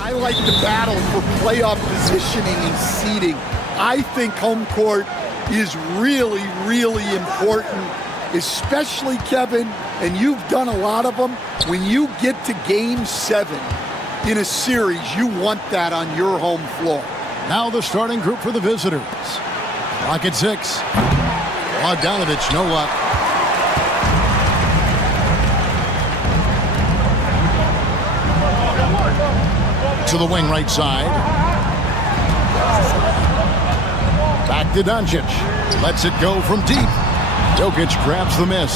I like the battle for playoff positioning and seeding. I think home court is really, really important, especially, Kevin, and you've done a lot of them. When you get to Game 7 in a series, you want that on your home floor. Now the starting group for the visitors. Clock at 6. Bogdanovich, no luck. To the wing right side. Back to Doncic. Lets it go from deep. Jokic grabs the miss.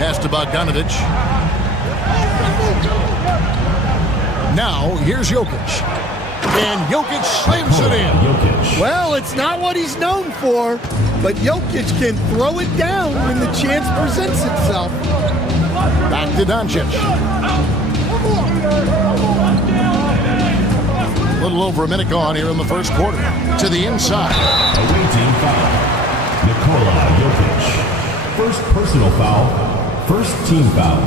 Pass to Bogdanovich. Now here's Jokic. And Jokic slams it in. Well, it's not what he's known for, but Jokic can throw it down when the chance presents itself. Back to Doncic. A little over a minute gone here in the first quarter. To the inside. Awaiting foul. Nikola Jokic. First personal foul. First team foul.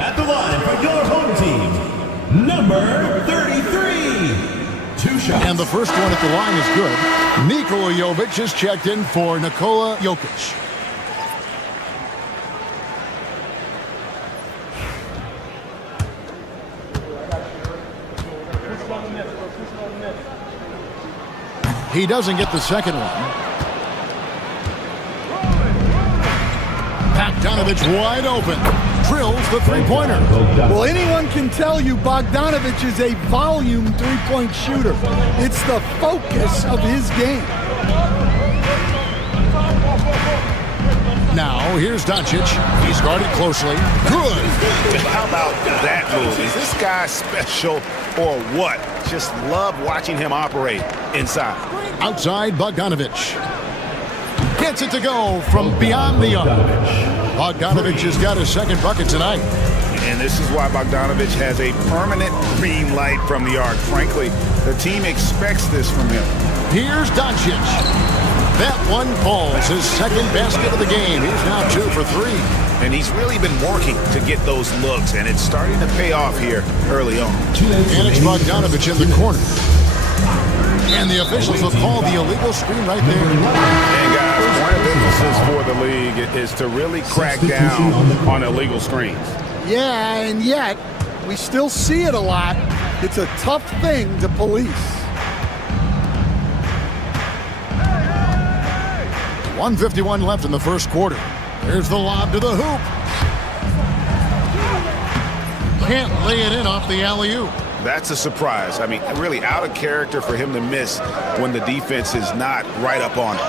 At the line for your home team, number 33. 2 shots. And the first one at the line is good. Nikola Jokic is checked in for Nikola Jokic. He doesn't get the second one. Bogdanovich wide open. Drills the three-pointer. Well, anyone can tell you Bogdanovich is a volume three-point shooter. It's the focus of his game. Now, here's Doncic. He's guarded closely. Good. How about that move? Is this guy special or what? Just love watching him operate inside. Outside, Bogdanovich. Gets it to go from beyond the arc. Bogdanovich has got his second bucket tonight. And this is why Bogdanovich has a permanent green light from the arc. Frankly, the team expects this from him. Here's Doncic. That one falls, his second basket of the game. He's now 2 for 3. And he's really been working to get those looks, and it's starting to pay off here early on. And it's Bogdanovich in the corner. And the officials have called the illegal screen right there. And guys, one of the emphasis for the league is to really crack down on illegal screens. Yeah, and yet, we still see it a lot. It's a tough thing to police. 1:51 left in the first quarter. There's the lob to the hoop. Can't lay it in off the alley-oop. That's a surprise. I mean, really out of character for him to miss when the defense is not right up on him.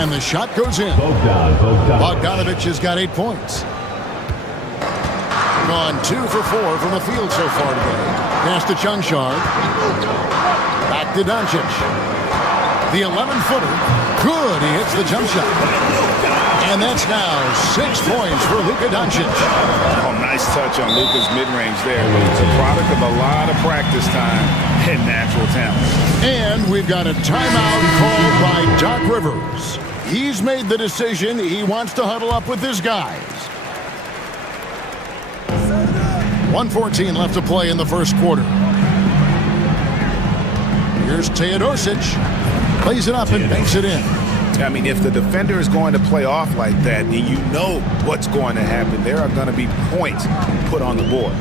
And the shot goes in. Bogdanovich has got 8 points. Gone 2 for 4 from the field so far today. Pass to Chungshard. Back to Doncic. The 11-footer. Good. He hits the jump shot. And that's now 6 points for Luka Doncic. Oh, nice touch on Luka's mid-range there. It's a product of a lot of practice time and natural talent. And we've got a timeout called by Doc Rivers. He's made the decision. He wants to huddle up with his guys. 1:14 left to play in the first quarter. Here's Teodosic. Plays it up and banks it in. I mean, if the defender is going to play off like that, then you know what's going to happen. There are going to be points put on the board.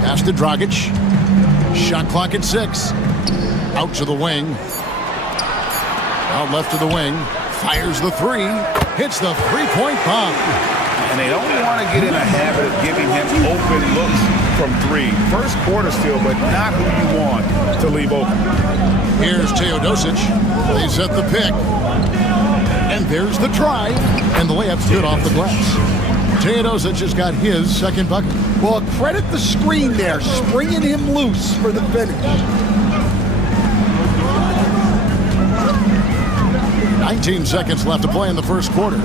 Pass to Dragic. Shot clock at 6. Out to the wing. Out left to the wing. Fires the three. Hits the three-point bomb. And they don't want to get in a habit of giving him open looks from three. First quarter still, but not who you want to leave open. Here's Teodosic. They set the pick. And there's the drive. And the layup's good off the glass. Teodosic has got his second bucket. Well, credit the screen there, springing him loose for the finish. 19 seconds left to play in the first quarter.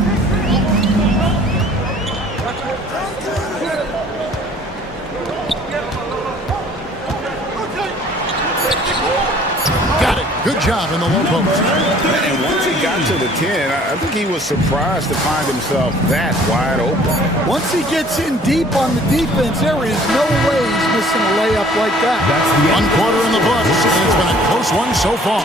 Got it. Good job in the low post. And once he got to the 10, I think he was surprised to find himself that wide open. Once he gets in deep on the defense, there is no way he's missing a layup like that. One quarter in the books, and it's been a close one so far.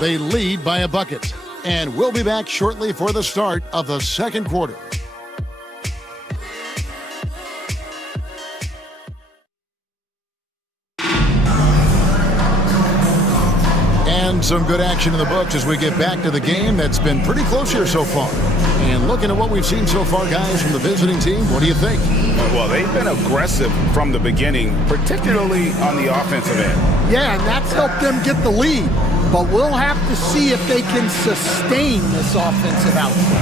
They lead by a bucket, and we'll be back shortly for the start of the second quarter. And some good action in the books as we get back to the game that's been pretty close here so far. And looking at what we've seen so far, guys, from the visiting team, what do you think? Well, they've been aggressive from the beginning, particularly on the offensive end. Yeah, and that's helped them get the lead. But we'll have to see if they can sustain this offensive output.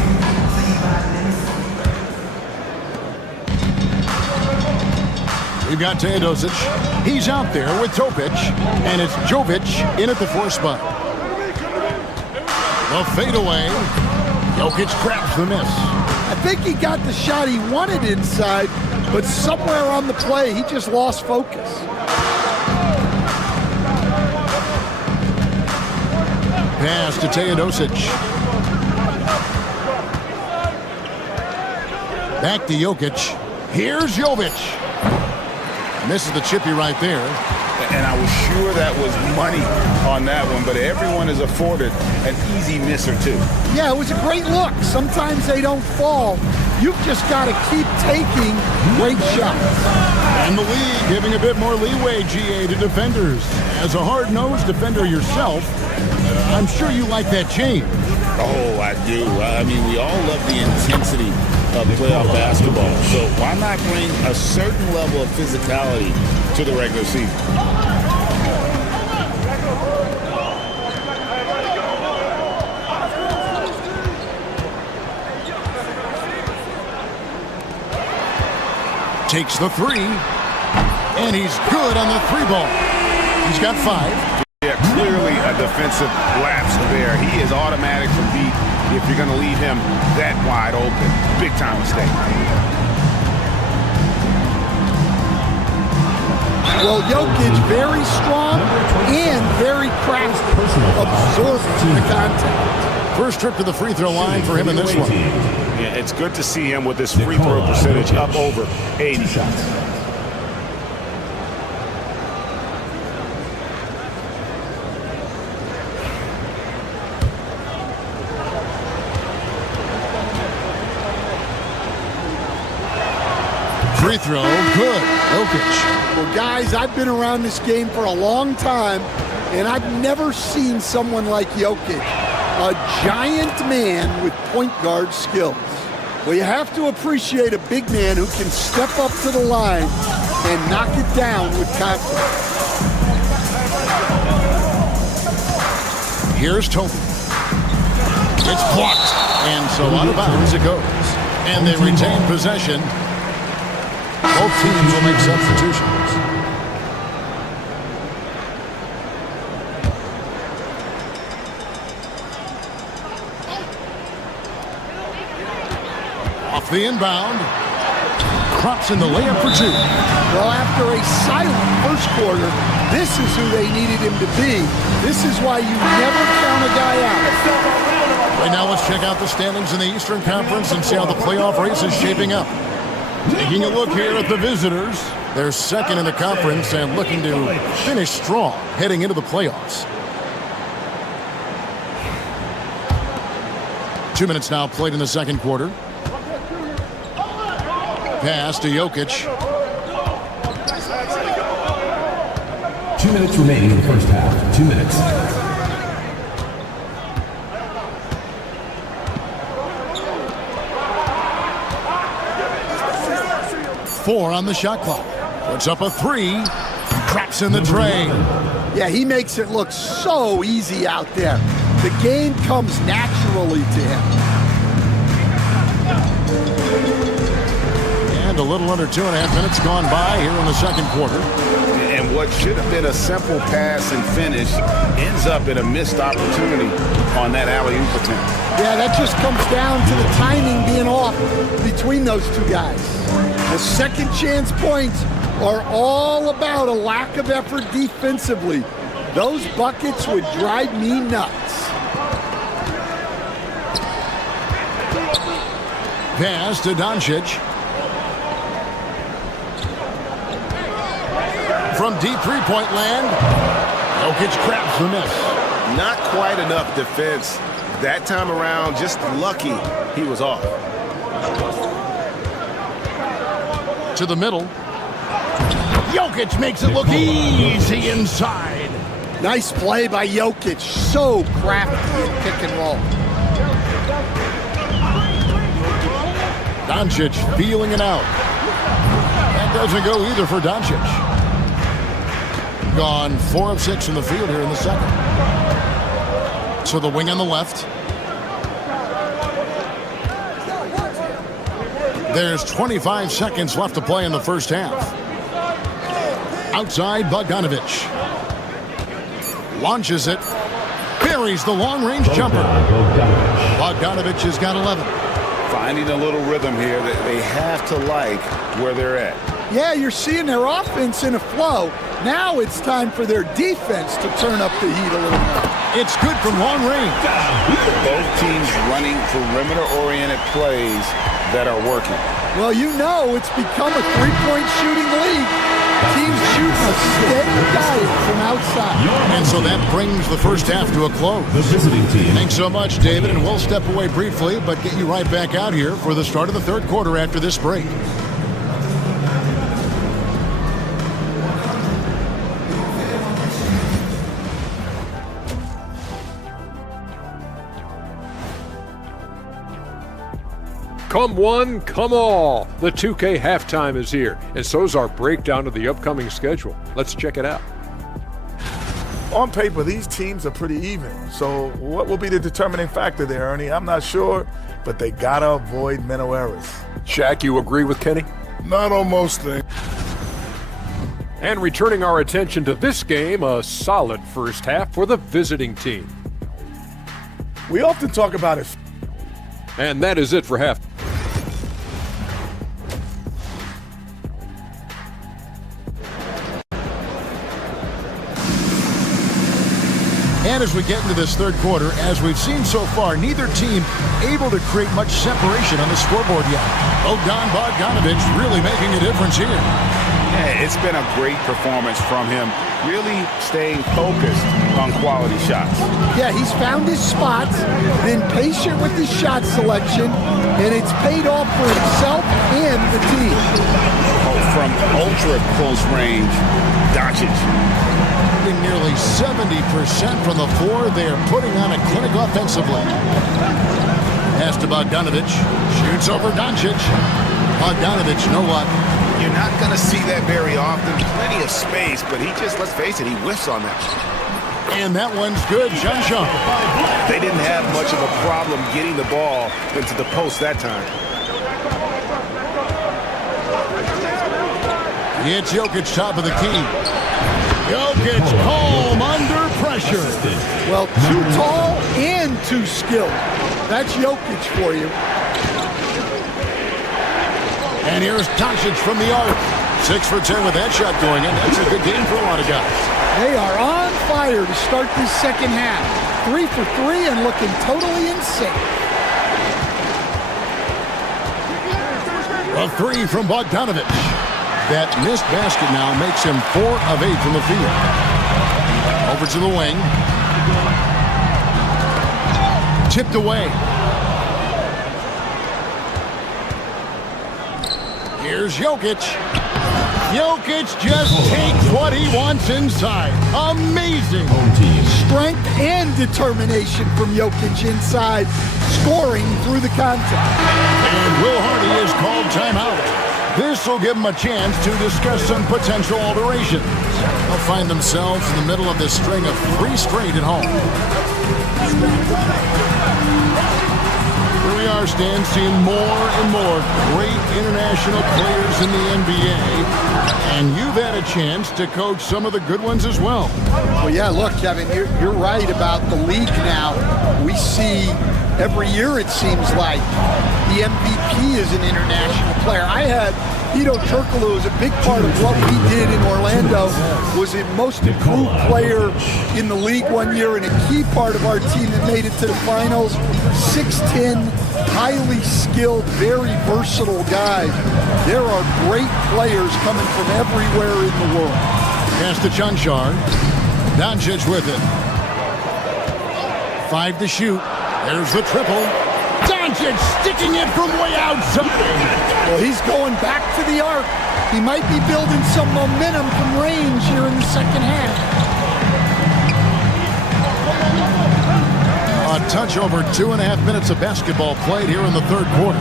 We've got Teodosic. He's out there with Topic, and it's Jovic in at the 4 spot. The fadeaway. Jokic grabs the miss. I think he got the shot he wanted inside, but somewhere on the play, he just lost focus. Pass to Teodosic. Back to Jokic. Here's Jovic. Misses the chippy right there. And I was sure that was money on that one, but everyone is afforded an easy miss or two. Yeah, it was a great look. Sometimes they don't fall. You've just got to keep taking great shots. And the league giving a bit more leeway, GA, to defenders. As a hard-nosed defender yourself, I'm sure you like that change. Oh, I do. I mean, we all love the intensity of playoff basketball. So why not bring a certain level of physicality to the regular season? Takes the three, and he's good on the 3 ball. He's got 5. Yeah, clearly a defensive lapse there. He is automatic for beat if you're going to leave him that wide open. Big time mistake. Well, Jokic very strong and very crafty, absorbing the contact. First trip to the free throw line for him in this one. Yeah, it's good to see him with this free throw percentage up over 80 shots. Free throw, good. Jokic. Well, guys, I've been around this game for a long time, and I've never seen someone like Jokic, a giant man with point guard skills. Well, you have to appreciate a big man who can step up to the line and knock it down with confidence. Here's Toby. It's blocked, and so out of bounds it goes. And they retain possession. Both teams will make substitutions. Off the inbound. Crops in the layup for 2. Well, after a silent first quarter, this is who they needed him to be. This is why you never count a guy out. Right now, let's check out the standings in the Eastern Conference and see how the playoff race is shaping up. Taking a look here at the visitors. They're second in the conference and looking to finish strong heading into the playoffs. 2 minutes now played in the second quarter. Pass to Jokic. 2 minutes remaining in the first half. 2 minutes. Four on the shot clock. Puts up a three. Traps in the tray. Yeah, he makes it look so easy out there. The game comes naturally to him. And a little under 2.5 minutes gone by here in the second quarter. And what should have been a simple pass and finish ends up in a missed opportunity on that alley-oop attempt. Yeah, that just comes down to the timing being off between those two guys. The second chance points are all about a lack of effort defensively. Those buckets would drive me nuts. Pass to Doncic. From deep three-point land, Jokic grabs the miss. Not quite enough defense. That time around, just lucky he was off. To the middle. Jokic makes it look easy inside. Nice play by Jokic. So crafty in pick and roll. Doncic feeling it out. That doesn't go either for Doncic. Gone 4 of 6 in the field here in the second. To the wing on the left. There's 25 seconds left to play in the first half. Outside, Bogdanovic. Launches it. Buries the long-range jumper. Bogdanovic has got 11. Finding a little rhythm here that they have to like where they're at. Yeah, you're seeing their offense in a flow. Now it's time for their defense to turn up the heat a little more. It's good from long range. Both teams running perimeter-oriented plays that are working. Well, you know it's become a three-point shooting league. Teams shooting a steady diet from outside. And so that brings the first half to a close. The visiting team. Thanks so much, David, and we'll step away briefly, but get you right back out here for the start of the third quarter after this break. Come one, come all. The 2K halftime is here, and so's our breakdown of the upcoming schedule. Let's check it out. On paper, these teams are pretty even. So what will be the determining factor there, Ernie? I'm not sure, but they gotta avoid mental errors. Shaq, you agree with Kenny? Not on most things. And returning our attention to this game, a solid first half for the visiting team. We often talk about it. And that is it for half. And as we get into this third quarter, as we've seen so far, neither team able to create much separation on the scoreboard yet. Bogdanovic really making a difference here. Yeah, it's been a great performance from him, really staying focused on quality shots. Yeah, he's found his spots, been patient with his shot selection, and it's paid off for himself and the team. Oh, from ultra close range, Doncic. Nearly 70% from the floor. They are putting on a clinic offensively. Pass to Bogdanovic. Shoots over Doncic. Bogdanovic, no luck. You're not going to see that very often. Plenty of space, but he just, let's face it, he whiffs on that. And that one's good. Shun. They didn't have much of a problem getting the ball into the post that time. It's Jokic, top of the key. Jokic, calm under pressure. Well, too tall and too skilled. That's Jokic for you. And here's Doncic from the arc. 6 for 10 with that shot going in. That's a good game for a lot of guys. They are on fire to start this second half. 3 for 3 and looking totally insane. A 3 from Bogdanovic. That missed basket now makes him 4 of 8 from the field. Over to the wing. Tipped away. Here's Jokic. Jokic just takes what he wants inside. Amazing. Home team. Strength and determination from Jokic inside, scoring through the contact. And Will Hardy is called timeout. This will give them a chance to discuss some potential alterations. They'll find themselves in the middle of this string of 3 straight at home. Here we are, Stan, seeing more and more great international players in the NBA. And you've had a chance to coach some of the good ones as well. Well, yeah, look, Kevin, you're right about the league now. We see every year, it seems like, the MVP is an international player. I had Hedo Turkoglu was a big part of what we did in Orlando, was the most improved player in the league one year and a key part of our team that made it to the finals. 6'10", highly skilled, very versatile guy. There are great players coming from everywhere in the world. Pass to Chunchar. Doncic with it. 5 to shoot. There's the triple. Doncic sticking it from way outside. Well, he's going back to the arc. He might be building some momentum from range here in the second half. A touch over 2.5 minutes of basketball played here in the third quarter.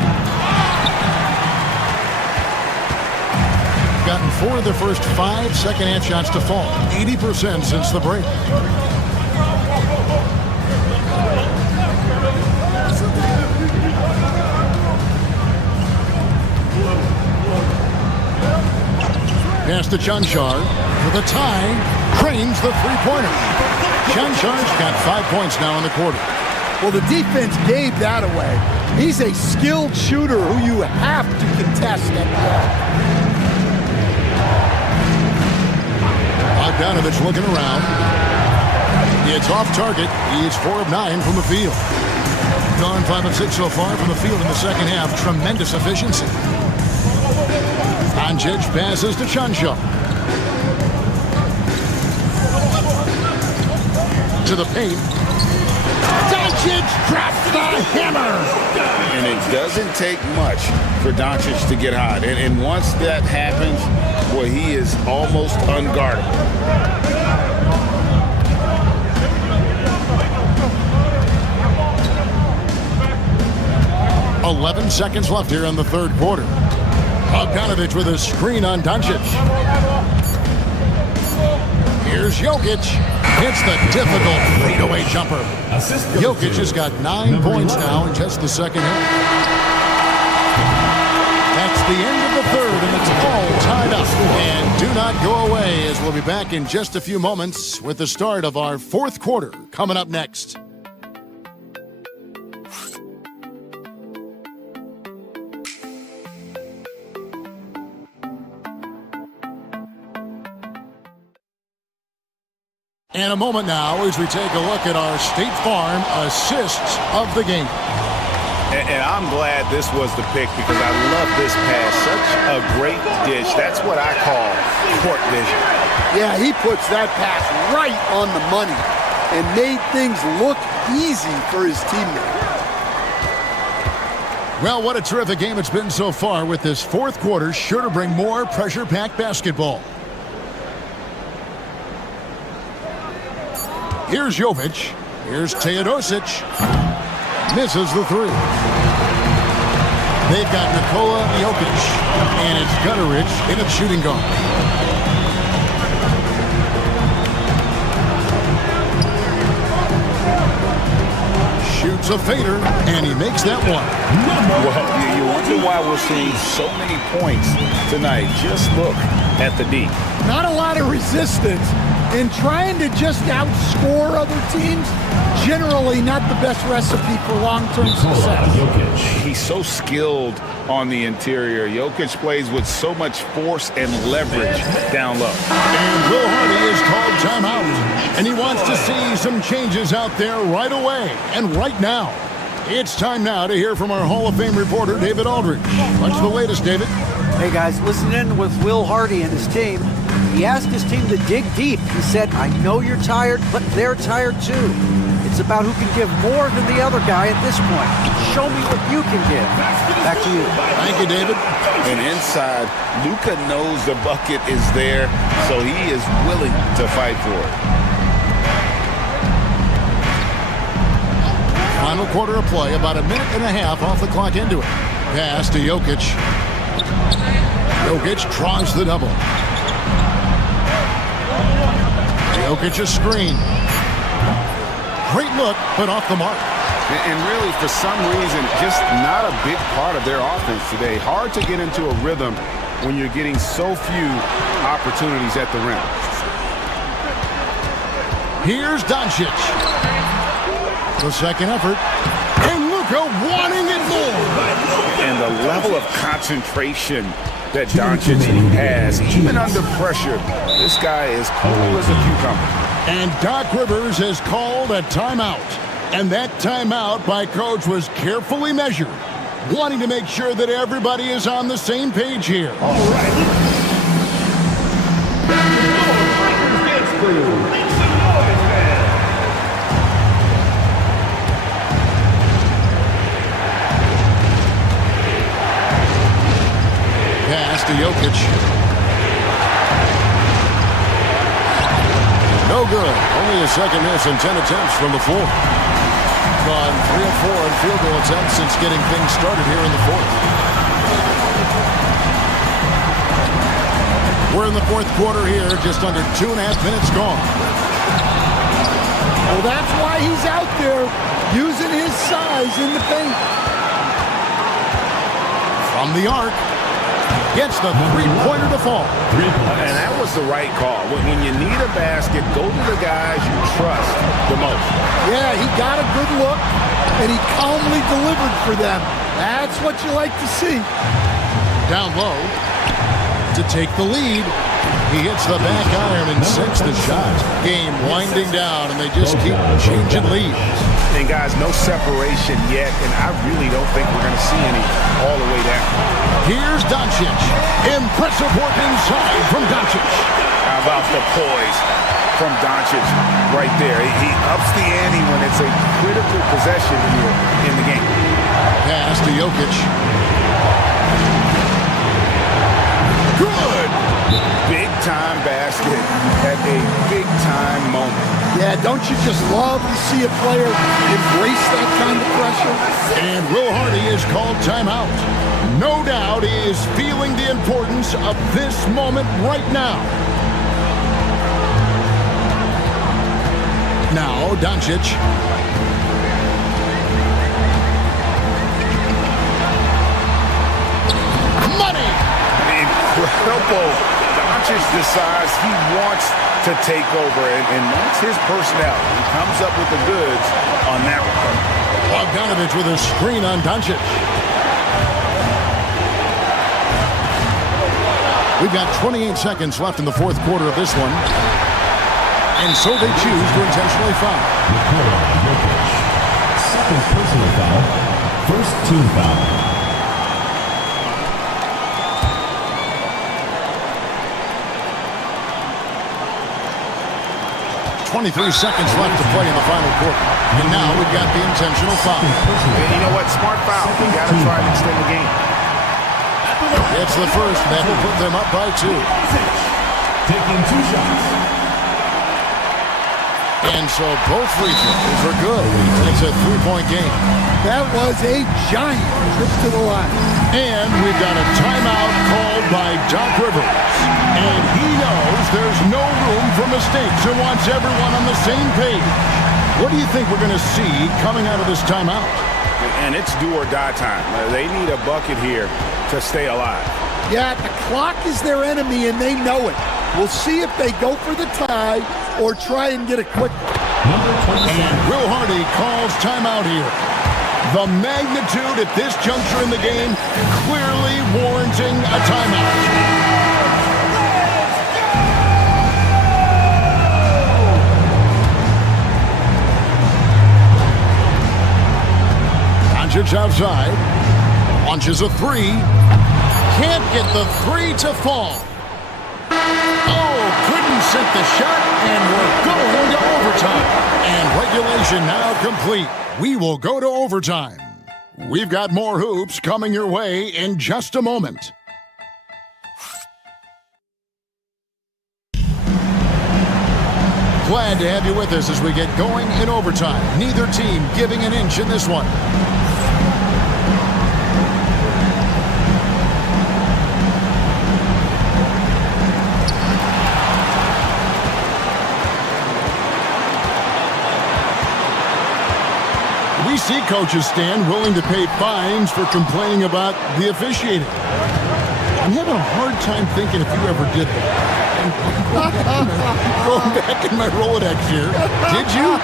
Gotten 4 of the first 5 second-half shots to fall. 80% since the break. Pass to Chunchar for the tie. Cranes the three-pointer. Chunchar's got 5 points now in the quarter. Well, the defense gave that away. He's a skilled shooter who you have to contest at the arc. Bogdanovich looking around. It's off target. He's 4 of 9 from the field. Gone 5 of 6 so far from the field in the second half. Tremendous efficiency. Doncic passes to Chunchar. To the paint. Doncic drops the hammer. And it doesn't take much for Doncic to get hot. And once that happens, boy, he is almost unguardable. 11 seconds left here in the third quarter. Bogdanovich with a screen on Doncic. Here's Jokic. Hits the difficult fadeaway jumper. Jokic has got 9 points now in just the second half. That's the end of the third, and it's all tied up. And do not go away, as we'll be back in just a few moments with the start of our fourth quarter coming up next. And a moment now as we take a look at our State Farm assists of the game. And I'm glad this was the pick because I love this pass. Such a great dish. That's what I call court vision. Yeah, he puts that pass right on the money and made things look easy for his teammate. Well, what a terrific game it's been so far, with this fourth quarter sure to bring more pressure-packed basketball. Here's Jovic. Here's Teodosic. Misses the three. They've got Nikola Jokic. And it's Gutteridge in a shooting guard. Shoots a fader, and he makes that one. Well, you wonder why we're seeing so many points tonight. Just look at the D. Not a lot of resistance. And trying to just outscore other teams, generally not the best recipe for long-term success. He's so skilled on the interior. Jokic plays with so much force and leverage down low. And Will Hardy is called timeout. And he wants to see some changes out there right away and right now. It's time now to hear from our Hall of Fame reporter, David Aldridge. What's the latest, David? Hey, guys, listen in with Will Hardy and his team. He asked his team to dig deep. He said, I know you're tired, but they're tired too. It's about who can give more than the other guy at this point. Show me what you can give. Back to you. Thank you, David. And inside, Luka knows the bucket is there, so he is willing to fight for it. Final quarter of play, about a minute and a half off the clock into it. Pass to Jokic. Jokic draws the double. Jokic a screen. Great look, but off the mark. And really, for some reason, just not a big part of their offense today. Hard to get into a rhythm when you're getting so few opportunities at the rim. Here's Doncic. The second effort. And Luka wanting it more. And the level of concentration that Doncic has, even under pressure, this guy is cool as a cucumber. And Doc Rivers has called a timeout. And that timeout by Coach was carefully measured, wanting to make sure that everybody is on the same page here. All right. Dance crew. Make some noise, man. Pass to Jokic. No good. Only a second miss and 10 attempts from the floor. Gone 3 of 4 in field goal attempts since getting things started here in the fourth. We're in the fourth quarter here, just under 2.5 minutes gone. Well, that's why he's out there using his size in the paint. From the arc, gets the three-pointer to fall. And that was the right call. When you need a basket, go to the guys you trust the most. Yeah, he got a good look, and he calmly delivered for them. That's what you like to see. Down low to take the lead. He hits the back iron and sinks the shot. Game winding down, and they just keep changing leads. And guys, no separation yet, and I really don't think we're going to see any all the way down. Here's Doncic. Impressive work inside from Doncic. How about the poise from Doncic right there? He ups the ante when it's a critical possession here in the game. Pass to Jokic. Good. Big-time basket at a big-time moment. Yeah, don't you just love to see a player embrace that kind of pressure? And Will Hardy is called timeout. No doubt he is feeling the importance of this moment right now. Now, Doncic. Money! Incredible. Doncic decides he wants to take over, and that's his personality. He comes up with the goods on that one. Bogdanovich with a screen on Doncic. We've got 28 seconds left in the fourth quarter of this one. And so they choose to intentionally foul. Second personal foul. First team foul. 23 seconds left to play in the final quarter. And now we've got the intentional foul. And you know what? Smart foul. You got to try and extend the game. It's the first. That will put them up by 2. Taking 2 shots. And so both free throws are good. It's a 3-point game. That was a giant trip to the line. And we've got a timeout called by Doc Rivers. And he knows there's no room for mistakes and wants everyone on the same page. What do you think we're going to see coming out of this timeout? And it's do or die time. They need a bucket here to stay alive. Yeah, the clock is their enemy, and they know it. We'll see if they go for the tie or try and get it quick. And Will Hardy calls timeout here. The magnitude at this juncture in the game clearly warranting a timeout. Doncic outside, launches a 3, can't get the 3 to fall. Oh, couldn't set the shot, and we're going to overtime. And regulation now complete. We will go to overtime. We've got more hoops coming your way in just a moment. Glad to have you with us as we get going in overtime. Neither team giving an inch in this one. We see coaches stand willing to pay fines for complaining about the officiating. I'm having a hard time thinking if you ever did that. Going back in my Rolodex here. Did you?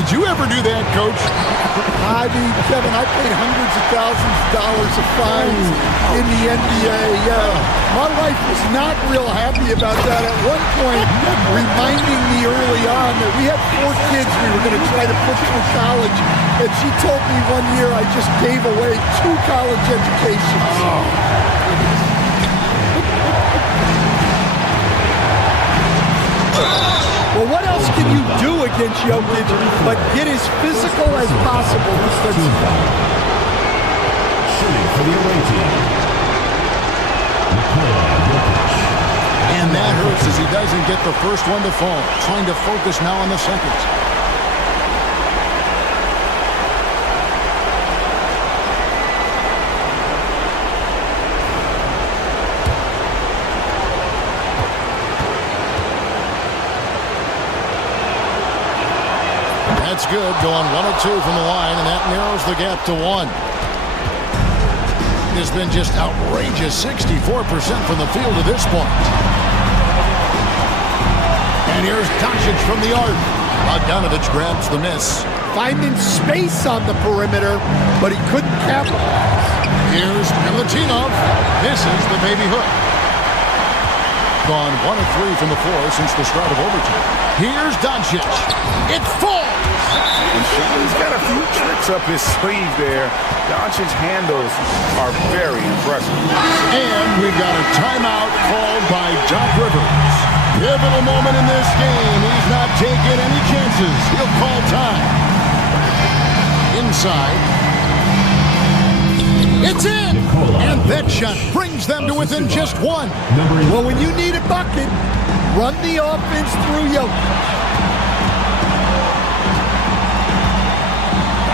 Did you ever do that, Coach? I mean, Kevin, I paid hundreds of thousands of dollars of fines in the NBA. My wife was not real happy about that at one point, reminding me early on that we had 4 kids we were going to try to put through college. And she told me one year I just gave away 2 college educations. Well, what else can you do against Jokic but get as physical as possible? Shooting for the away team. And that hurts as he doesn't get the first one to fall. Trying to focus now on the second. That's good, going 1 of 2 from the line, and that narrows the gap to 1. It's been just outrageous, 64% from the field to this point. And here's Doncic from the arc. Bogdanovich grabs the miss. Finding space on the perimeter, but he couldn't capitalize. Here's Milutinov. This is the baby hook. Gone 1 of 3 from the floor since the start of overtime. Here's Doncic. It falls! And he's got a few tricks up his sleeve there. Doncic's handles are very impressive. And we've got a timeout called by Doc Rivers. Pivotal moment in this game. He's not taking any chances. He'll call time. Inside. It's in! And that shot brings them to within just 1. Well, when you need a bucket, run the offense through Jokic.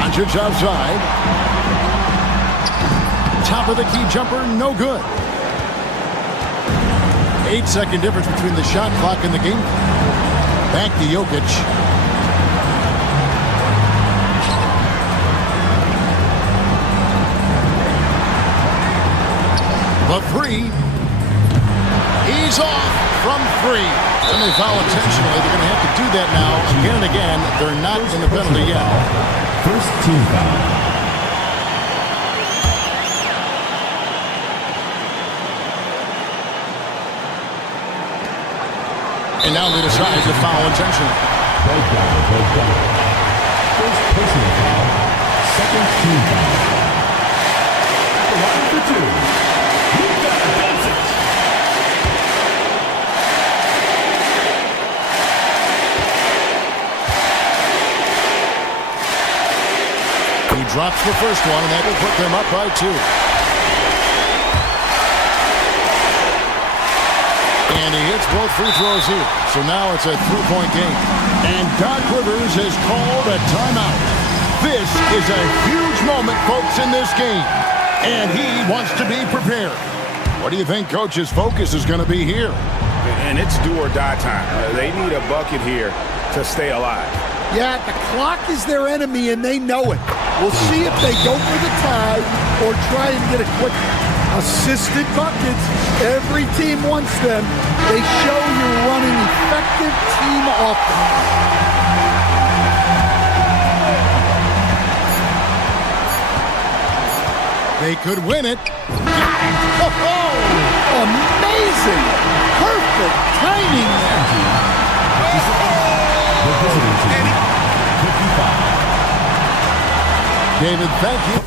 Doncic outside. Top of the key jumper, no good. 8-second difference between the shot clock and the game. Back to Jokic. The 3. He's off from 3. And they foul intentionally. They're going to have to do that now again and again. They're not in the penalty yet. First team foul. And now they decide to foul intentionally. Right down. First personal foul. Second team foul. At the line for 2. Luka Doncic. He drops the first one, and that will put them up by 2. And he hits both free throws here. So now it's a 3-point game. And Doc Rivers has called a timeout. This is a huge moment, folks, in this game. And he wants to be prepared. What do you think Coach's focus is going to be here? And it's do or die time. They need a bucket here to stay alive. Yeah, the clock is their enemy, and they know it. We'll see if they go for the tie or try and get a quick assisted buckets. Every team wants them. They show you're running effective team offense. They could win it. Got it! Oh, amazing! Perfect timing there. The visiting team. 55. David, thank you.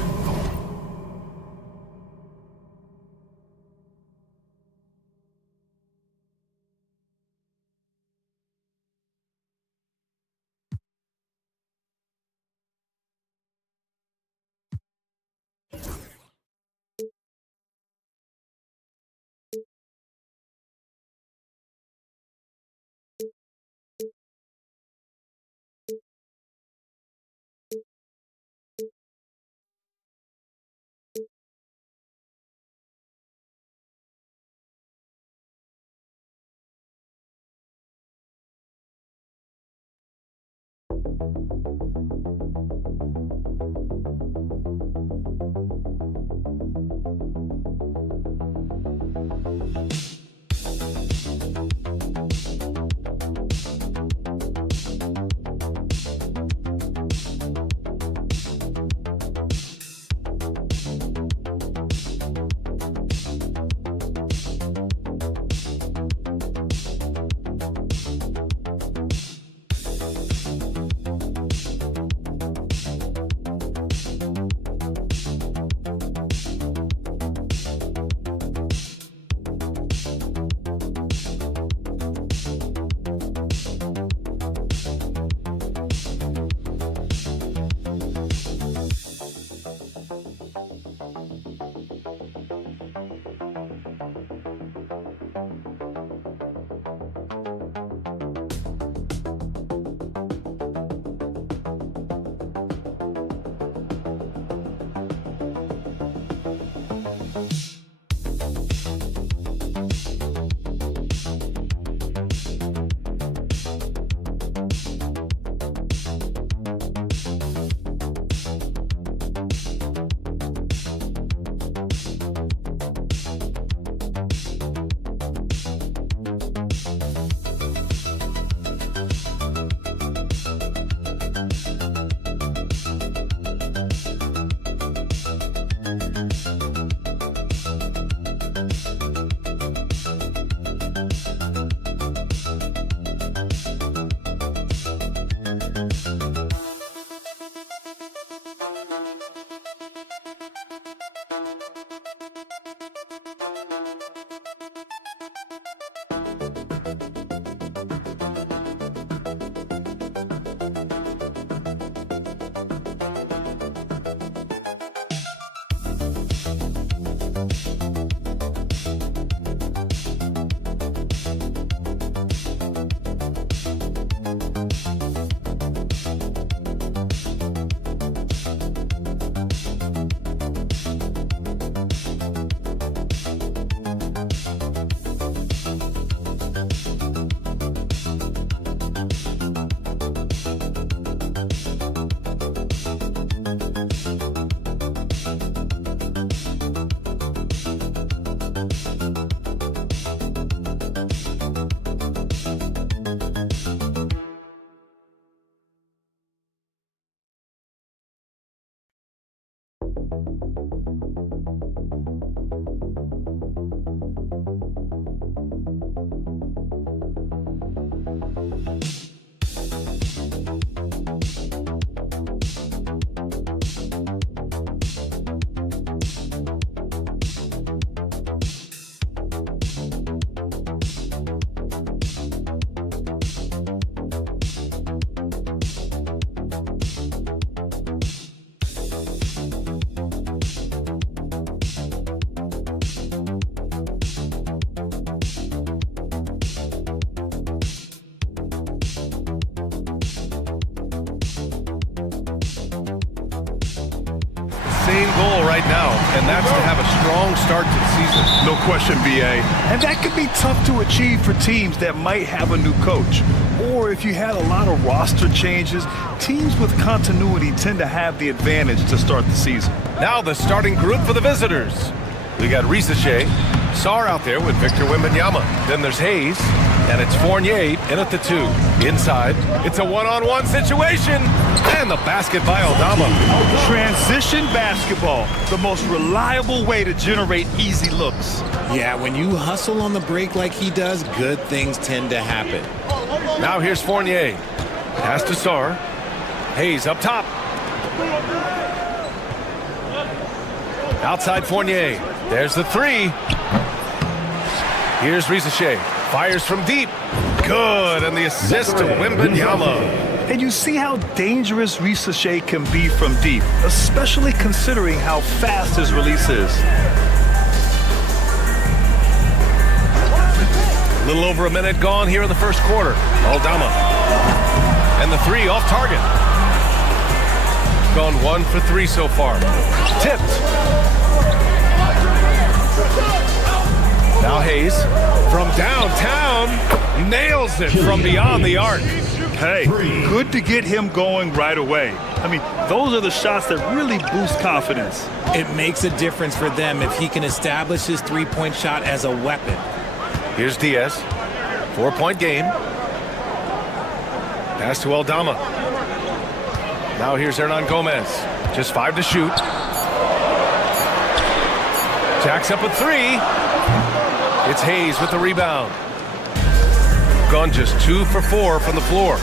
same goal right now, and that's to have a strong start to the season. No question, BA. And that could be tough to achieve for teams that might have a new coach. Or if you had a lot of roster changes, teams with continuity tend to have the advantage to start the season. Now the starting group for the visitors. We got Risache, Sarr out there with Victor Wembanyama. Then there's Hayes, and it's Fournier in at the 2. Inside, it's a one-on-one situation, and the basket by Aldama. Transition basketball, the most reliable way to generate easy looks. Yeah, when you hustle on the break like he does, good things tend to happen. Now here's Fournier. Pass to Sarr. Hayes up top. Outside Fournier. There's the 3. Here's Risache. Fires from deep. Good, and the assist to Wembanyama. And you see how dangerous Risache can be from deep, especially considering how fast his release is. A little over a minute gone here in the first quarter. Aldama. And the 3 off target. Gone 1 for 3 so far. Tipped. Now Hayes from downtown nails it from beyond the arc. Hey, good to get him going right away. I mean, those are the shots that really boost confidence. It makes a difference for them if he can establish his three-point shot as a weapon. Here's Diaz. 4-point game. Pass to Aldama. Now here's Hernan Gomez. Just 5 to shoot. Jacks up a 3. It's Hayes with the rebound. Gone just 2 for 4 from the floor.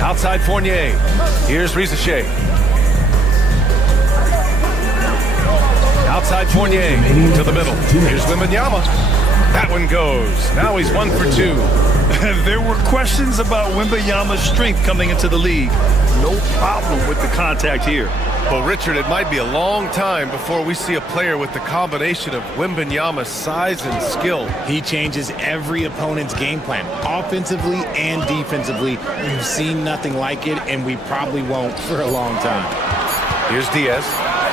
Outside Fournier. Here's Risache. Outside Fournier to the middle. Here's Wembanyama. That one goes. Now he's 1 for 2. There were questions about Wembanyama's strength coming into the league. No problem with the contact here. Well, Richard, it might be a long time before we see a player with the combination of Wembanyama's size and skill. He changes every opponent's game plan, offensively and defensively. We've seen nothing like it, and we probably won't for a long time. Here's Diaz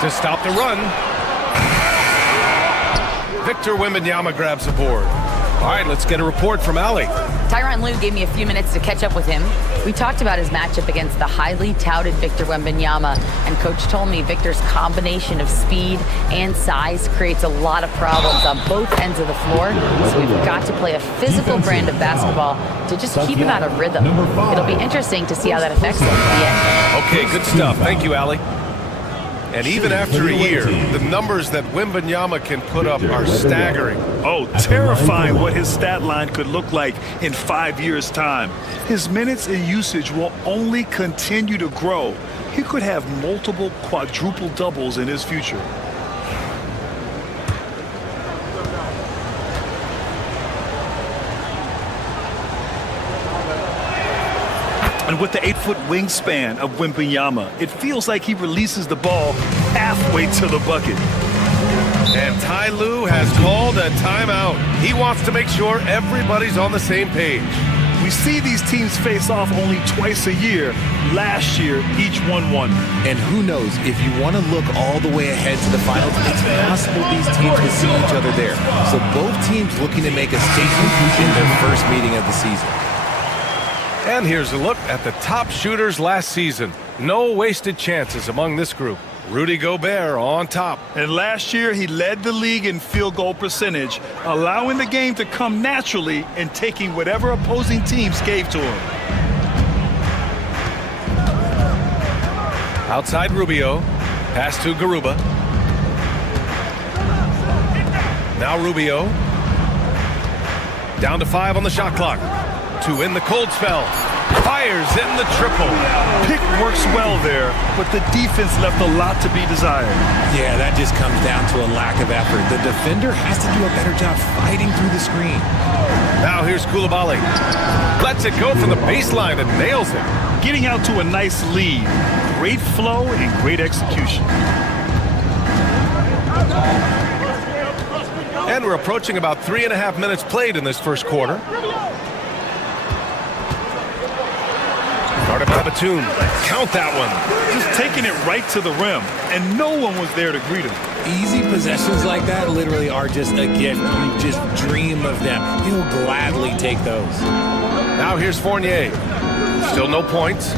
to stop the run. Victor Wembanyama grabs the board. All right, let's get a report from Ali. Tyronn Lue gave me a few minutes to catch up with him. We talked about his matchup against the highly touted Victor Wembanyama, and Coach told me Victor's combination of speed and size creates a lot of problems on both ends of the floor, so we've got to play a physical brand of basketball to just keep him out of rhythm. It'll be interesting to see how that affects him at the end. Okay, good stuff. Thank you, Ali. And even after a year, the numbers that Wembanyama can put up are staggering. Oh, terrifying what his stat line could look like in 5 years' time. His minutes and usage will only continue to grow. He could have multiple quadruple doubles in his future. And with the 8-foot wingspan of Wembanyama, it feels like he releases the ball halfway to the bucket. And Ty Lue has called a timeout. He wants to make sure everybody's on the same page. We see these teams face off only twice a year. Last year, each won. And who knows, if you want to look all the way ahead to the finals, it's possible these teams will see each other there. So both teams looking to make a statement in their first meeting of the season. And here's a look at the top shooters last season. No wasted chances among this group. Rudy Gobert on top. And last year, he led the league in field goal percentage, allowing the game to come naturally and taking whatever opposing teams gave to him. Outside Rubio. Pass to Garuba. Now Rubio. Down to 5 on the shot clock. To in the cold spell. Fires in the triple. Pick works well there, but the defense left a lot to be desired. Yeah, that just comes down to a lack of effort. The defender has to do a better job fighting through the screen. Now here's Coulibaly. Lets it go from the baseline and nails it. Getting out to a nice lead. Great flow and great execution. And we're approaching about 3.5 minutes played in this first quarter. Guarded by Batum. Count that one. Just taking it right to the rim, and no one was there to greet him. Easy possessions like that literally are just a gift. You just dream of them. He'll gladly take those. Now here's Fournier. Still no points.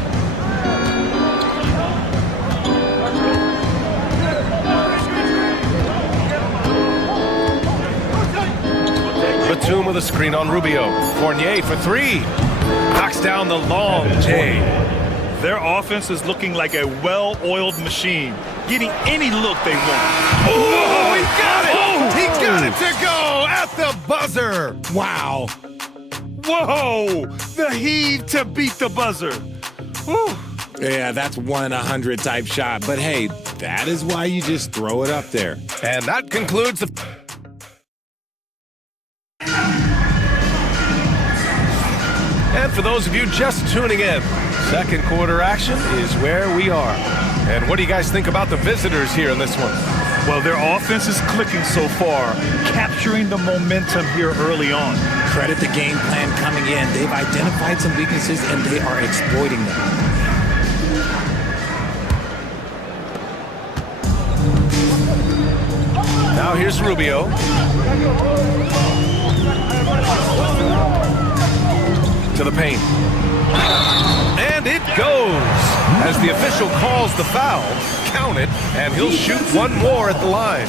Batum with a screen on Rubio. Fournier for three. Knocks down the long J. Their offense is looking like a well-oiled machine, getting any look they want. Oh, he got it! Oh, he got it to go at the buzzer. Wow. Whoa! The heave to beat the buzzer. Whew. Yeah, that's 1 in 100 type shot. But hey, that is why you just throw it up there. And that concludes the... And for those of you just tuning in, second quarter action is where we are. And what do you guys think about the visitors here in this one? Well, their offense is clicking so far, capturing the momentum here early on. Credit the game plan coming in. They've identified some weaknesses, and they are exploiting them. Now here's Rubio. To the paint. And it goes. As the official calls the foul, count it, and he'll shoot one more at the line.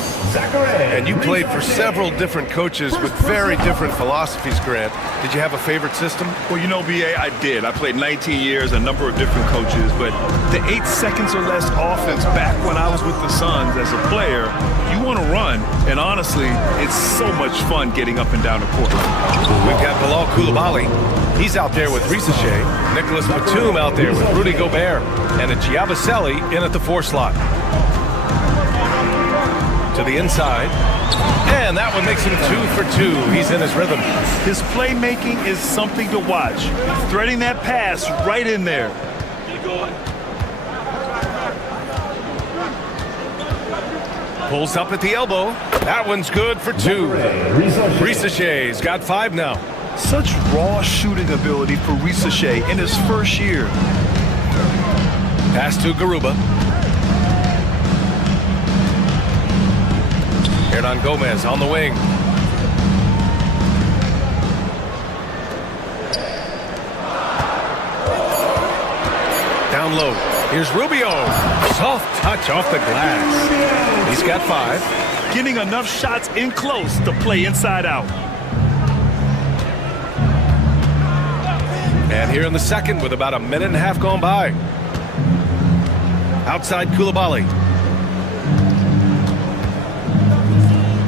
And you played for several different coaches with very different philosophies, Grant. Did you have a favorite system? Well, you know, B.A., I did. I played 19 years, a number of different coaches, but the 8 seconds or less offense back when I was with the Suns as a player, you want to run, and honestly, it's so much fun getting up and down the court. We've got Bilal Coulibaly. He's out there with Risache. Nicholas Batum out there with Rudy Gobert. And a Giabaselli in at the 4 slot. To the inside. And that one makes him 2 for 2. He's in his rhythm. His playmaking is something to watch. Threading that pass right in there. Pulls up at the elbow. That one's good for 2. Risache's got 5 now. Such raw shooting ability for Risache in his first year. Pass to Garuba. Hernan Gomez on the wing. Down low. Here's Rubio. Soft touch off the glass. He's got 5. Getting enough shots in close to play inside out. And here in the second with about a minute and a half gone by. Outside Coulibaly.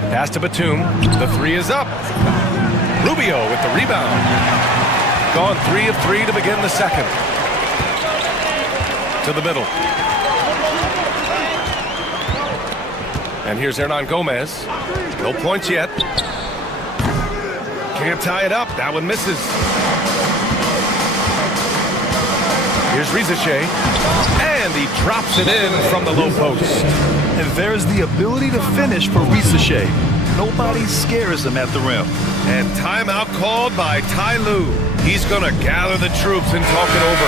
Pass to Batum. The 3 is up. Rubio with the rebound. Gone 3 of 3 to begin the second. To the middle. And here's Hernan Gomez. No points yet. Can't tie it up. That one misses. Here's Risache. And he drops it in from the low post. And there's the ability to finish for Risache. Nobody scares him at the rim. And timeout called by Ty Lue. He's going to gather the troops and talk it over.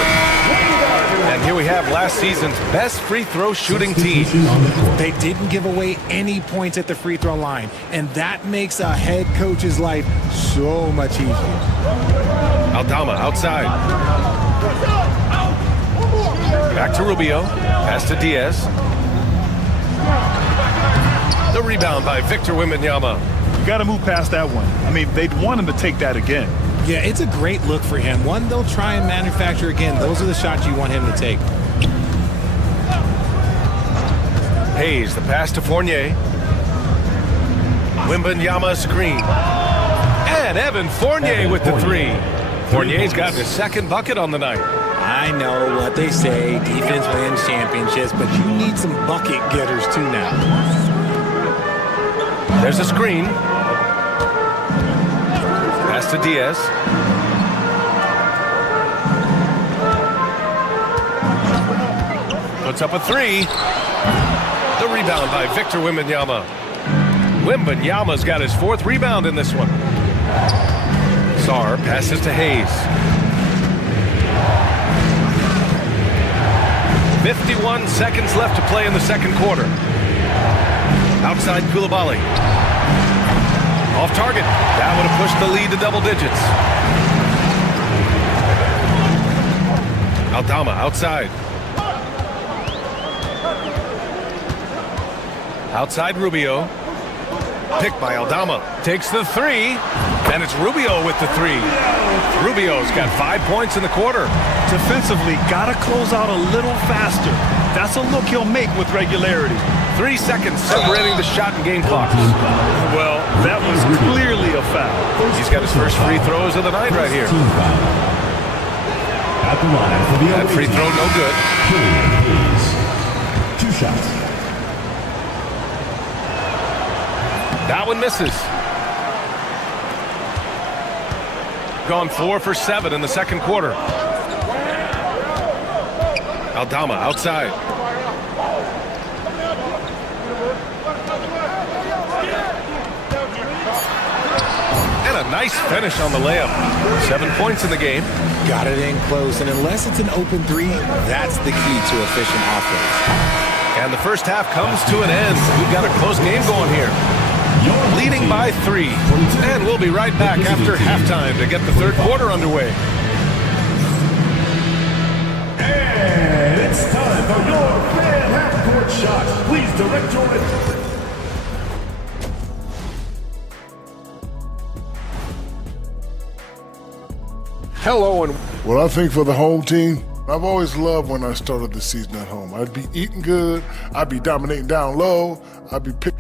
And here we have last season's best free throw shooting team. They didn't give away any points at the free throw line, and that makes a head coach's life so much easier. Aldama outside. Back to Rubio. Pass to Diaz. The rebound by Victor Wembanyama. You got to move past that one. I mean, they'd want him to take that again. Yeah, it's a great look for him. One they'll try and manufacture again. Those are the shots you want him to take. Hayes, the pass to Fournier. Wembanyama screen. And Evan Fournier with the 3. Fournier's got his second bucket on the night. I know what they say, defense wins championships, but you need some bucket getters too now. There's a screen. Pass to Diaz. Puts up a 3. The rebound by Victor Wembanyama. Wembanyama's got his 4th rebound in this one. Sarr passes to Hayes. 51 seconds left to play in the second quarter. Outside Koulibaly. Off target. That would have pushed the lead to double digits. Aldama outside. Outside Rubio. Picked by Aldama. Takes the three. And it's Rubio with the three. Rubio's got 5 points in the quarter. Defensively, got to close out a little faster. That's a look he'll make with regularity. 3 seconds separating the shot and game clocks. Well, that was clearly a foul. He's got his first free throws of the night right here. At the line for the That free throw no good. Please. 2 shots. That one misses. Gone 4 for 7 in the second quarter. Aldama outside. And a nice finish on the layup. 7 points in the game. Got it in close, and unless it's an open three, that's the key to efficient offense. And the first half comes to an end. We've got a close game going here. Leading by 3. And we'll be right back after halftime to get the third quarter underway. And it's time for your fan half-court shot. Please direct your attention. Hello and Well, I think for the home team, I've always loved when I started the season at home. I'd be eating good, I'd be dominating down low, I'd be picking.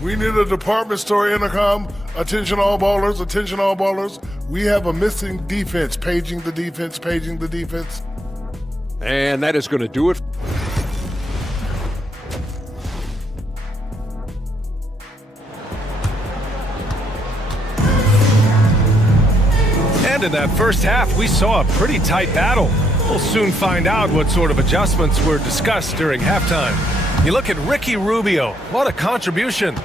We need a department store intercom. Attention all ballers, attention all ballers. We have a missing defense. Paging the defense, paging the defense. And that is going to do it. And in that first half, we saw a pretty tight battle. We'll soon find out what sort of adjustments were discussed during halftime. You look at Ricky Rubio. What a contribution.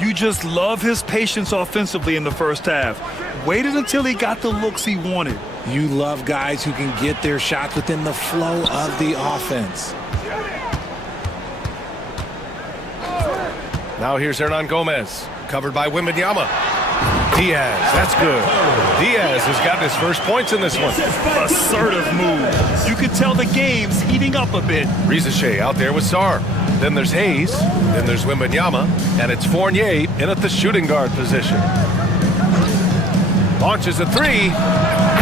You just love his patience offensively in the first half. Waited until he got the looks he wanted. You love guys who can get their shots within the flow of the offense. Now here's Hernan Gomez, covered by Wembanyama. Diaz, that's good. Diaz has gotten his first points in this one. Assertive move. You can tell the game's heating up a bit. Rizachet out there with Sarr. Then there's Hayes. Then there's Wembanyama. And it's Fournier in at the shooting guard position. Launches a three.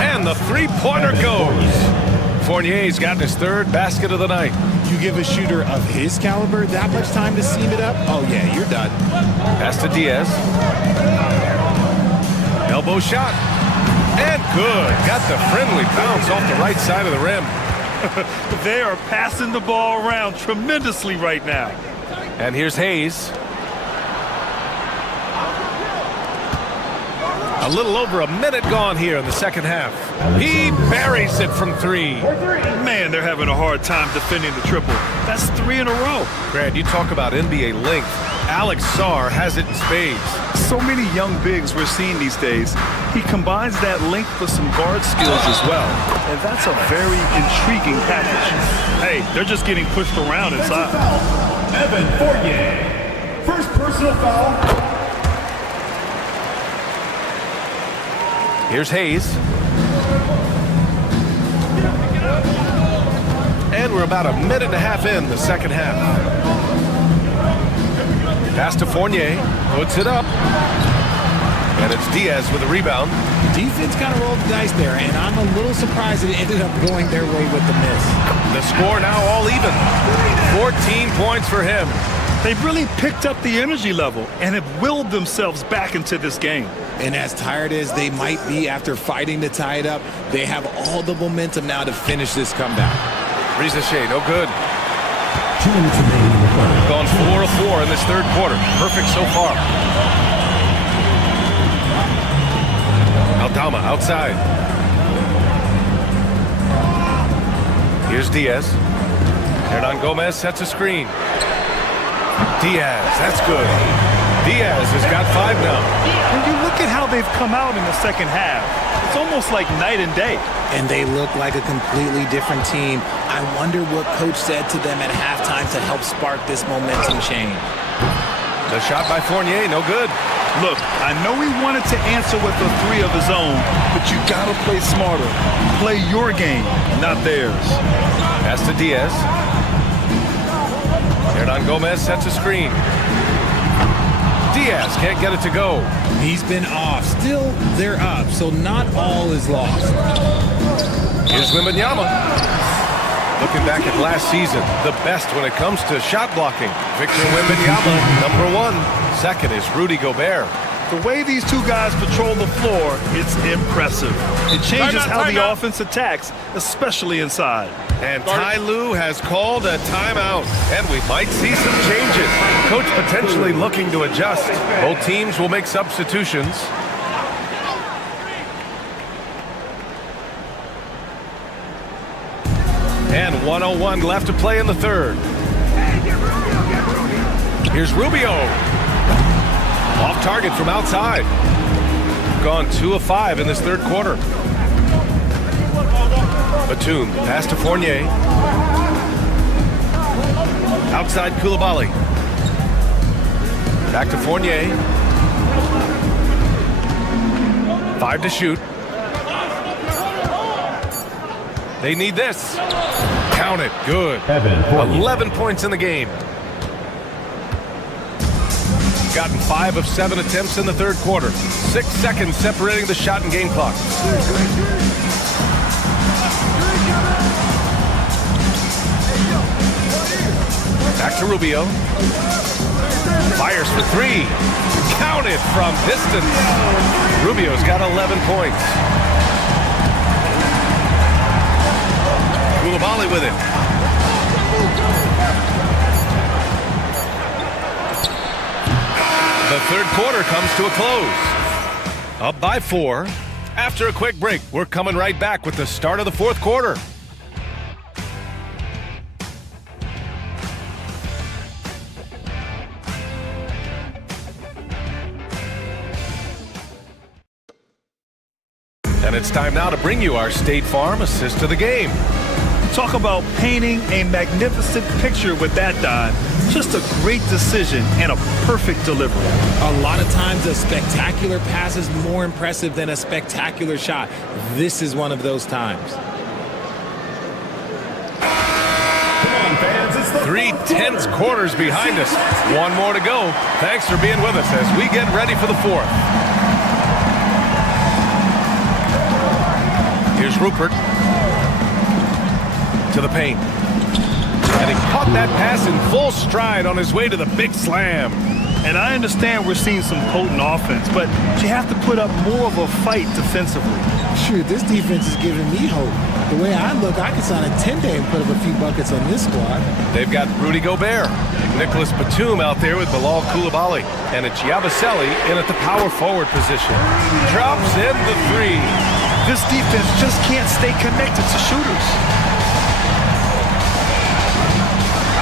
And the three-pointer goes. Fournier's gotten his third basket of the night. You give a shooter of his caliber that much time to seam it up? Oh, yeah, you're done. Pass to Diaz. Elbow shot. And good. Got the friendly bounce off the right side of the rim. They are passing the ball around tremendously right now. And here's Hayes. A little over a minute gone here in the second half. He buries it from 3. Man, they're having a hard time defending the triple. That's 3 in a row. Brad, you talk about NBA length. Alex Sarr has it in spades. So many young bigs we're seeing these days. He combines that length with some guard skills as well. And that's a very intriguing package. Hey, they're just getting pushed around inside. Evan Fournier. First personal foul. Here's Hayes. And we're about a minute and a half in the second half. Pass to Fournier. Puts it up. And it's Diaz with a rebound. Defense kind of rolled the dice there, and I'm a little surprised it ended up going their way with the miss. The score now all even. 14 points for him. They've really picked up the energy level and have willed themselves back into this game. And as tired as they might be after fighting to tie it up, they have all the momentum now to finish this comeback. Rizachet, no good. 2 minutes remaining in the quarter. Gone 4 of 4 in this third quarter. Perfect so far. Aldama outside. Here's Diaz. Hernan Gomez sets a screen. Diaz, that's good. Diaz has got 5 now. When you look at how they've come out in the second half, it's almost like night and day. And they look like a completely different team. I wonder what coach said to them at halftime to help spark this momentum change. The shot by Fournier, no good. Look, I know he wanted to answer with a three of his own, but you gotta play smarter. Play your game, not theirs. Pass to Diaz. Hernan Gomez sets a screen. Diaz can't get it to go. He's been off. Still, they're up, so not all is lost. Here's Wembanyama. Looking back at last season, the best when it comes to shot blocking. Victor Wembanyama, number 1. Second is Rudy Gobert. The way these two guys patrol the floor, it's impressive. It changes how the offense attacks, especially inside. And Ty Lue has called a timeout, and we might see some changes. Coach potentially looking to adjust. Both teams will make substitutions. And 1:01 left to play in the third. Here's Rubio. Off target from outside. Gone 2 of 5 in this third quarter. Batum, pass to Fournier. Outside Koulibaly. Back to Fournier. 5 to shoot. They need this. Count it. Good. 11 points in the game. Gotten 5 of 7 attempts in the third quarter. 6 seconds separating the shot and game clock. Back to Rubio. Fires for 3. Counted from distance. Rubio's got 11 points. Koulibaly with it. The third quarter comes to a close. Up by 4. After a quick break, we're coming right back with the start of the fourth quarter. And it's time now to bring you our State Farm assist of the game. Talk about painting a magnificent picture with that dime. Just a great decision and a perfect delivery. A lot of times a spectacular pass is more impressive than a spectacular shot. This is one of those times. Come on, fans. It's the 3 tense quarters behind us. One more to go. Thanks for being with us as we get ready for the fourth. Here's Rupert. To the paint. And he caught that pass in full stride on his way to the big slam. And I understand we're seeing some potent offense, but you have to put up more of a fight defensively. Sure, this defense is giving me hope. The way I look, I could sign a 10-day and put up a few buckets on this squad. They've got Rudy Gobert, Nicholas Batum out there with Bilal Koulibaly, and it's Yabusele in at the power forward position. Drops in the 3. This defense just can't stay connected to shooters.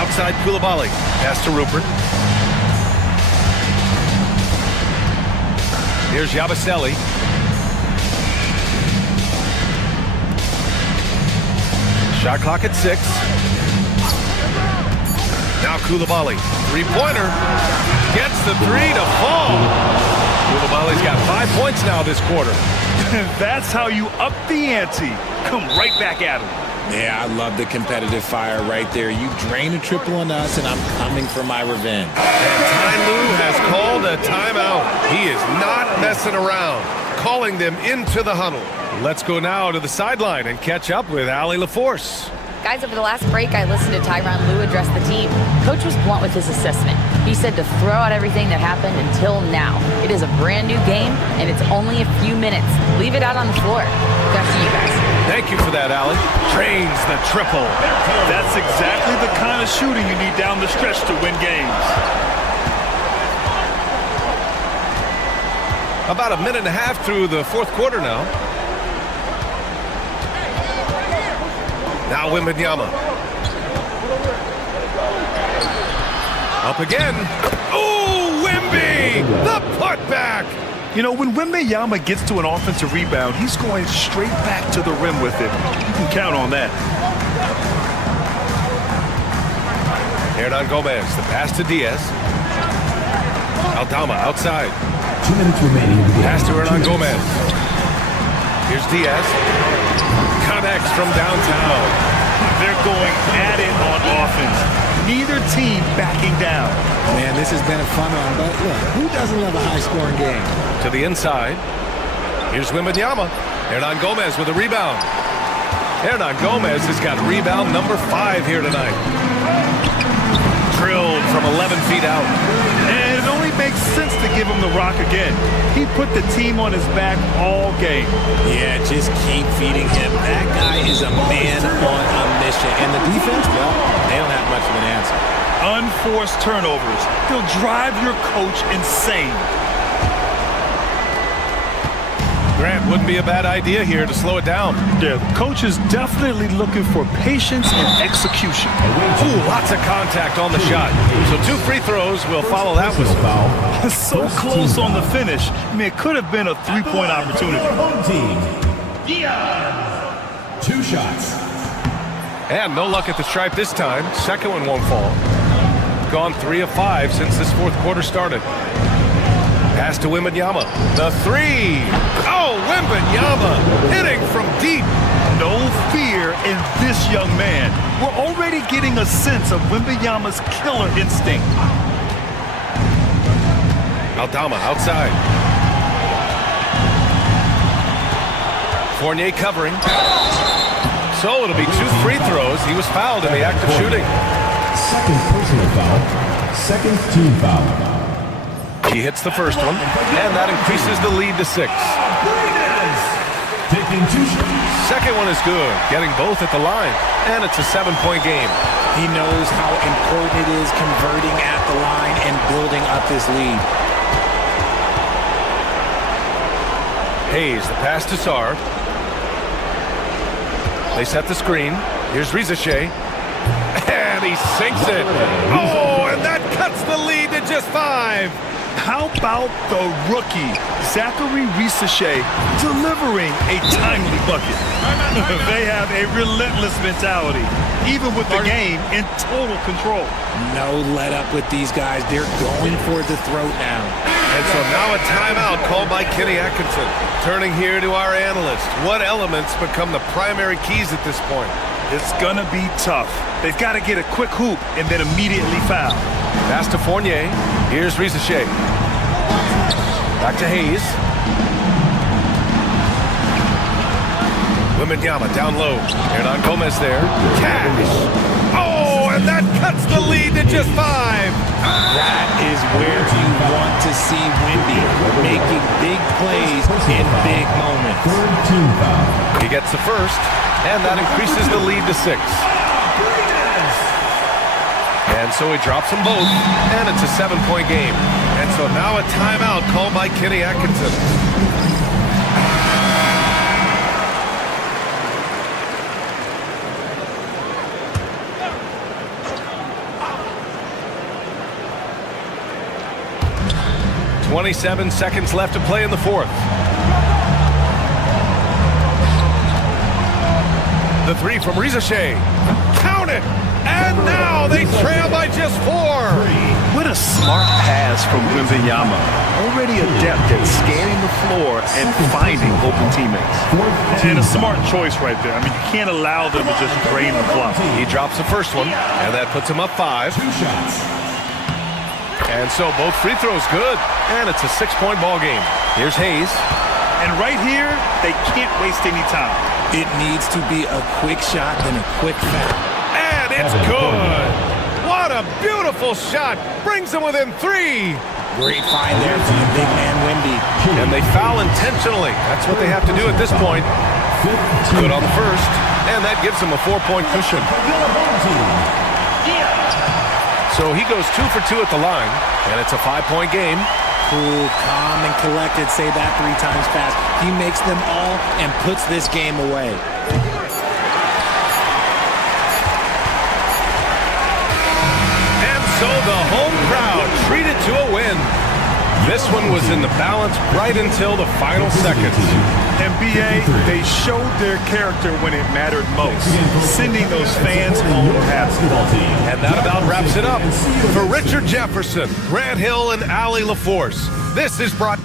Outside Koulibaly. Pass to Rupert. Here's Yabusele. Shot clock at 6. Now Koulibaly. 3-pointer. Gets the 3 to fall. Koulibaly's got 5 points now this quarter. That's how you up the ante. Come right back at him. Yeah, I love the competitive fire right there. You drain a triple on us, and I'm coming for my revenge. And Ty Lue has called a timeout. He is not messing around, calling them into the huddle. Let's go now to the sideline and catch up with Allie LaForce. Guys, over the last break, I listened to Tyronn Lue address the team. Coach was blunt with his assessment. He said to throw out everything that happened until now. It is a brand new game, and it's only a few minutes. Leave it out on the floor. Back to you guys. Thank you for that, Allie. Trains the triple. That's exactly the kind of shooting you need down the stretch to win games. About a minute and a half through the fourth quarter now. Now Wembanyama. Up again. Ooh, Wemby! The putback! You know, when Wembanyama gets to an offensive rebound, he's going straight back to the rim with it. You can count on that. Hernan Gomez, the pass to Diaz. Aldama outside. 2 minutes remaining. Pass to Hernan Gomez. Here's Diaz. Connects from downtown. They're going at it on offense. Neither team backing down. Man, this has been a fun one, but look, who doesn't love a high-scoring game? To the inside. Here's Wembanyama. Hernan Gomez with a rebound. Hernan Gomez has got rebound number 5 here tonight. Drilled from 11 feet out. And it only makes sense to give him the rock again. He put the team on his back all game. Yeah, just keep feeding him. That guy is a man on a mission. And the defense, well, they don't have much of an answer. Unforced turnovers. They'll drive your coach insane. Grant, wouldn't be a bad idea here to slow it down. Yeah, the coach is definitely looking for patience and execution. Ooh, lots of contact on the shot. So 2 free throws will follow that whistle. So close on the finish. I mean, it could have been a 3-point opportunity. Home team. 2 shots. And no luck at the stripe this time. Second one won't fall. Gone 3 of 5 since this fourth quarter started. Pass to Wembanyama. The 3. Oh, Wembanyama hitting from deep. No fear in this young man. We're already getting a sense of Wembanyama's killer instinct. Aldama outside. Fournier covering. So it'll be 2 free throws. He was fouled in the act of shooting. Second personal foul. Second team foul. He hits the first one, and that increases the lead to 6. Taking 2 shots. Second one is good, getting both at the line, and it's a 7-point game. He knows how important it is converting at the line and building up this lead. Hayes, the pass to Sarr. They set the screen. Here's Rizachet. And he sinks it. Oh, and that cuts the lead to just 5. How about the rookie, Zachary Rizachet, delivering a timely bucket? They have a relentless mentality, even with the game in total control. No let up with these guys. They're going for the throat now. And so now a timeout called by Kenny Atkinson. Turning here to our analyst. What elements become the primary keys at this point? It's going to be tough. They've got to get a quick hoop and then immediately foul. Pass to Fournier. Here's Rizachet. Back to Hayes. Wembanyama down low. Hernan Gomez there. Cash. Oh, and that cuts the lead to just 5. That is where you want to see Wemby, making big plays in big moments. Third team foul. He gets the first, and that increases the lead to 6. And so he drops them both, and it's a 7-point game. And so now a timeout called by Kenny Atkinson. "27 seconds left to play in the fourth. The 3 from Rizachet. Count it! And now they trail by just 4. What a smart pass from Wembanyama. Already adept at scanning the floor and finding open teammates. And a smart choice right there. I mean, you can't allow them to just drain the clock. He drops the first one, and that puts him up 5. 2 shots. And so both free throws good, and it's a 6-point ball game. Here's Hayes. And right here, they can't waste any time. It needs to be a quick shot and a quick foul. And it's good. What a beautiful shot. Brings them within 3. Great find there from the big man Wemby. And they foul intentionally. That's what they have to do at this point. Good on the first, and that gives them a 4-point cushion. So he goes 2 for 2 at the line, and it's a 5-point game. Cool, calm, and collected. Say that 3 times fast. He makes them all and puts this game away. And so the home crowd treated to a win. This one was in the balance right until the final seconds. NBA, they showed their character when it mattered most, sending those fans home happy. And that about wraps it up. For Richard Jefferson, Grant Hill, and Allie LaForce, this is brought...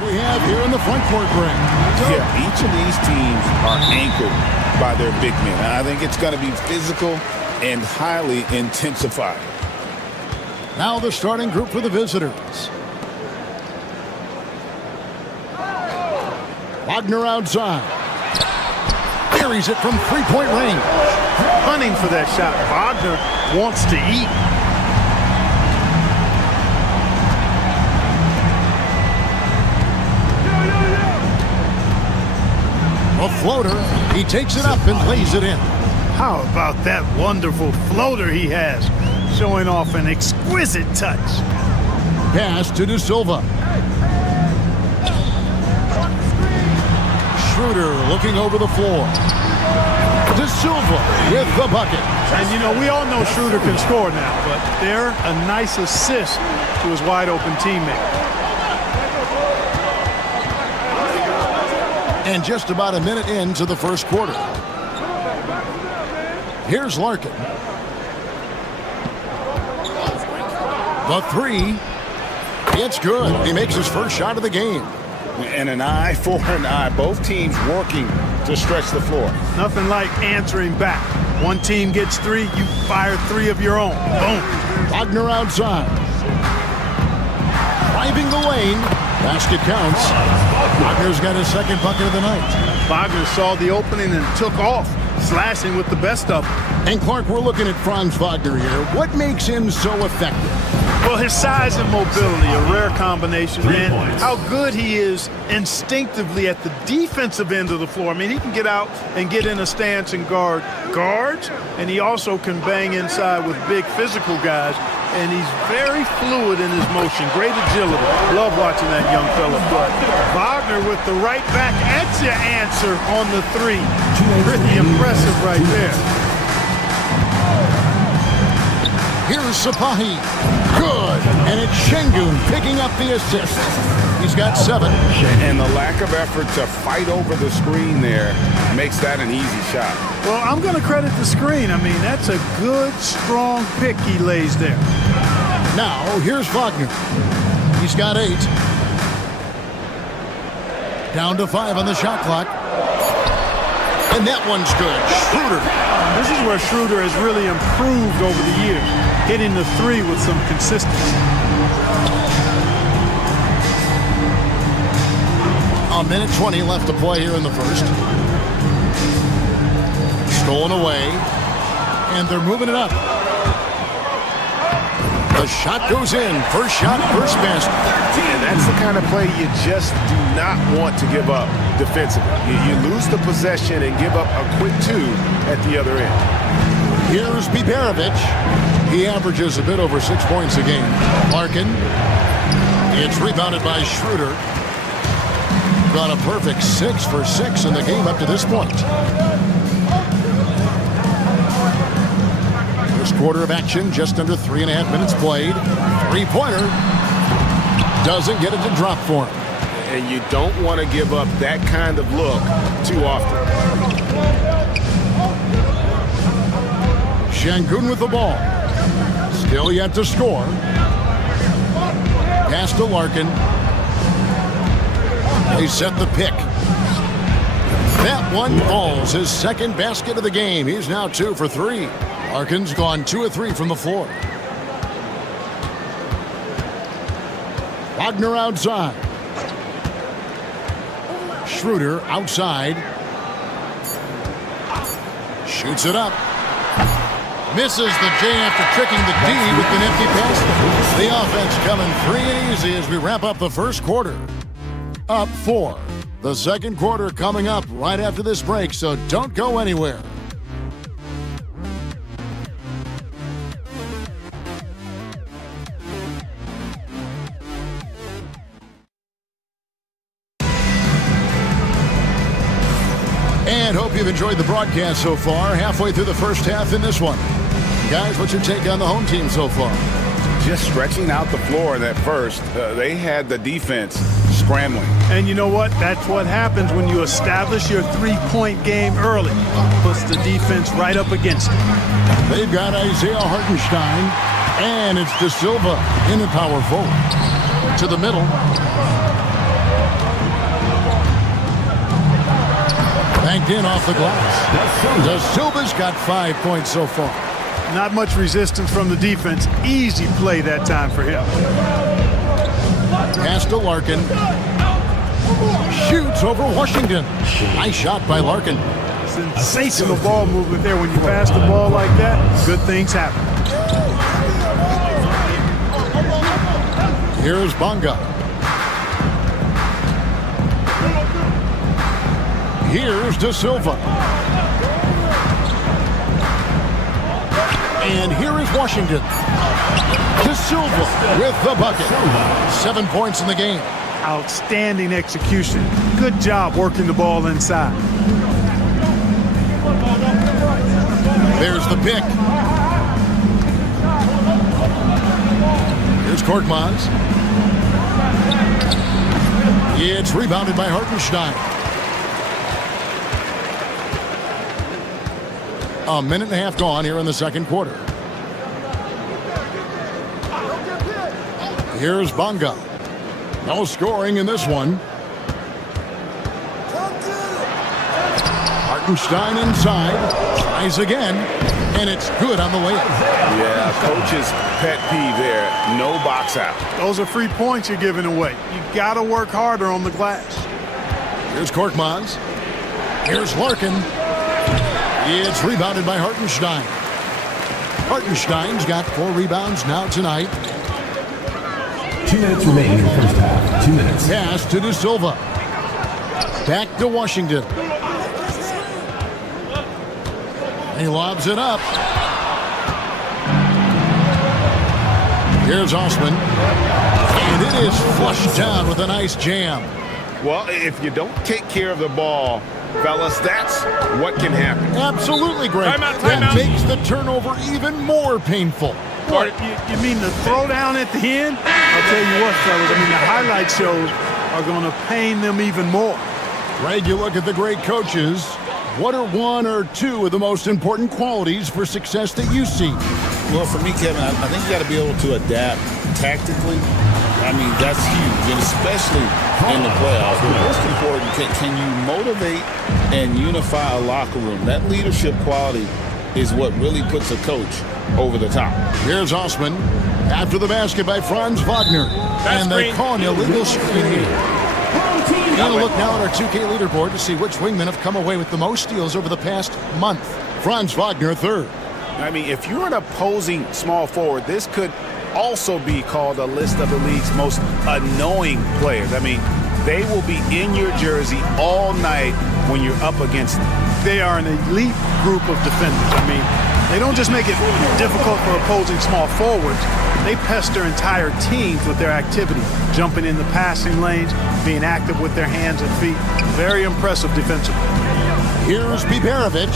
We have here in the front court break. Yeah, each of these teams are anchored by their big men. I think it's going to be physical and highly intensified. Now the starting group for the visitors. Wagner outside. Buries it from three-point range. Hunting for that shot. Wagner wants to eat. A floater. He takes it up and lays it in. How about that wonderful floater he has, showing off an exquisite touch. Pass to De Silva. Schroeder looking over the floor. De Silva with the bucket. And, you know, we all know Schroeder can score now, but they're a nice assist to his wide-open teammate. And just about a minute into the first quarter. Here's Larkin. The three. It's good. He makes his first shot of the game. And an eye for an eye. Both teams working to stretch the floor. Nothing like answering back. One team gets three, you fire three of your own. Boom. Wagner outside. Driving the lane. Basket counts. Wagner's got his second bucket of the night. Wagner saw the opening and took off, slashing with the best of them. And Clark, we're looking at Franz Wagner here. What makes him so effective? Well, his size and mobility, a rare combination, and how good he is instinctively at the defensive end of the floor. I mean, he can get out and get in a stance and guard guards, and he also can bang inside with big physical guys, and he's very fluid in his motion. Great agility. Love watching that young fella play. Wagner with the right back at your answer on the three. Pretty impressive right there. Here's Sapahi. Good. And it's Şengün picking up the assist. He's got 7. And the lack of effort to fight over the screen there makes that an easy shot. Well, I'm going to credit the screen. I mean, that's a good, strong pick he lays there. Now, here's Wagner. He's got 8. Down to 5 on the shot clock. And that one's good. Schroeder. This is where Schroeder has really improved over the years, hitting the three with some consistency. A minute 20 left to play here in the first. Stolen away. And they're moving it up. The shot goes in. First shot, first basket. And that's the kind of play you just do not want to give up defensively. You lose the possession and give up a quick 2 at the other end. Here's Biberovic. He averages a bit over 6 points a game. Larkin. It's rebounded by Schroeder. Got a perfect 6 for 6 in the game up to this point. First quarter of action, just under 3.5 minutes played. Three-pointer. Doesn't get it to drop for him. And you don't want to give up that kind of look too often. Şengün with the ball. Still yet to score. Pass to Larkin. They set the pick. That one falls. His second basket of the game. He's now 2 for 3. Larkin's gone 2 of 3 from the floor. Wagner outside. Schroeder outside. Shoots it up. Misses the J after tricking the D with an empty pass. The offense coming free and easy as we wrap up the first quarter. Up 4. The second quarter coming up right after this break, so don't go anywhere. And hope you've enjoyed the broadcast so far. Halfway through the first half in this one. Guys, what's your take on the home team so far? Just stretching out the floor in that first. They had the defense scrambling. And you know what? That's what happens when you establish your three-point game early. Puts the defense right up against it. They've got Isaiah Hartenstein, and it's De Silva in the power forward. To the middle. Banked in off the glass. De Silva's got 5 points so far. Not much resistance from the defense. Easy play that time for him. Pass to Larkin. Shoots over Washington. Nice shot by Larkin. Sensational ball movement there. When you pass the ball like that, good things happen. Here's Bonga. Here's De Silva. And here is Washington. De Silva with the bucket. 7 points in the game. Outstanding execution. Good job working the ball inside. There's the pick. Here's Korkmaz. It's rebounded by Hartenstein. A minute and a half gone here in the second quarter. Here's Bonga. No scoring in this one. Hartenstein inside. Tries again. And it's good on the layup. Yeah, coach's pet peeve there. No box out. Those are free points you're giving away. You got to work harder on the glass. Here's Korkmaz. Here's Larkin. It's rebounded by Hartenstein. Hartenstein's got 4 rebounds now tonight. 2 minutes remaining in the first half. 2 minutes. Pass to De Silva. Back to Washington. He lobs it up. Here's Osman. And it is flushed down with a nice jam. Well, if you don't take care of the ball, fellas, that's what can happen. Absolutely, Greg. Timeout. That makes the turnover even more painful. What, you mean the throwdown at the end? I'll tell you what, fellas. I mean, the highlight shows are going to pain them even more. Greg, you look at the great coaches. What are 1 or 2 of the most important qualities for success that you see? Well, for me, Kevin, I think you got to be able to adapt tactically. I mean, that's huge, and especially in the playoffs. But most important, can you motivate and unify a locker room? That leadership quality is what really puts a coach over the top. Here's Osman. After the basket by Franz Wagner. And they call an illegal screen here. We're going to look now at our 2K leaderboard to see which wingmen have come away with the most steals over the past month. Franz Wagner, 3rd. I mean, if you're an opposing small forward, this could also be called a list of the league's most annoying players. I mean, they will be in your jersey all night when you're up against them. They are an elite group of defenders. I mean, they don't just make it difficult for opposing small forwards. They pester entire teams with their activity, jumping in the passing lanes, being active with their hands and feet. Very impressive defensively. Here's Biberovic.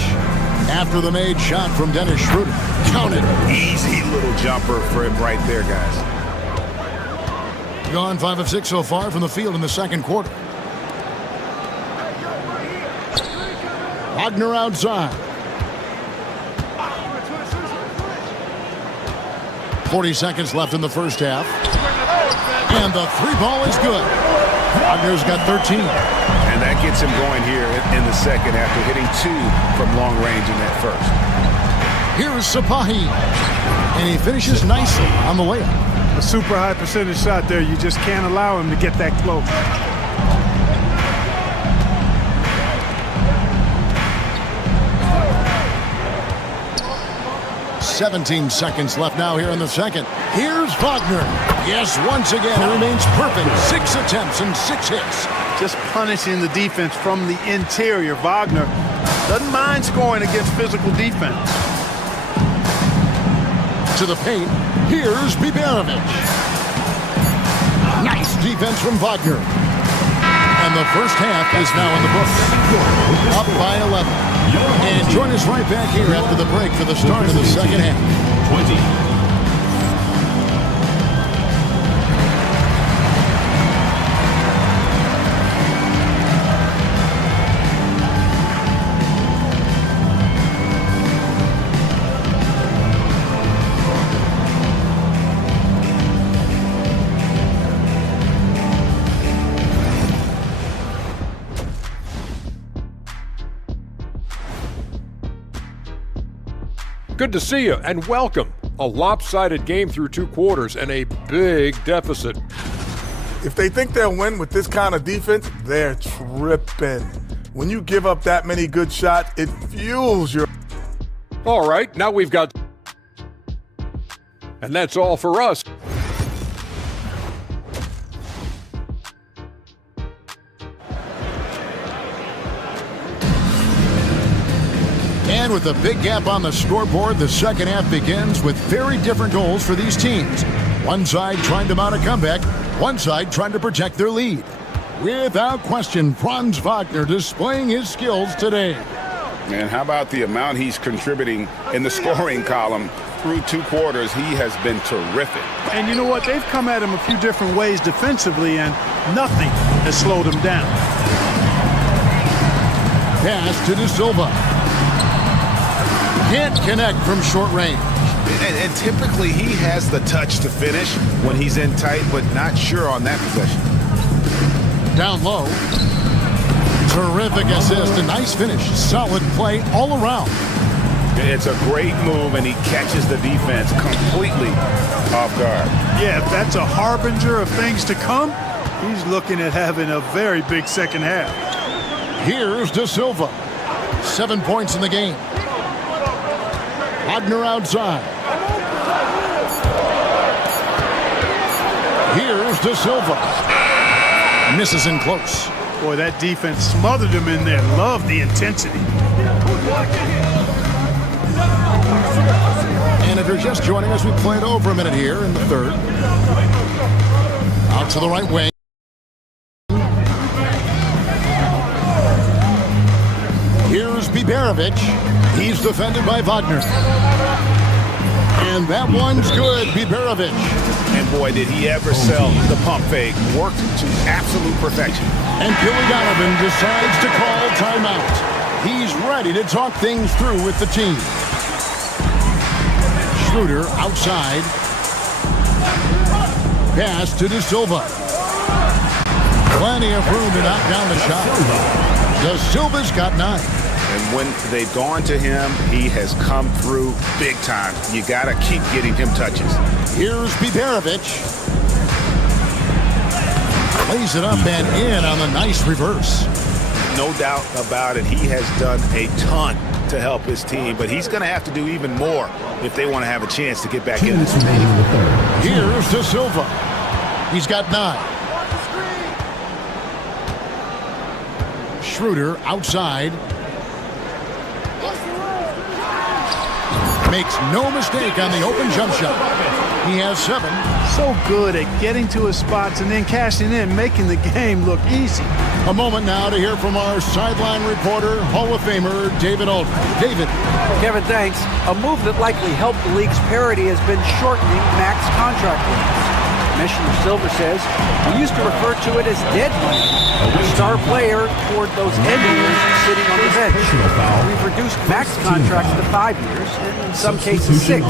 After the made shot from Dennis Schroeder. Counted. Easy little jumper for him right there, guys. Gone 5 of 6 so far from the field in the second quarter. Wagner outside. 40 seconds left in the first half. And the 3-ball is good. Wagner's got 13. And that gets him going here in the second after hitting 2 from long range in that first. Here's Sapahi. And he finishes nicely on the layup. A super high percentage shot there. You just can't allow him to get that close. 17 seconds left now here in the second. Here's Wagner. Yes, once again, he remains perfect. 6 attempts and 6 hits. Just punishing the defense from the interior. Wagner doesn't mind scoring against physical defense. To the paint, here's Biberovic. Nice defense from Wagner. And the first half is now in the books. Up by 11. And join us right back here after the break for the start of the second half. 20. Good to see you and welcome. A lopsided game through 2 quarters and a big deficit. If they think they'll win with this kind of defense, they're tripping. When you give up that many good shots, it fuels your... All right, now we've got... And that's all for us. And with a big gap on the scoreboard, the second half begins with very different goals for these teams. One side trying to mount a comeback, One side trying to protect their lead. Without question, Franz Wagner displaying his skills today. And how about the amount he's contributing in the scoring column? Through 2 quarters, he has been terrific. And you know what? They've come at him a few different ways defensively, and nothing has slowed him down. Pass to De Silva. Can't connect from short range. And typically he has the touch to finish when he's in tight, but not sure on that possession. Down low. Terrific assist, a nice finish. Solid play all around. It's a great move, and he catches the defense completely off guard. Yeah, if that's a harbinger of things to come, he's looking at having a very big second half. Here's De Silva. 7 points in the game. Wagner outside. Here's De Silva. Misses in close. Boy, that defense smothered him in there. Love the intensity. And if you're just joining us, we played over a minute here in the third. Out to the right wing. Here's Biberovic. He's defended by Wagner. And that one's good, Biberovic. And boy, did he ever sell the pump fake. Worked to absolute perfection. And Billy Donovan decides to call timeout. He's ready to talk things through with the team. Schroeder outside. Pass to De Silva. Plenty of room to knock down the shot. De Silva's got 9. And when they've gone to him, he has come through big time. You got to keep getting him touches. Here's Biberovic. Plays it up and in on the nice reverse. No doubt about it. He has done a ton to help his team, but he's going to have to do even more if they want to have a chance to get back in this. Here's De Silva. He's got 9. Schroeder outside. Makes no mistake on the open jump shot. He has 7. So good at getting to his spots and then cashing in, making the game look easy. A moment now to hear from our sideline reporter, Hall of Famer David Aldridge. David. Kevin, thanks. A move that likely helped the league's parity has been shortening max contract limits. Commissioner Silver says we used to refer to it as dead money. A star player toward those end years sitting on the bench. We've reduced max contracts to 5 years, and in some cases 6.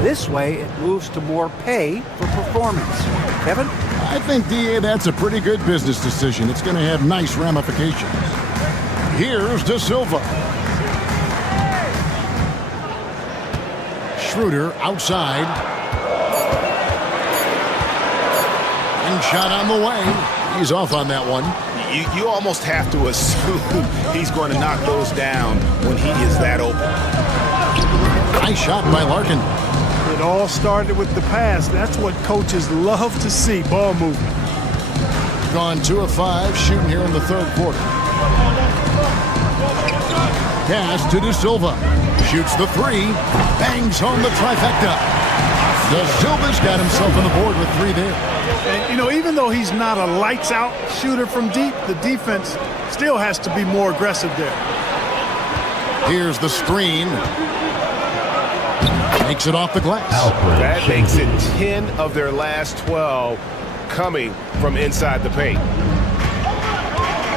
This way, it moves to more pay for performance. Kevin? I think, DA, that's a pretty good business decision. It's going to have nice ramifications. Here's De Silva. Schroeder outside. Shot on the way. He's off on that one. You almost have to assume he's going to knock those down when he is that open. Nice shot by Larkin. It all started with the pass. That's what coaches love to see, ball movement. Gone 2 of 5, shooting here in the third quarter. Pass to De Silva. Shoots the 3. Bangs home the trifecta. De Silva's got himself on the board with 3 there. And, you know, even though he's not a lights-out shooter from deep, the defense still has to be more aggressive there. Here's the screen. Makes it off the glass. That makes it 10 of their last 12 coming from inside the paint.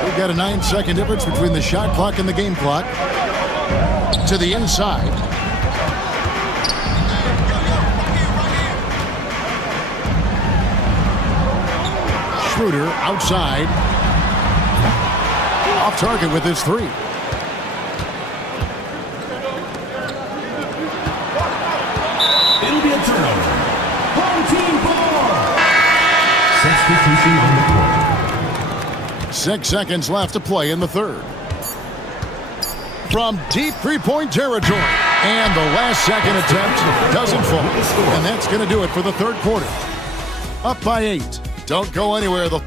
We've got a 9-second difference between the shot clock and the game clock. To the inside. Schroeder outside. Off target with his 3. It'll be a turnover. Home team ball. Substitution on the court. 6 seconds left to play in the third. From deep 3-point territory. And the last second attempt doesn't fall. And that's going to do it for the third quarter. Up by 8. Don't go anywhere. The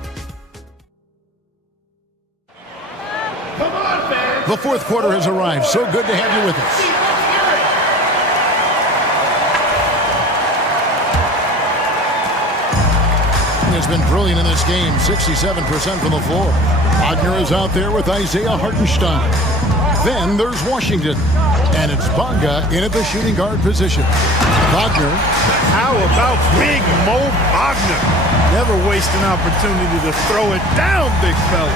fourth quarter has arrived. So good to have you with us. has been brilliant in this game, 67% from the floor. Wagner is out there with Isaiah Hartenstein. Then there's Washington, and it's Bonga in at the shooting guard position. Wagner. How about Big Mo Wagner? Never waste an opportunity to throw it down, big fella.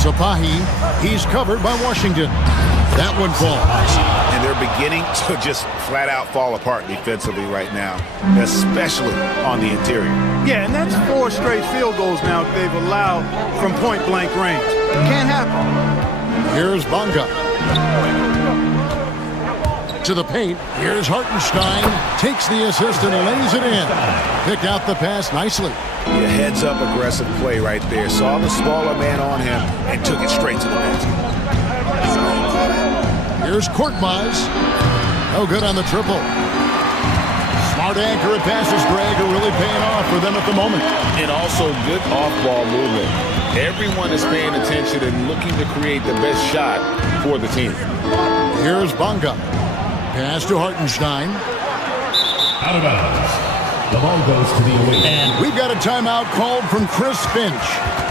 Sapahi, he's covered by Washington. That one falls. And they're beginning to just flat out fall apart defensively right now, especially on the interior. Yeah, and that's 4 straight field goals now they've allowed from point-blank range. Can't happen. Here's Bonga. To the paint. Here's Hartenstein. Takes the assist and lays it in. Picked out the pass nicely. A heads-up aggressive play right there. Saw the smaller man on him and took it straight to the basket. Here's Korkmaz. No good on the triple. Smart accurate passes, Greg, are really paying off for them at the moment. And also good off-ball movement. Everyone is paying attention and looking to create the best shot for the team. Here's Bonga. Pass to Hartenstein. Out of bounds. The ball goes to the away. And we've got a timeout called from Chris Finch.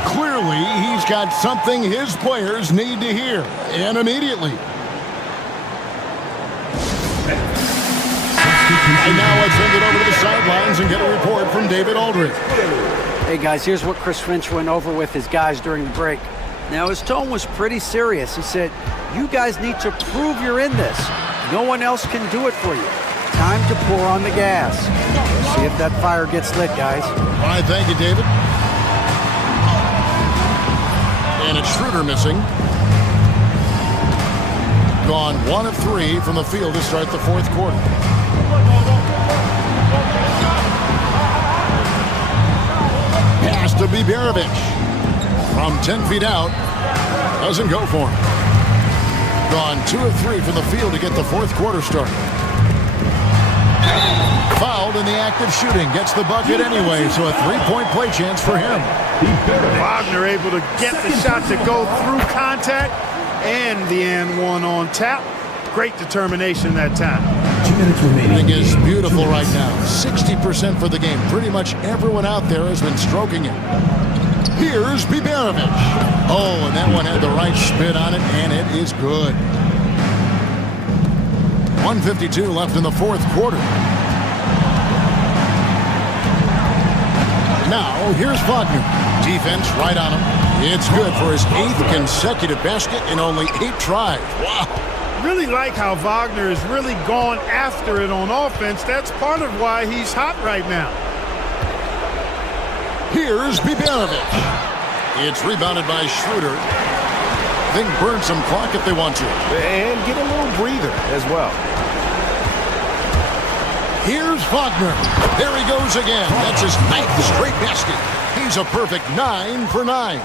Clearly, he's got something his players need to hear, and immediately. And now let's send it over to the sidelines and get a report from David Aldridge. Hey guys, here's what Chris Finch went over with his guys during the break. Now his tone was pretty serious. He said, you guys need to prove you're in this. No one else can do it for you. Time to pour on the gas. See if that fire gets lit, guys. All right, thank you, David. And it's Schroeder missing. Gone 1 of 3 from the field to start the 4th quarter. Pass to Biberovic. From 10 feet out. Doesn't go for him. Gone 2 of 3 from the field to get the 4th quarter started. Fouled in the act of shooting. Gets the bucket anyway, so a 3-point play chance for him. Wagner able to get the shot to go through contact and the and one on tap. Great determination that time. 2 minutes remaining. Everything is beautiful right now. 60% for the game. Pretty much everyone out there has been stroking it. Here's Biberovic. Oh, and that one had the right spin on it, and it is good. 1:52 left in the 4th quarter. Now, here's Wagner. Defense right on him. It's good for his 8th consecutive basket in only 8 tries. Wow. Really like how Wagner has really gone after it on offense. That's part of why he's hot right now. Here's Biberovic. It's rebounded by Schroeder. They can burn some clock if they want to. And get a little breather as well. Here's Wagner. There he goes again. That's his 9th straight basket. He's a perfect 9 for 9.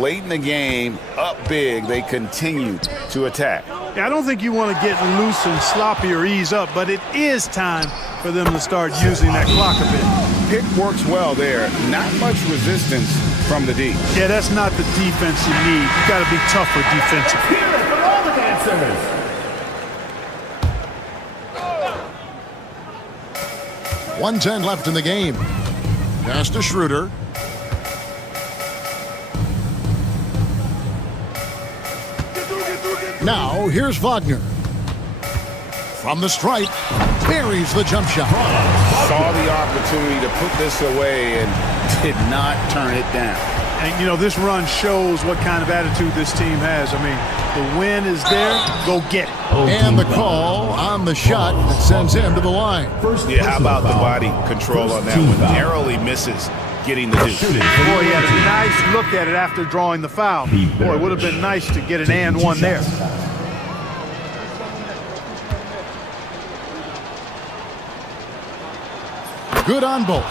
Late in the game, up big, they continue to attack. Yeah, I don't think you want to get loose and sloppy or ease up, but it is time for them to start using that clock a bit. Pick works well there. Not much resistance from the D. Yeah, that's not the defense you need. You got to be tougher defensively. Here for all the dancers. 1:10 left in the game. Pass to Schroeder. Now, here's Wagner. From the stripe, buries the jump shot. Saw the opportunity to put this away and did not turn it down. And, you know, this run shows what kind of attitude this team has. I mean, the win is there. Go get it. And the call on the shot that sends him to the line. Yeah, how about the body control on that one? Narrowly misses getting the deuce. Boy, he had a nice look at it after drawing the foul. Boy, it would have been nice to get an and one there. Good on both.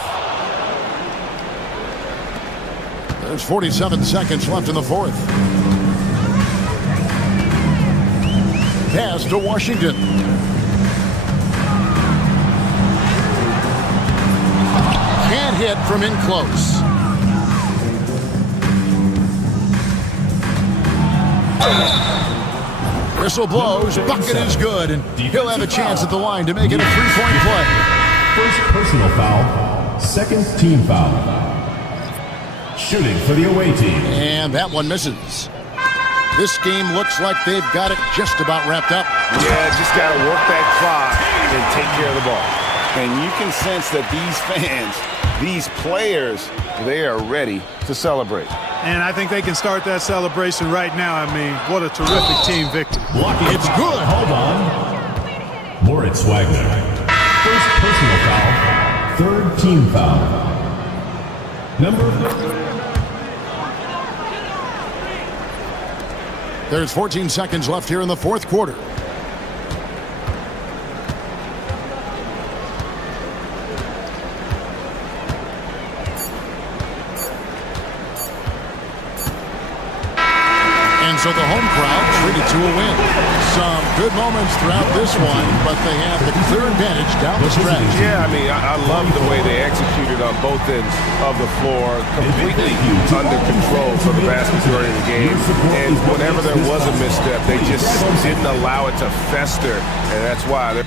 There's 47 seconds left in the 4th. Pass to Washington. Can't hit from in close. Whistle blows, bucket is good, and he'll have a chance at the line to make it a 3-point play. First personal foul, second team foul. Shooting for the away team. And that one misses. This game looks like they've got it just about wrapped up. Yeah, just got to work that clock and take care of the ball. And you can sense that these fans, these players, they are ready to celebrate. And I think they can start that celebration right now. I mean, what a terrific team victory. It's good. Hold on. Moritz Wagner. First personal foul, third team foul. There's 14 seconds left here in the fourth quarter. And so the home crowd treated to a win. Some good moments throughout this one, but they have the clear advantage down the stretch. Yeah, I mean, I love the way they executed on both ends of the floor, completely under control for the vast majority of the game. And whenever there was a misstep, they just didn't allow it to fester, and that's why they're...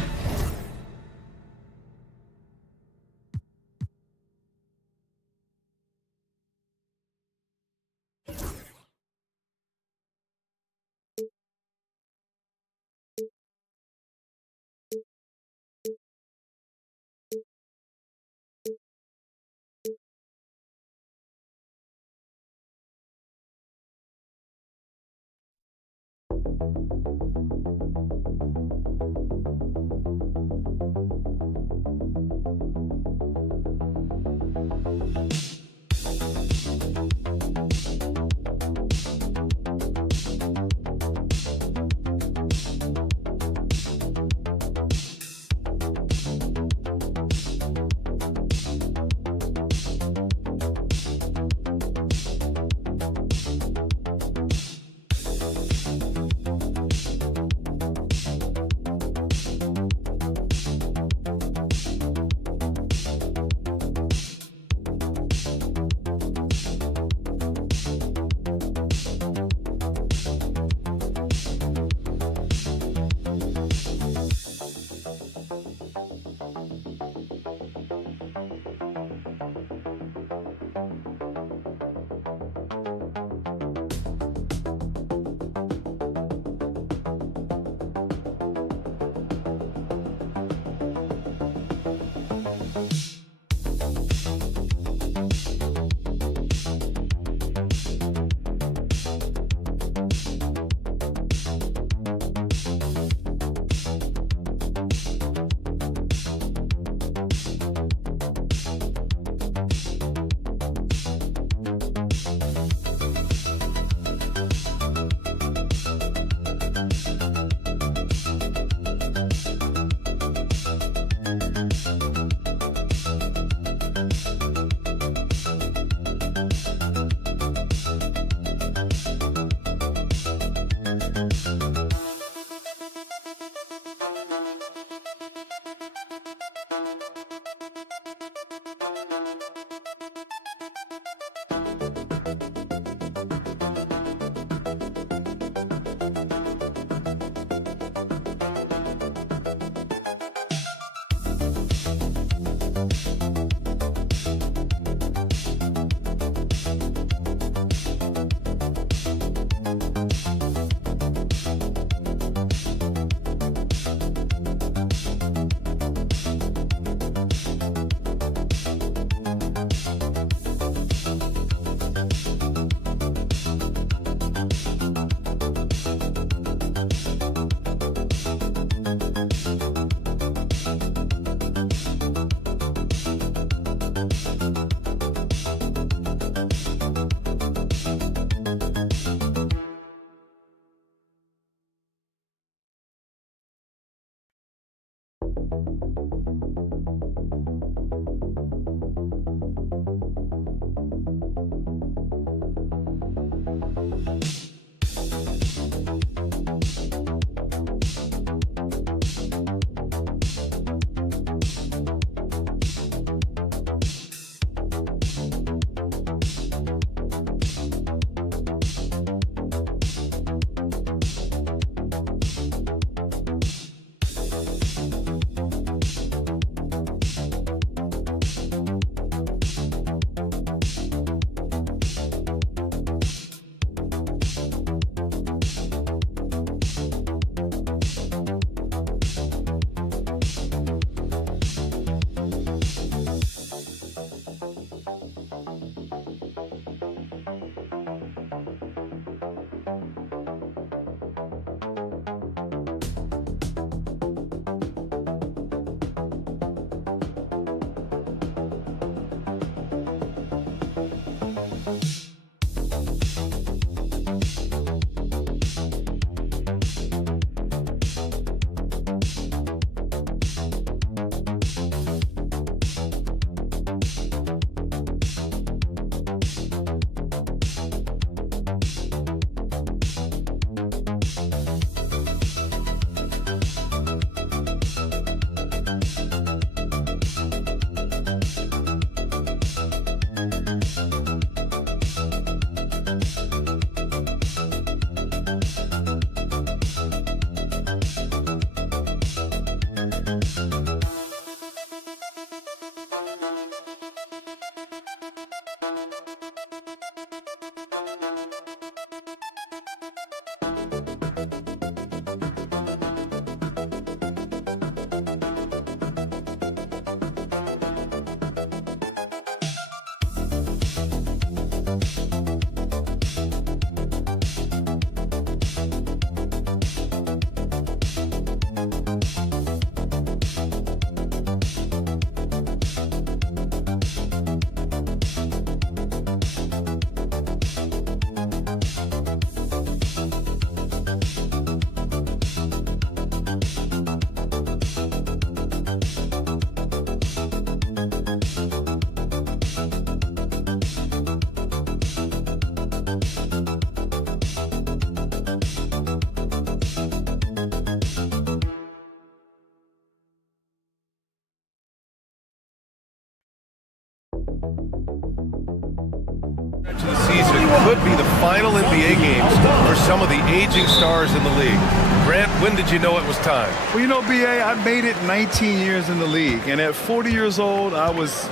The season could be the final NBA games for some of the aging stars in the league. Grant, when did you know it was time? Well, you know, B.A., I made it 19 years in the league, and at 40 years old, I was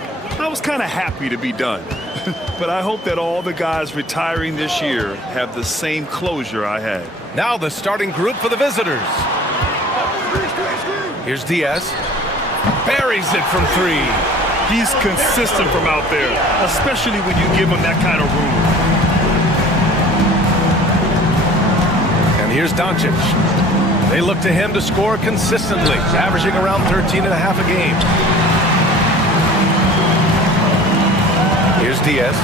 kind of happy to be done. But I hope that all the guys retiring this year have the same closure I had. Now the starting group for the visitors. Here's Diaz. Buries it from three. He's consistent from out there, especially when you give him that kind of room. And here's Doncic. They look to him to score consistently, averaging around 13.5 a game. Here's Diaz.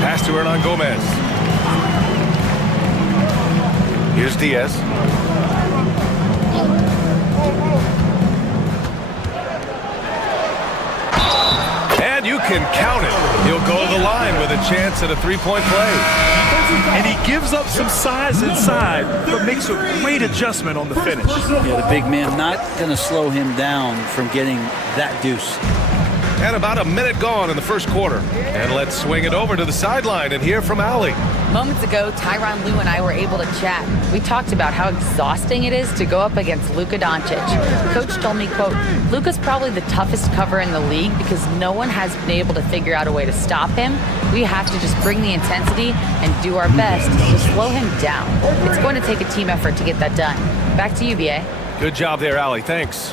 Pass to Hernan Gomez. Here's Diaz. And you can count it. He'll go to the line with a chance at a three-point play. And he gives up some size inside, but makes a great adjustment on the finish. Yeah, the big man not going to slow him down from getting that deuce. And about a minute gone in the first quarter. And let's swing it over to the sideline and hear from Allie. Moments ago, Tyronn Lue and I were able to chat. We talked about how exhausting it is to go up against Luka Doncic. Coach told me, quote, Luka's probably the toughest cover in the league because no one has been able to figure out a way to stop him. We have to just bring the intensity and do our best to slow him down. It's going to take a team effort to get that done. Back to you, B.A. Good job there, Allie. Thanks.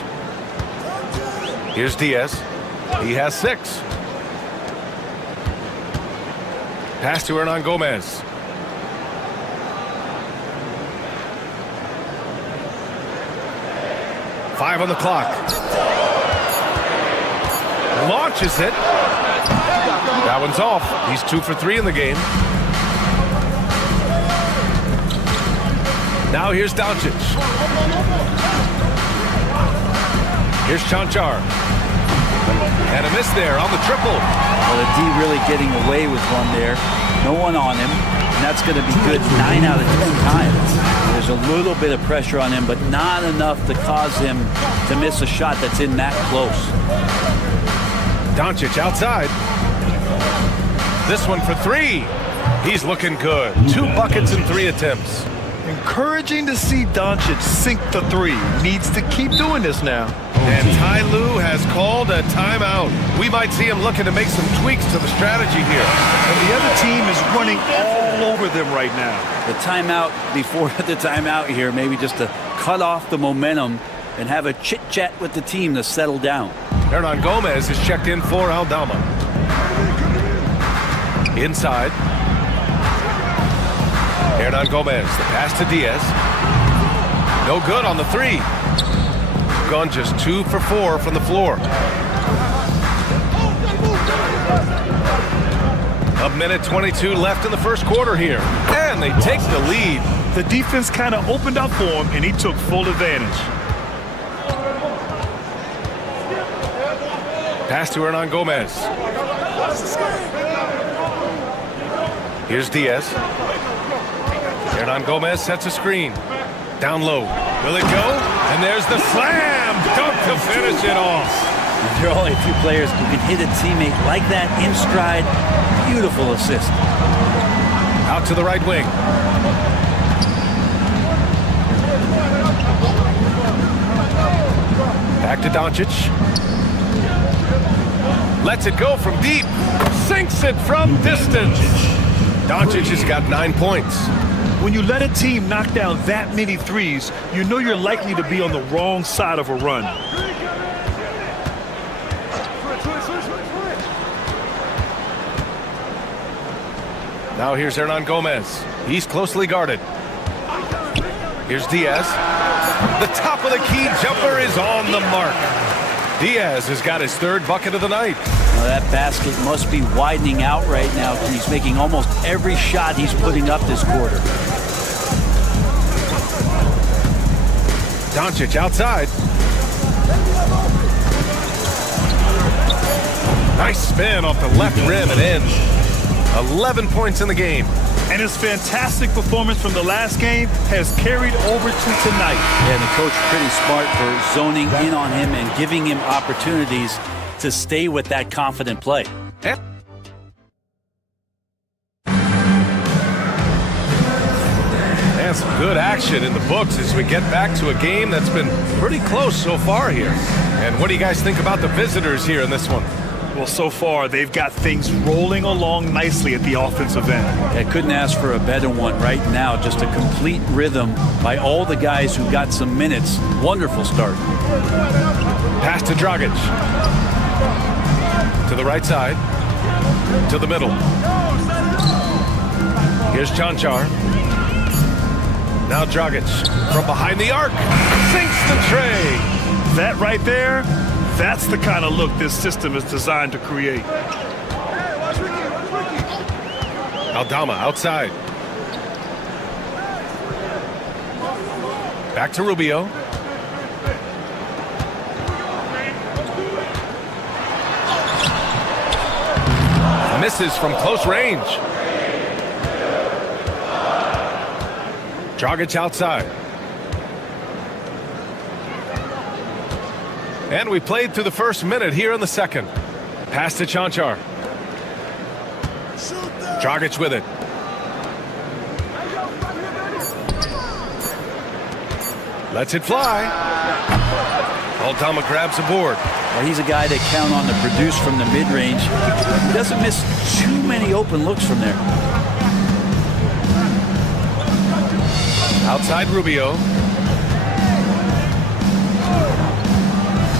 Here's Diaz. He has 6. Pass to Hernan Gomez. Five on the clock. Launches it. That one's off. He's 2 for 3 in the game. Now here's Doncic. Here's Chanchar. And a miss there on the triple. Well, the D really getting away with one there. No one on him. And that's going to be good 9 out of 10 times. There's a little bit of pressure on him, but not enough to cause him to miss a shot that's in that close. Doncic outside. This one for 3. He's looking good. 2 buckets in 3 attempts. Encouraging to see Doncic sink the 3. Needs to keep doing this now. And Ty Lue has called a timeout. We might see him looking to make some tweaks to the strategy here. And the other team is running all over them right now. The timeout before the timeout here, maybe just to cut off the momentum and have a chit-chat with the team to settle down. Hernan Gomez is checked in for Aldama. Inside. Hernan Gomez, the pass to Diaz. No good on the 3. Gone just 2 for 4 from the floor. A minute 22 left in the first quarter here. And they take the lead. The defense kind of opened up for him, and he took full advantage. Pass to Hernan Gomez. Here's Diaz. Hernan Gomez sets a screen. Down low. Will it go? And there's the slam dunk to finish it off. There are only a few players who can hit a teammate like that in stride. Beautiful assist. Out to the right wing. Back to Doncic. Lets it go from deep. Sinks it from distance. Doncic has got 9 points. When you let a team knock down that many threes, you know you're likely to be on the wrong side of a run. Now here's Hernan Gomez. He's closely guarded. Here's Diaz. The top of the key jumper is on the mark. Diaz has got his 3rd bucket of the night. Well, that basket must be widening out right now because he's making almost every shot he's putting up this quarter. Doncic outside. Nice spin off the left rim and in. 11 points in the game. And his fantastic performance from the last game has carried over to tonight. Yeah, the coach pretty smart for zoning in on him and giving him opportunities to stay with that confident play. And some good action in the books as we get back to a game that's been pretty close so far here. And what do you guys think about the visitors here in this one? Well, so far, they've got things rolling along nicely at the offensive end. I couldn't ask for a better one right now. Just a complete rhythm by all the guys who got some minutes. Wonderful start. Pass to Dragic. To the right side. To the middle. Here's Chanchar. Now Dragic from behind the arc. Sinks the tray. That right there, that's the kind of look this system is designed to create. Aldama outside. Back to Rubio. Misses from close range. Dragic outside. And we played through the first minute here in the second. Pass to Chanchar. Dragic with it. Lets it fly. Aldama grabs the board. Well, he's a guy they count on to produce from the mid-range. He doesn't miss too many open looks from there. Outside Rubio.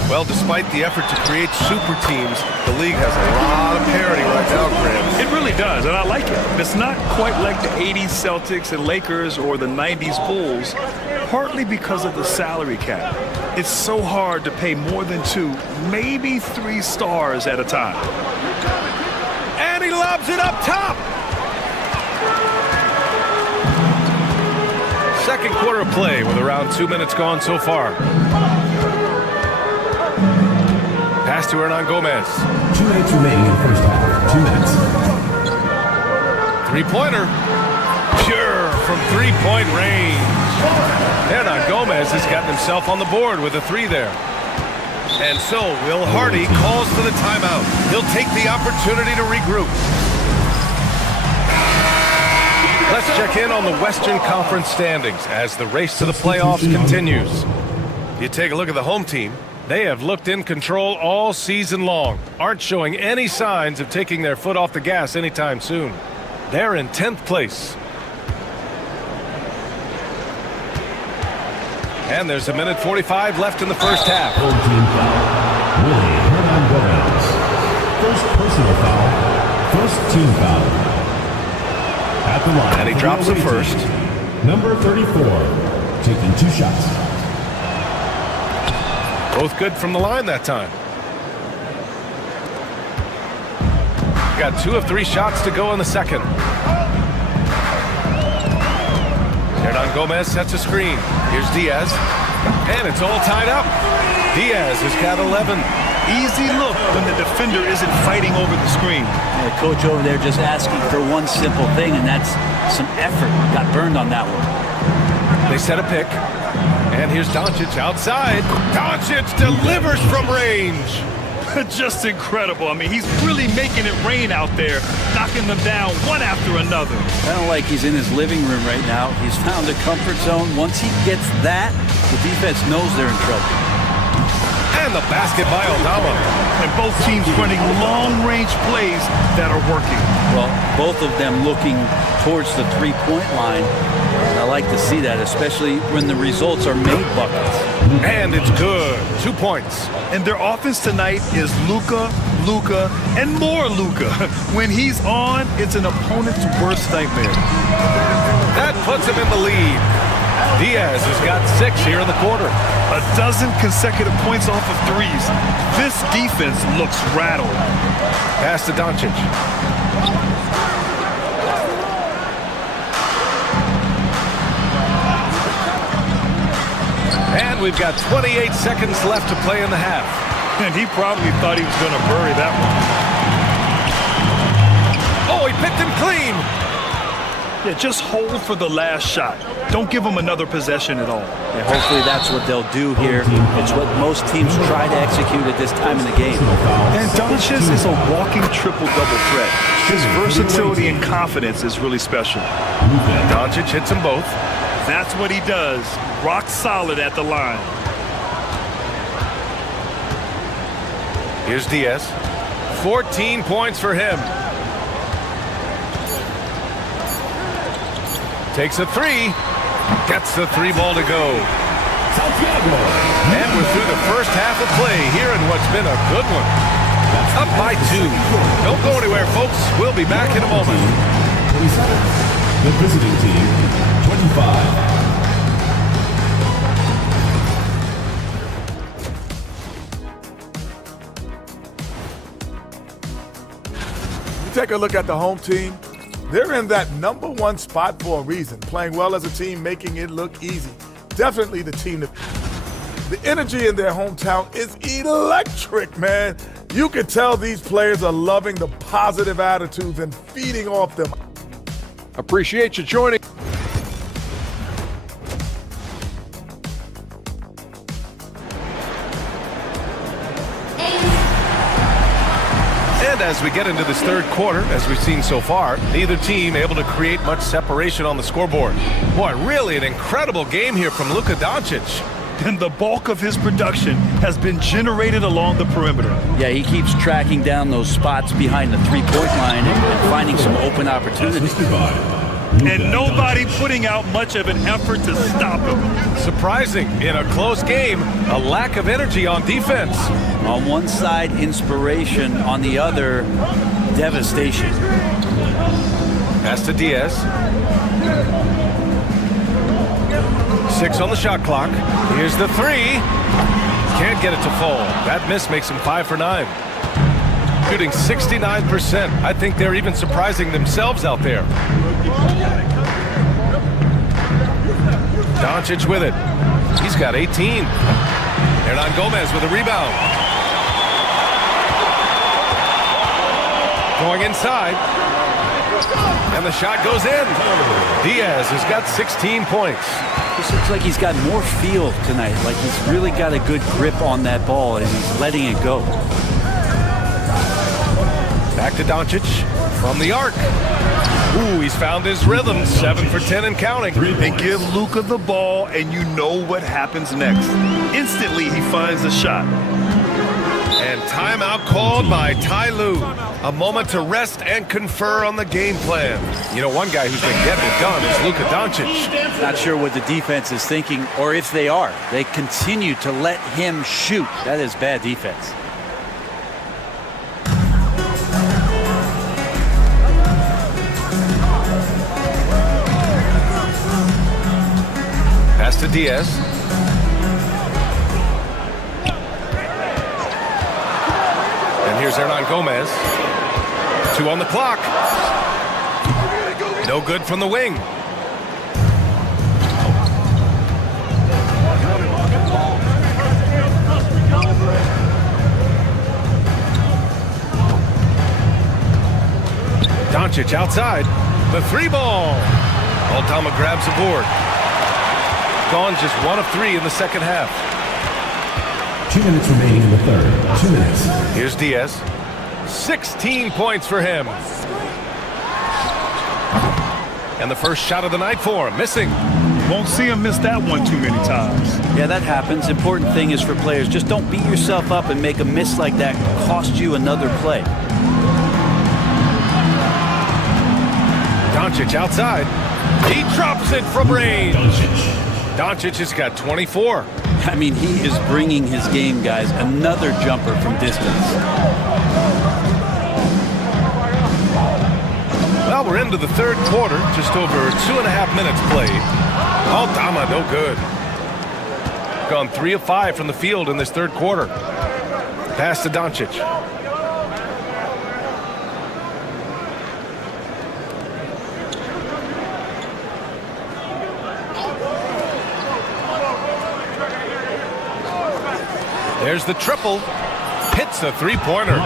Well, despite the effort to create super teams, the league has a lot of parity right now, Graham. It really does, and I like it. It's not quite like the 80s Celtics and Lakers or the 90s Bulls, partly because of the salary cap. It's so hard to pay more than 2, maybe 3 stars at a time. And he lobs it up top. Second quarter of play with around 2 minutes gone so far. Pass to Hernan Gomez. 2 minutes remaining in the first half. 2 minutes. Three-pointer. Pure from three-point range. Hernan Gomez has gotten himself on the board with a 3 there. And so Will Hardy calls for the timeout. He'll take the opportunity to regroup. Let's check in on the Western Conference standings as the race to the playoffs continues. You take a look at the home team. They have looked in control all season long, aren't showing any signs of taking their foot off the gas anytime soon. They're in 10th place. And there's 1:45 left in the first half. Home team foul. Willie Hernan Gomez. First personal foul. First team foul. At the line. And he drops it first. Number 34, taking 2 shots. Both good from the line that time. Got 2 of 3 shots to go in the second. Hernan Gomez sets a screen. Here's Diaz. And it's all tied up. Diaz has got 11. Easy look when the defender isn't fighting over the screen. The coach over there just asking for one simple thing, and that's some effort. Got burned on that one. They set a pick. And here's Doncic outside. Doncic delivers from range. Just incredible. I mean, he's really making it rain out there, knocking them down one after another. Kind of like he's in his living room right now. He's found a comfort zone. Once he gets that, the defense knows they're in trouble. And the basket by Aldama. And both teams running long-range plays that are working. Well, both of them looking towards the three-point line. And I like to see that, especially when the results are made buckets. And it's good. 2 points. And their offense tonight is Luka, and more Luka. When he's on, it's an opponent's worst nightmare. That puts him in the lead. Diaz has got 6 here in the quarter. A dozen consecutive points off of threes. This defense looks rattled. Pass to Doncic. And we've got 28 seconds left to play in the half. And he probably thought he was going to bury that one. Oh, he picked him clean. Yeah, just hold for the last shot. Don't give them another possession at all. Yeah, hopefully that's what they'll do here. It's what most teams try to execute at this time in the game. And Doncic is a walking triple-double threat. His versatility and confidence is really special. Doncic hits them both. That's what he does. Rock solid at the line. Here's Diaz. 14 points for him. Takes a three. Gets the three ball to go. And we're through the first half of play here in what's been a good one. Up by 2. Don't go anywhere, folks. We'll be back in a moment. 27. The visiting team, 25. Take a look at the home team. They're in that #1 spot for a reason, playing well as a team, making it look easy. Definitely the team that the energy in their hometown is electric, man. You can tell these players are loving the positive attitudes and feeding off them. Appreciate you joining. And as we get into this third quarter, as we've seen so far, neither team able to create much separation on the scoreboard. Boy, really an incredible game here from Luka Doncic. And the bulk of his production has been generated along the perimeter. Yeah, he keeps tracking down those spots behind the three-point line and finding some open opportunities. And nobody putting out much of an effort to stop him. Surprising, in a close game, a lack of energy on defense. On one side, inspiration. On the other, devastation. Pass to Diaz. 6 on the shot clock. Here's the three. Can't get it to fall. That miss makes him 5 for 9. Shooting 69%. I think they're even surprising themselves out there. Doncic with it. He's got 18. Hernan Gomez with a rebound. Going inside. And the shot goes in. Diaz has got 16 points. This looks like he's got more feel tonight. Like he's really got a good grip on that ball and he's letting it go. Back to Doncic from the arc. Ooh, he's found his rhythm. 7 for 10 and counting. And give Luka the ball and you know what happens next. Instantly he finds a shot. And timeout called by Ty Lue. A moment to rest and confer on the game plan. You know, one guy who's been getting it done is Luka Doncic. Not sure what the defense is thinking, or if they are. They continue to let him shoot. That is bad defense. Pass to Diaz. And here's Hernan Gomez. 2 on the clock. No good from the wing. Doncic outside. The three ball. Aldama grabs the board. Gone just 1 of 3 in the second half. 2 minutes remaining in the third. 2 minutes. Here's Diaz. 16 points for him. And the first shot of the night for him. Missing. Won't see him miss that one too many times. Yeah, that happens. Important thing is for players, just don't beat yourself up and make a miss like that cost you another play. Doncic outside. He drops it from range. Doncic has got 24. I mean, he is bringing his game, guys. Another jumper from distance. Well, we're into the third quarter. Just over 2.5 minutes played. Aldama, no good. Gone 3 of 5 from the field in this third quarter. Pass to Doncic. There's the triple. hits a three-pointer.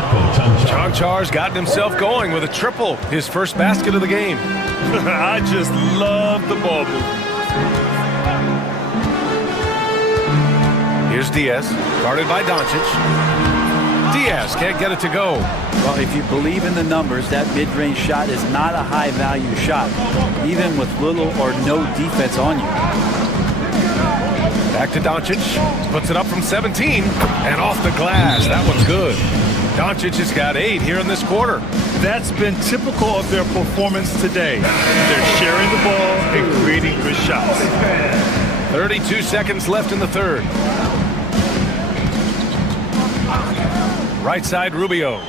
Chanchar's gotten himself going with a triple, his first basket of the game. I just love the ball movement. Here's Diaz, guarded by Doncic. Diaz can't get it to go. Well, if you believe in the numbers, that mid-range shot is not a high-value shot, even with little or no defense on you. Back to Doncic, puts it up from 17, and off the glass. That one's good. Doncic has got 8 here in this quarter. That's been typical of their performance today. They're sharing the ball and creating good shots. 32 seconds left in the third. Right side, Rubio.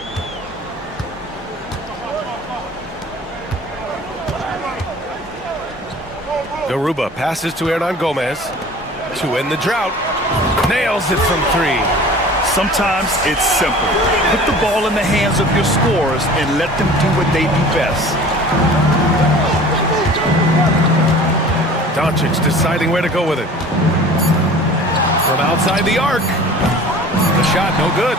Garuba passes to Hernan Gomez to end the drought. Nails it from 3. Sometimes it's simple. Put the ball in the hands of your scorers and let them do what they do best. Doncic deciding where to go with it. From outside the arc. The shot no good.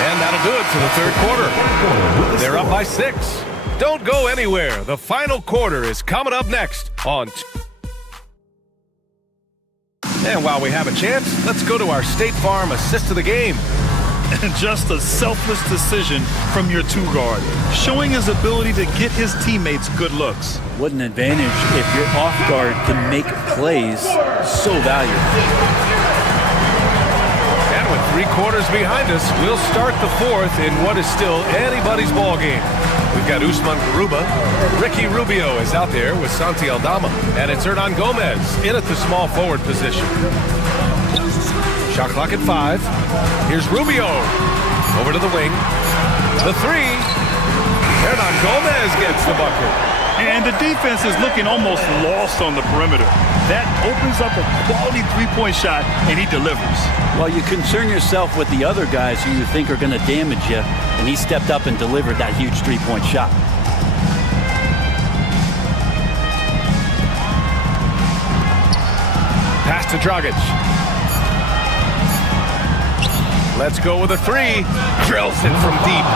And that'll do it for the third quarter. They're up by 6. Don't go anywhere. The final quarter is coming up next on... And while we have a chance, let's go to our State Farm assist of the game. And just a selfless decision from your 2-guard, showing his ability to get his teammates good looks. What an advantage if your off guard can make plays so valuable. And with 3 quarters behind us, we'll start the fourth in what is still anybody's ball game. We've got Usman Garuba. Ricky Rubio is out there with Santi Aldama. And it's Hernan Gomez in at the small forward position. Shot clock at 5. Here's Rubio. Over to the wing. The 3. Hernan Gomez gets the bucket. And the defense is looking almost lost on the perimeter. That opens up a quality three-point shot, and he delivers. Well, you concern yourself with the other guys who you think are going to damage you, and he stepped up and delivered that huge three-point shot. Pass to Dragic. Let's go with a 3. Drills it from deep.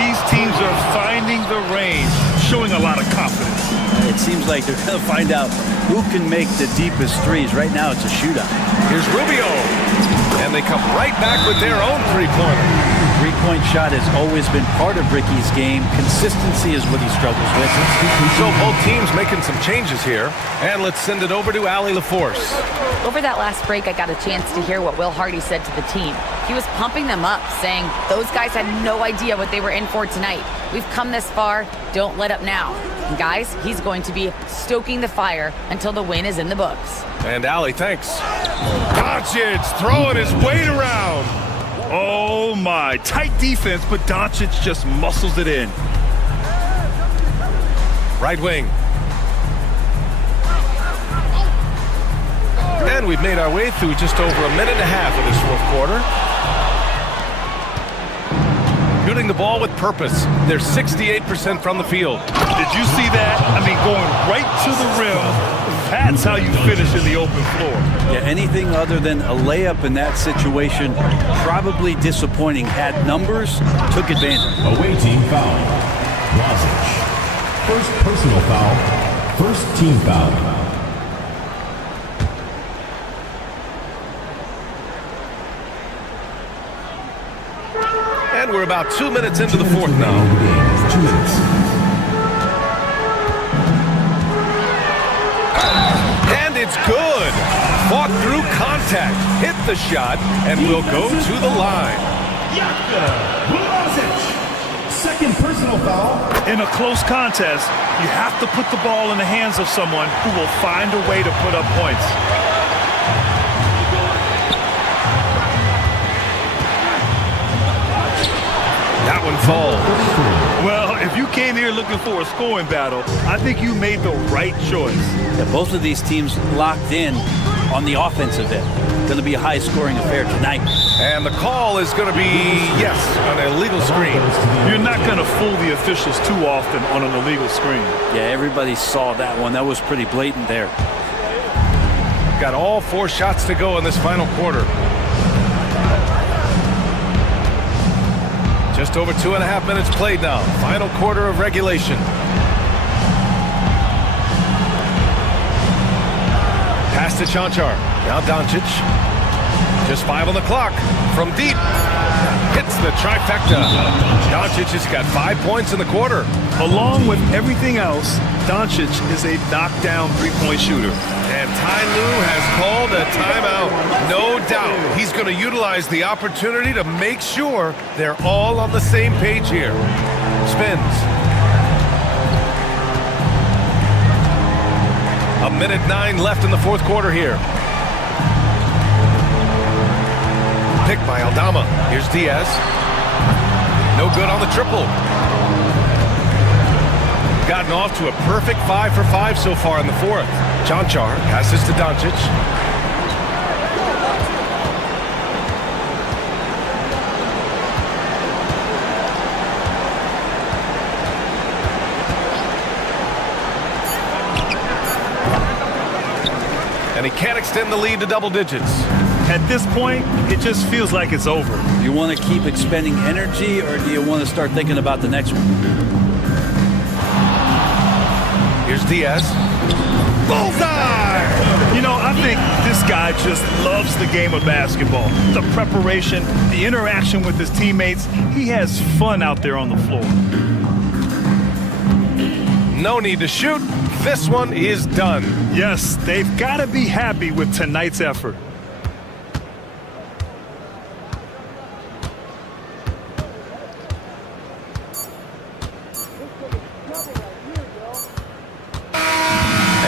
These teams are finding the range, showing a lot of confidence. It seems like they're going to find out who can make the deepest threes. Right now, it's a shootout. Here's Rubio. And they come right back with their own three-pointer. Three-point shot has always been part of Ricky's game. Consistency is what he struggles with. So both teams making some changes here. And let's send it over to Allie LaForce. Over that last break, I got a chance to hear what Will Hardy said to the team. He was pumping them up, saying those guys had no idea what they were in for tonight. We've come this far. Don't let up now. And guys, he's going to be stoking the fire until the win is in the books. And Allie, thanks. Doncic throwing his weight around. Oh my, tight defense, but Doncic just muscles it in. Right wing. And we've made our way through just over a minute and a half of this fourth quarter. Shooting the ball with purpose. They're 68% from the field. Did you see that? I mean, going right to the rim. That's how you finish in the open floor. Yeah, anything other than a layup in that situation, probably disappointing. Had numbers, took advantage. Away team foul. Blasic. First personal foul. First team foul. And we're about 2 minutes into the fourth now. 2 minutes. And it's good. Fought through contact, hit the shot, and will go to the line. Second personal foul. In a close contest, you have to put the ball in the hands of someone who will find a way to put up points. That one falls. Well, if you came here looking for a scoring battle, I think you made the right choice. Yeah, both of these teams locked in on the offensive end. Going to be a high-scoring affair tonight. And the call is going to be, yes, an illegal screen. You're not going to fool the officials too often on an illegal screen. Yeah, everybody saw that one. That was pretty blatant there. Got all 4 shots to go in this final quarter. Just over 2.5 minutes played now. Final quarter of regulation. Pass to Chanchar. Now Doncic. Just 5 on the clock. From deep. Hits the trifecta. Doncic has got 5 points in the quarter. Along with everything else, Doncic is a knockdown three-point shooter. And Ty Lue has called a timeout. No doubt he's going to utilize the opportunity to make sure they're all on the same page here. Spins. 1:09 left in the fourth quarter here. Pick by Aldama. Here's Diaz. No good on the triple. Gotten off to a perfect 5 for 5 so far in the fourth. Chanchar passes to Doncic. And he can't extend the lead to double digits. At this point, it just feels like it's over. Do you want to keep expending energy, or do you want to start thinking about the next one? Here's Diaz. Bullseye! You know, I think this guy just loves the game of basketball. The preparation, the interaction with his teammates. He has fun out there on the floor. No need to shoot. This one is done. Yes, they've got to be happy with tonight's effort.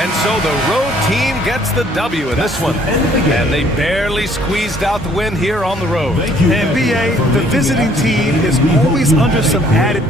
And so the road team gets the W in this one. And they barely squeezed out the win here on the road. And BA, the visiting team is always under some added...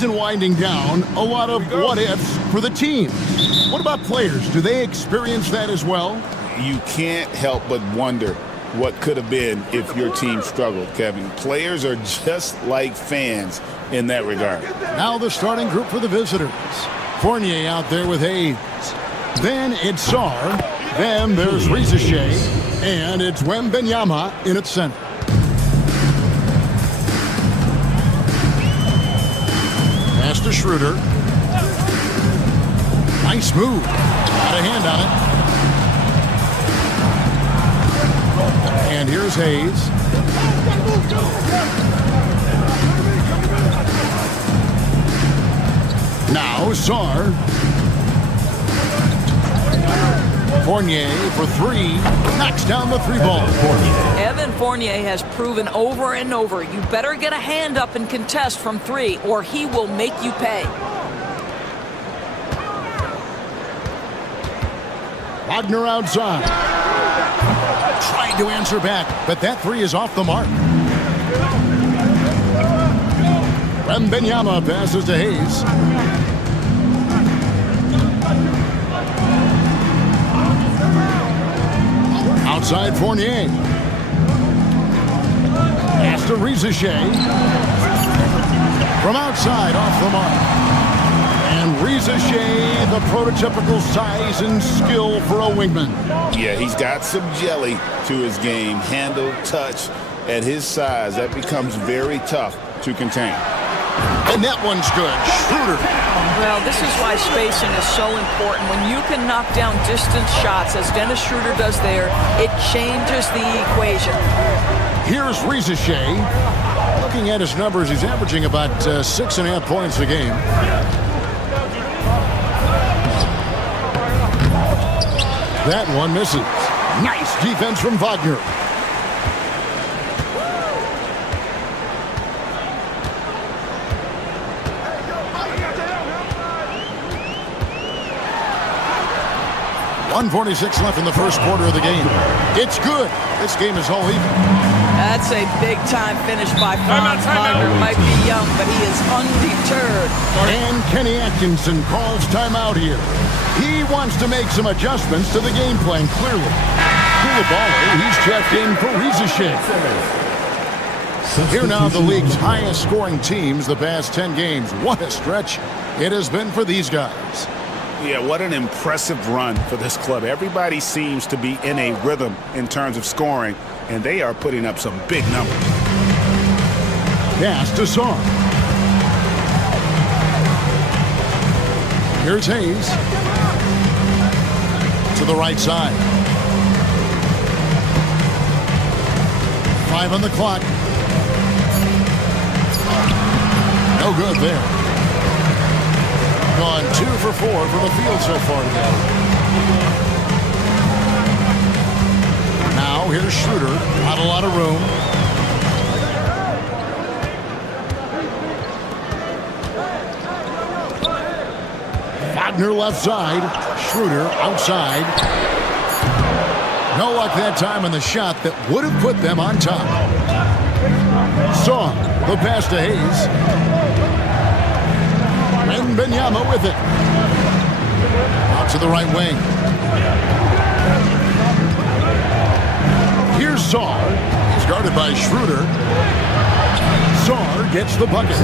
season winding down, a lot of what-ifs for the team. What about players? Do they experience that as well? You can't help but wonder what could have been if your team struggled, Kevin. Players are just like fans in that regard. Now the starting group for the visitors. Fournier out there with Hayes. Then it's Sarr. Then there's Rizichet. And it's Wembanyama in its center. Pass to Schroeder. Nice move. Got a hand on it. And here's Hayes. Now Sarr. Fournier for three. Knocks down the three ball. Evan Fournier has proven over and over, you better get a hand up and contest from three, or he will make you pay. Wagner outside. Tried to answer back, but that three is off the mark. Wembanyama passes to Hayes. Outside Fournier. Pass to Rizichet. From outside, off the mark. And Rizichet, the prototypical size and skill for a wingman. Yeah, he's got some jelly to his game. Handle, touch. At his size, that becomes very tough to contain. And that one's good. Schroeder. Well, this is why spacing is so important. When you can knock down distance shots, as Dennis Schroeder does there, it changes the equation. Here's Rizichet. Looking at his numbers, he's averaging about 6.5 points a game. That one misses. Nice defense from Wagner. .146 left in the first quarter of the game. It's good. This game is all even. That's a big-time finish by Franz Wagner. Might be young, but he is undeterred. And Kenny Atkinson calls timeout here. He wants to make some adjustments to the game plan, clearly. Koulibaly, he's checked in for Rizichet. Here now the league's highest scoring teams the past 10 games. What a stretch it has been for these guys. Yeah, what an impressive run for this club. Everybody seems to be in a rhythm in terms of scoring, and they are putting up some big numbers. Pass to Sarr. Here's Hayes. To the right side. 5 on the clock. No good there. Gone 2 for 4 from the field so far today. Now here's Schroeder. Not a lot of room. Wagner left side. Schroeder outside. No luck that time on the shot that would have put them on top. Sarr, the pass to Hayes. Wembanyama with it. Out to the right wing. Here's Sarr. He's guarded by Schroeder. Sarr gets the bucket.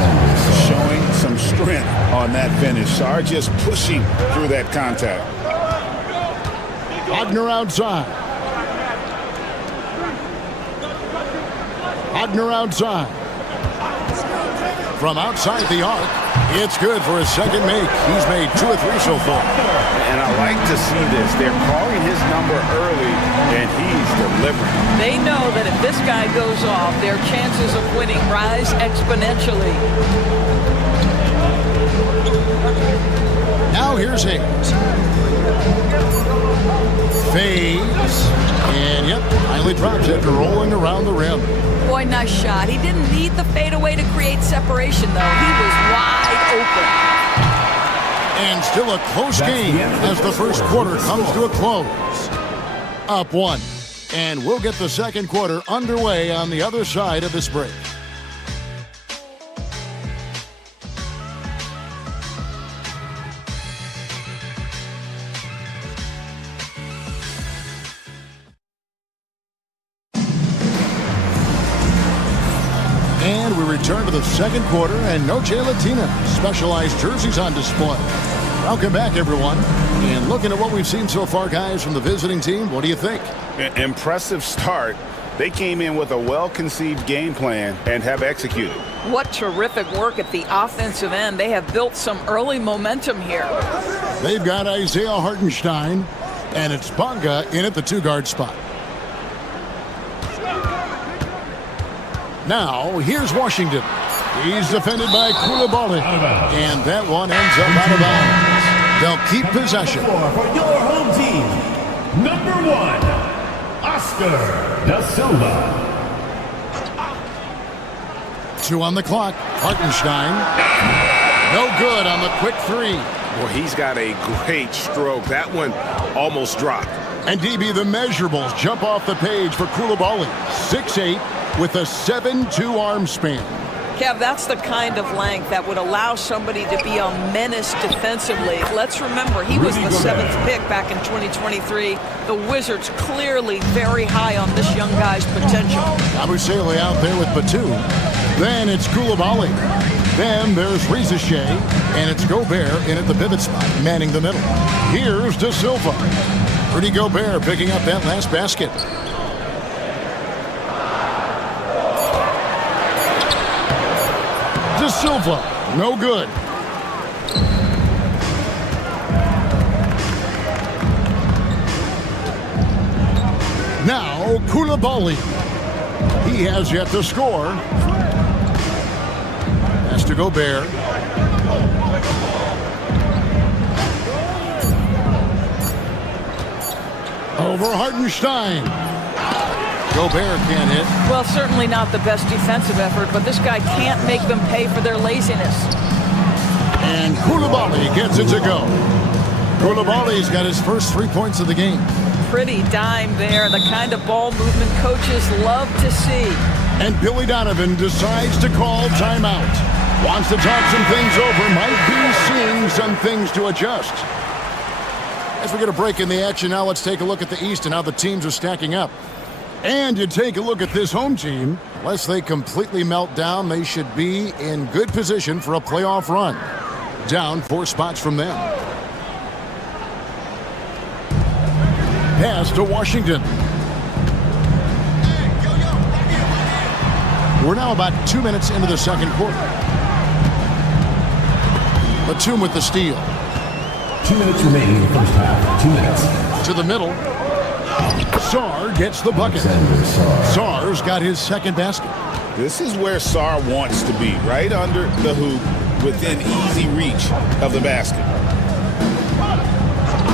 Showing some strength on that finish. Sarr just pushing through that contact. Wagner outside. Wagner outside. From outside the arc, it's good for his second make. He's made 2 or 3 so far. And I like to see this. They're calling his number early, and he's delivering. They know that if this guy goes off, their chances of winning rise exponentially. Now here's Hayes. Fades. And yep, finally drops after rolling around the rim. Boy, nice shot. He didn't need the fadeaway to create separation, though. He was wide open. And still a close game as the first quarter comes to a close. Up 1. And we'll get the second quarter underway on the other side of this break. return to the second quarter, and no Latina. Specialized jerseys on display. Welcome back, everyone. And looking at what we've seen so far, guys, from the visiting team, what do you think? Impressive start. They came in with a well-conceived game plan and have executed. What terrific work at the offensive end. They have built some early momentum here. They've got Isaiah Hartenstein, and it's Bonga in at the 2-guard spot. Now, here's Washington. He's defended by Koulibaly, and that one ends up out of bounds. They'll keep possession. For your home team, number 1, Oscar da Silva. 2 on the clock. Hartenstein. No good on the quick 3. Well, he's got a great stroke. That one almost dropped. And DB, the measurables jump off the page for Koulibaly. 6'8", with a 7'2" arm span. Kev, that's the kind of length that would allow somebody to be a menace defensively. Let's remember, he was the 7th pick back in 2023. The Wizards clearly very high on this young guy's potential. Abusele out there with Batum. Then it's Koulibaly. Then there's Rizachet, and it's Gobert in at the pivot spot, manning the middle. Here's Da Silva. Rudy Gobert picking up that last basket. Da Silva, no good. Now Koulibaly. He has yet to score. Has to Gobert. Over Hartenstein. Gobert can't hit. Well, certainly not the best defensive effort, but this guy can't make them pay for their laziness. And Koulibaly gets it to go. Koulibaly's got his first 3 points of the game. Pretty dime there, the kind of ball movement coaches love to see. And Billy Donovan decides to call timeout. Wants to talk some things over, might be seeing some things to adjust. As we get a break in the action now, let's take a look at the East and how the teams are stacking up. And you take a look at this home team. Unless they completely melt down, they should be in good position for a playoff run. Down 4 spots from them. Pass to Washington. We're now about 2 minutes into the second quarter. Batum with the steal. 2 minutes remaining in the first half. 2 minutes. To the middle. Sarr gets the bucket. Sarr's got his second basket. This is where Sarr wants to be, right under the hoop, within easy reach of the basket.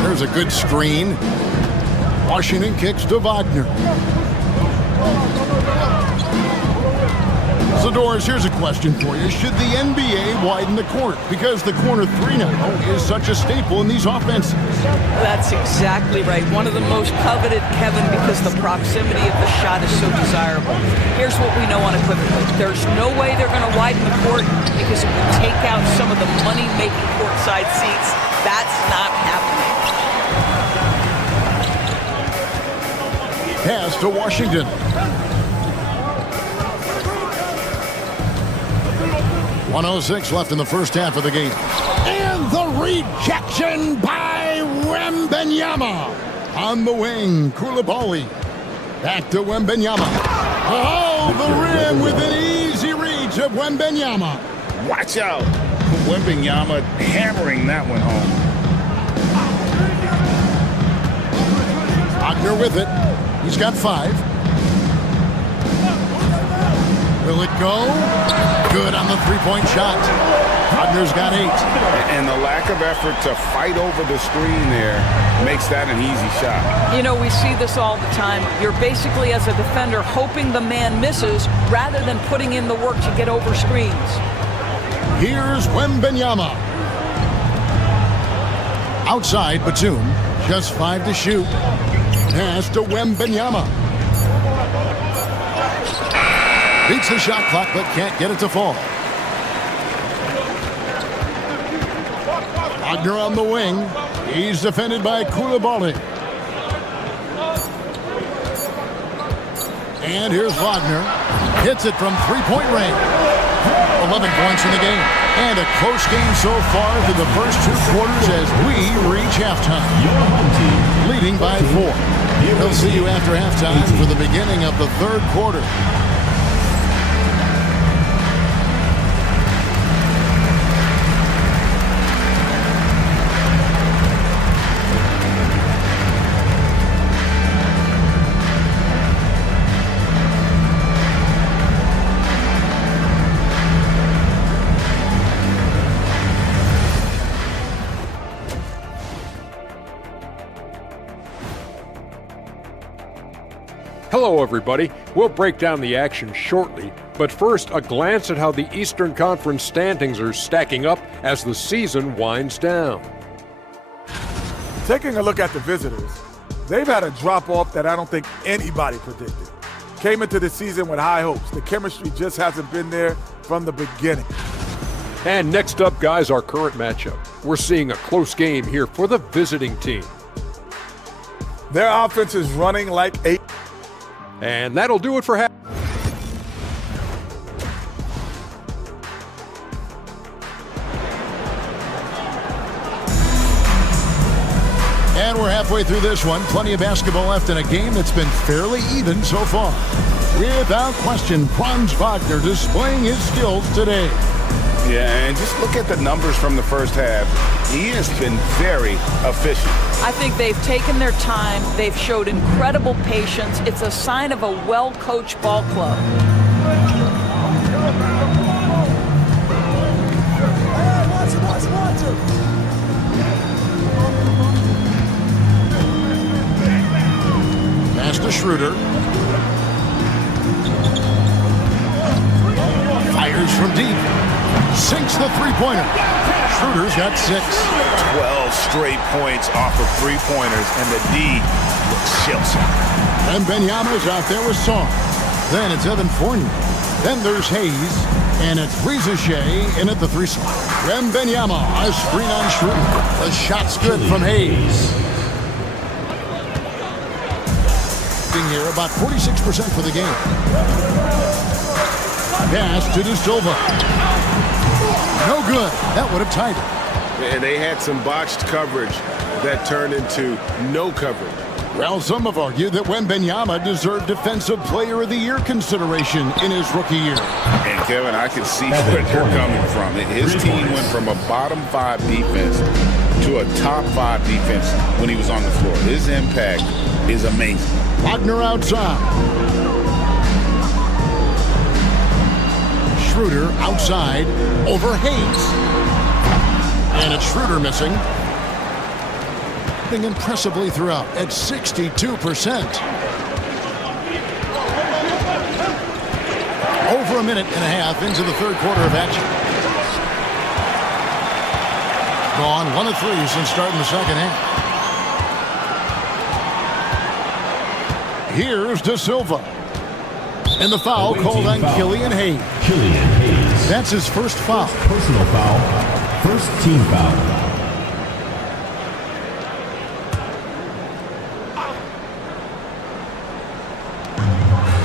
There's a good screen. Washington kicks to Wagner. Zadores, here's a question for you. Should the NBA widen the court? Because the corner 3 now is such a staple in these offenses. That's exactly right. One of the most coveted, Kevin, because the proximity of the shot is so desirable. Here's what we know unequivocally. There's no way they're going to widen the court because it would take out some of the money-making courtside seats. That's not happening. Pass to Washington. .106 left in the first half of the game. And the rejection by Wembanyama. On the wing, Koulibaly. Back to Wembanyama. Oh, the rim with an easy reach of Wembanyama. Watch out. Wembanyama hammering that one home. Wagner with it. He's got 5. Will it go? Good on the 3-point shot. Wagner's got 8. And the lack of effort to fight over the screen there makes that an easy shot. You know, we see this all the time. You're basically, as a defender, hoping the man misses rather than putting in the work to get over screens. Here's Wembanyama. Outside, Batum. Just 5 to shoot. Pass to Wembanyama. Beats the shot clock, but can't get it to fall. Wagner on the wing. He's defended by Koulibaly. And here's Wagner. Hits it from 3-point range. 11 points in the game. And a close game so far through the first 2 quarters as we reach halftime. Leading by 4. We'll see you after halftime for the beginning of the 3rd quarter. Hello, everybody. We'll break down the action shortly, but first, a glance at how the Eastern Conference standings are stacking up as the season winds down. Taking a look at the visitors, they've had a drop-off that I don't think anybody predicted. Came into the season with high hopes. The chemistry just hasn't been there from the beginning. And next up, guys, our current matchup. We're seeing a close game here for the visiting team. Their offense is running like a... And that'll do it for half. And we're halfway through this one. Plenty of basketball left in a game that's been fairly even so far. Without question, Franz Wagner displaying his skills today. Yeah, and just look at the numbers from the first half. He has been very efficient. I think they've taken their time. They've showed incredible patience. It's a sign of a well-coached ball club. Pass to Schroeder. Fires from deep. Sinks the three-pointer. Schroeder's got 6. 12 straight points off of three-pointers, and the D looks shell-shocked. And Benyama's out there with Song. Then it's Evan Fournier. Then there's Hayes. And it's Rizachet in at the 3 slot. Wembanyama, a screen on Schroeder. The shot's good from Hayes. Being here about 46% for the game. Pass to De Silva. No good. That would have tied it. And they had some botched coverage that turned into no coverage. Well, some have argued that Wembanyama deserved Defensive Player of the Year consideration in his rookie year. And Kevin, I can see where they're coming from. His team went from a bottom 5 defense to a top 5 defense when he was on the floor. His impact is amazing. Wagner outside. Schroeder outside over Hayes. And it's Schroeder missing. Impressively throughout at 62%. Over a minute and a half into the 3rd quarter of action. Gone 1 of 3 since starting the 2nd half. Here's De Silva. And the foul called on Killian Hayes. That's his first foul. Personal foul. First team foul.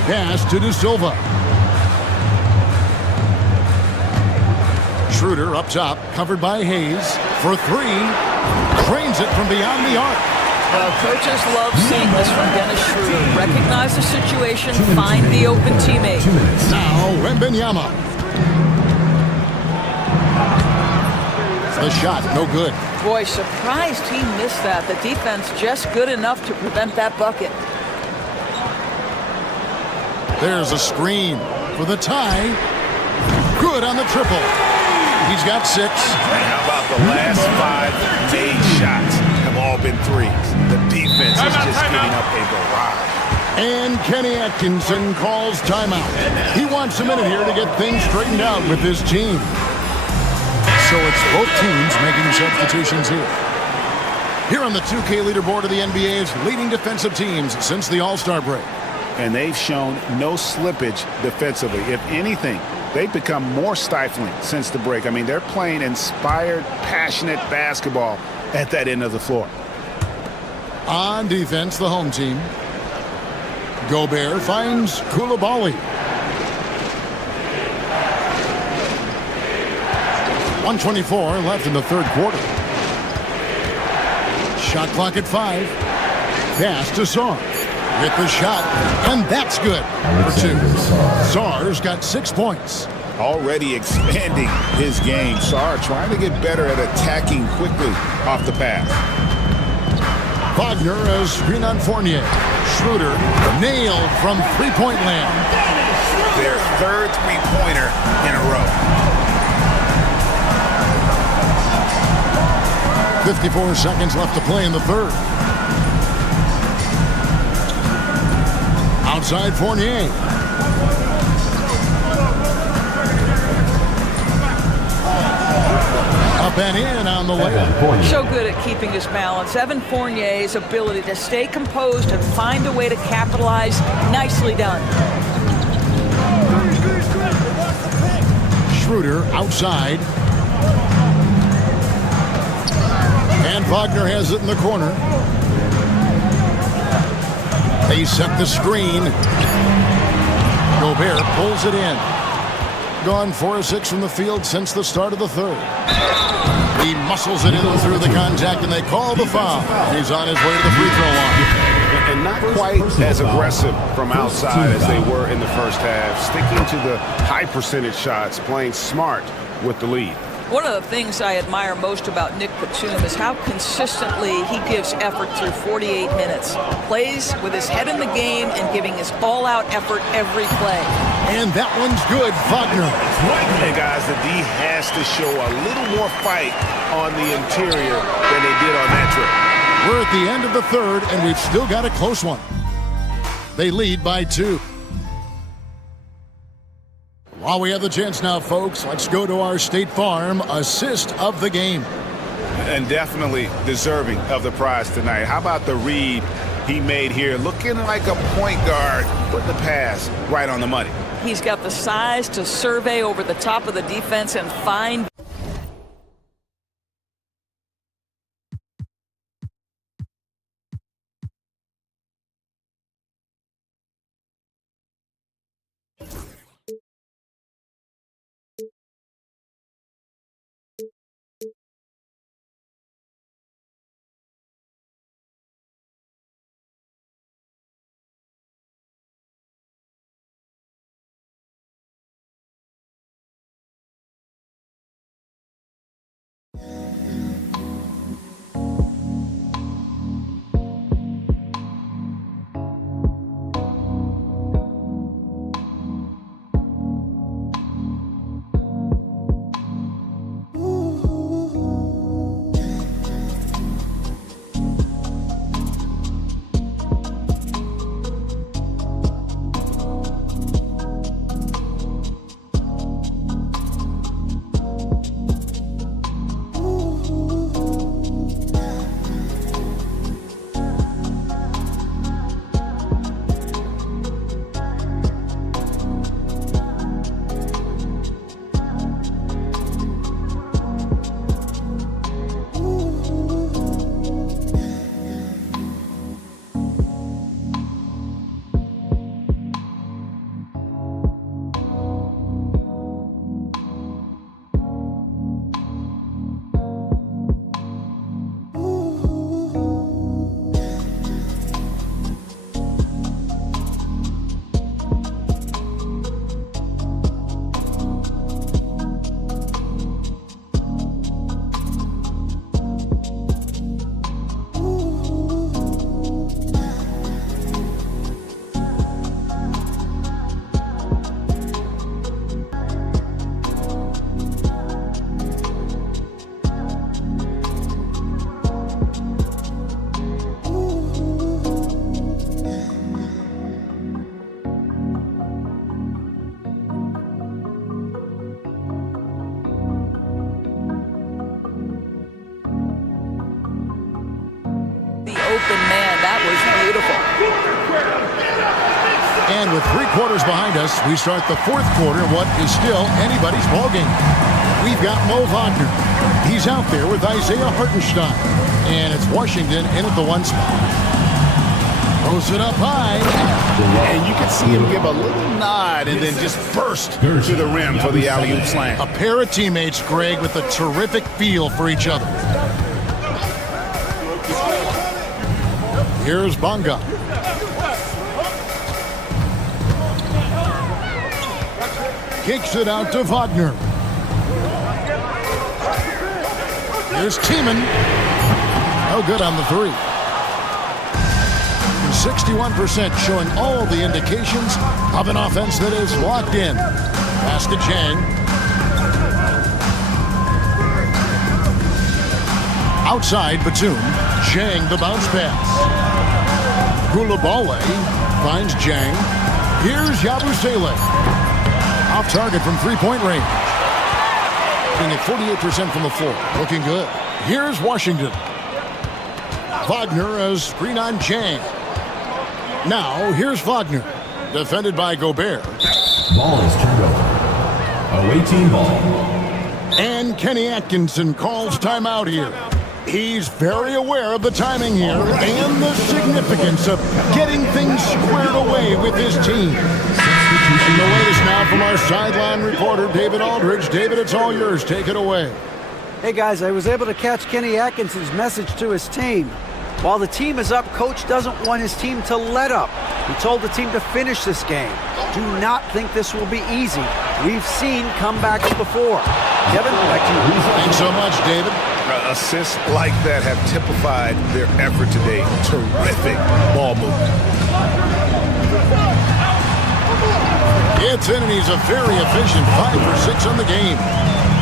Pass to De Silva. Schroeder up top, covered by Hayes for 3. Cranes it from beyond the arc. Well, coaches love seeing this from Dennis Schroeder. Recognize the situation, find the open teammate. Now, Wembanyama. The shot, no good. Boy, surprised he missed that. The defense just good enough to prevent that bucket. There's a screen for the tie. Good on the triple. He's got 6. And how about the last 5 made shots have all been threes? The defense is just giving up a barrage. And Kenny Atkinson calls timeout. He wants a minute here to get things straightened out with his team. So it's both teams making substitutions here. Here on the 2K leaderboard of the NBA's leading defensive teams since the All-Star break. And they've shown no slippage defensively. If anything, they've become more stifling since the break. I mean, they're playing inspired, passionate basketball at that end of the floor. On defense, the home team. Gobert finds Koulibaly. 1:24 left in the third quarter. Shot clock at 5. Pass to Saar. With the shot, and that's good for 2. Saar's got 6 points. Already expanding his game. Saar trying to get better at attacking quickly off the pass. Wagner has screen on Fournier. Schroeder nailed from three-point land. Their third three-pointer in a row. 54 seconds left to play in the third. Outside Fournier. Up and in on the layup. So good at keeping his balance. Evan Fournier's ability to stay composed and find a way to capitalize. Nicely done. Schroeder outside. And Wagner has it in the corner. They set the screen. Gobert pulls it in. Gone 4 of 6 from the field since the start of the third. He muscles it in through the contact, and they call the foul. He's on his way to the free throw line. And not quite as aggressive from outside as they were in the first half. Sticking to the high percentage shots, playing smart with the lead. One of the things I admire most about Nick Batum is how consistently he gives effort through 48 minutes. Plays with his head in the game and giving his all-out effort every play. And that one's good, Wagner. Hey guys, the D has to show a little more fight on the interior than they did on that trip. We're at the end of the third, and we've still got a close one. They lead by 2. While we have the chance now, folks, let's go to our State Farm assist of the game. And definitely deserving of the prize tonight. How about the read he made here? Looking like a point guard, put the pass right on the money. He's got the size to survey over the top of the defense and find. open man. That was beautiful. And with 3 quarters behind us, we start the 4th quarter in what is still anybody's ballgame. We've got Mo Wagner. He's out there with Isaiah Hartenstein. And it's Washington in at the 1 spot. Throws it up high. And you can see him give a little nod and then just burst to the rim for the alley-oop slam. A pair of teammates, Greg, with a terrific feel for each other. Here's Bonga. Kicks it out to Wagner. Here's Tiemann. No good on the three. 61% showing all the indications of an offense that is locked in. Pass to Jang. Outside Batum. Jang the bounce pass. Koulibaly finds Jang. Here's Yabusele. Off target from three-point range. Being at 48% from the floor. Looking good. Here's Washington. Wagner as screen on Jang. Now, here's Wagner. Defended by Gobert. Ball is turned over. Away team ball. And Kenny Atkinson calls timeout here. He's very aware of the timing here and the significance of getting things squared away with his team. And the latest now from our sideline reporter, David Aldridge. David, it's all yours. Take it away. Hey, guys, I was able to catch Kenny Atkinson's message to his team. While the team is up, Coach doesn't want his team to let up. He told the team to finish this game. Do not think this will be easy. We've seen comebacks before. Kevin, back to you. Thanks so much, David. Assists like that have typified their effort today. Terrific ball movement. It's in, and he's a very efficient 5 for 6 on the game.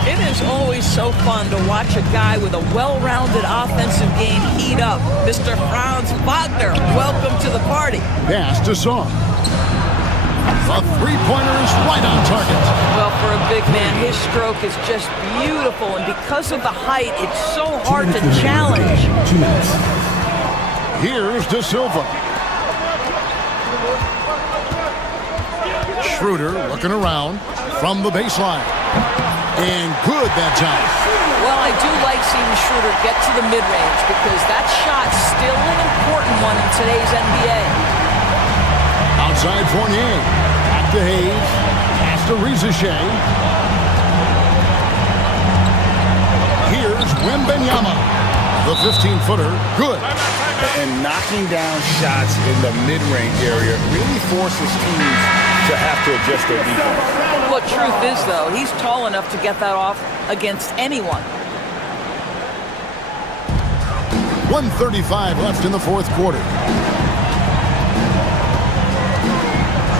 It is always so fun to watch a guy with a well-rounded offensive game heat up. Mr. Franz Wagner, welcome to the party. Pass to Song. A three-pointer is right on target. Well, for a big man, his stroke is just beautiful, and because of the height, it's so hard to challenge. 2 minutes. Here's De Silva. Schroeder looking around from the baseline. And good that time. Well, I do like seeing Schroeder get to the mid-range because that shot's still an important one in today's NBA. Outside Fournier. Back to Hayes. Pass to Rizichet. Here's Wembanyama. The 15-footer. Good. And knocking down shots in the mid-range area really forces teams to have to adjust their defense. Well, truth is, though, he's tall enough to get that off against anyone. 1:35 left in the fourth quarter.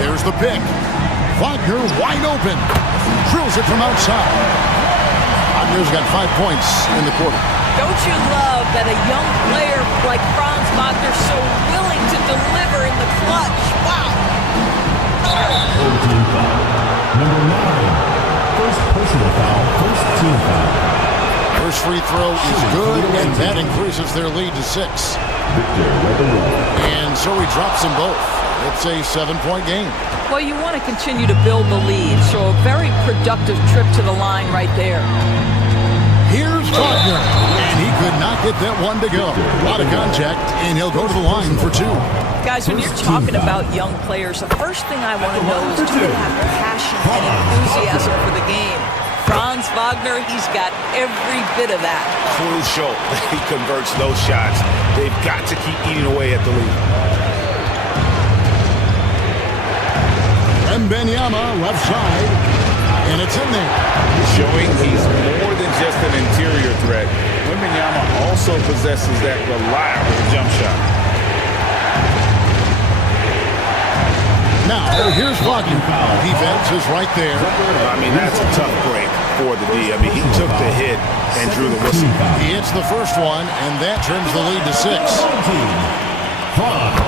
There's the pick. Wagner wide open. Drills it from outside. Wagner's got 5 points in the quarter. Don't you love that a young player like Franz Wagner's so willing to deliver in the clutch? Wow. Number 9. First personal foul. First team foul. First free throw is good, and that increases their lead to 6. And so he drops them both. It's a 7-point game. Well, you want to continue to build the lead, so a very productive trip to the line right there. Here's Wagner, and he could not get that one to go. A lot of contact, and he'll go to the line for 2. Guys, when you're talking about young players, the first thing I want to know is do they have passion and enthusiasm for the game? Franz Wagner, he's got every bit of that. Crucial that he converts those shots. They've got to keep eating away at the lead. Wembanyama left side, and it's in there. Showing he's more than just an interior threat. Wembanyama also possesses that reliable jump shot. Now, here's Wagner. Defense is right there. I mean, that's a tough break for the D. I mean, he took the hit and drew the whistle. He hits the first one, and that trims the lead to 6.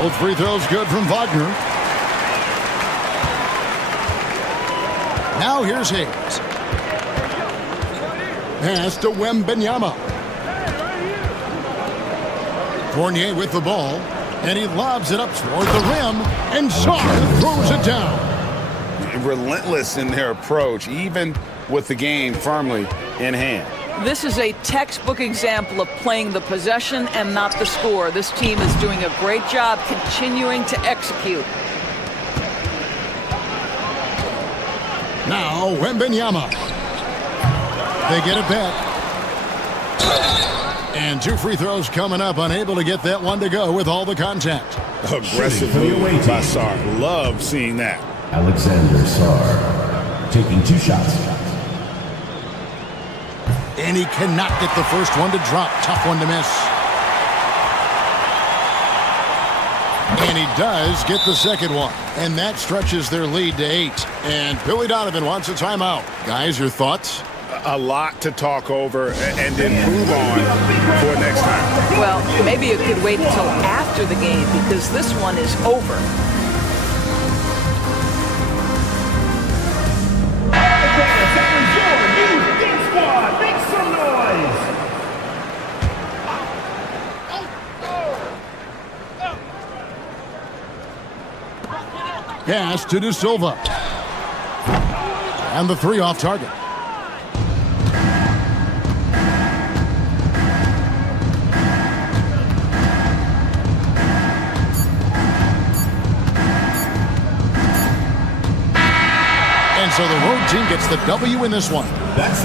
Both free throws good from Wagner. Now here's Hayes. Pass to Wembanyama. Fournier with the ball, and he lobs it up toward the rim, and Sarr throws it down. Relentless in their approach, even with the game firmly in hand. This is a textbook example of playing the possession and not the score. This team is doing a great job continuing to execute. Now, Wembanyama. They get it back. And 2 free throws coming up, unable to get that one to go with all the contact. Aggressive move by Sar. Love seeing that. Alexander Sar taking 2 shots. And he cannot get the first one to drop. Tough one to miss. And he does get the second one. And that stretches their lead to 8. And Billy Donovan wants a timeout. Guys, your thoughts? A lot to talk over and improve on for next time. Well, maybe it could wait until after the game because this one is over. Pass to De Silva. And the 3 off target. And so the road team gets the W in this one.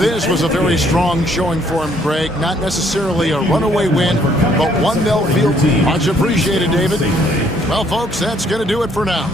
This was a very strong showing for him, Greg. Not necessarily a runaway win, but one they'll feel much appreciated, David. Well, folks, that's going to do it for now.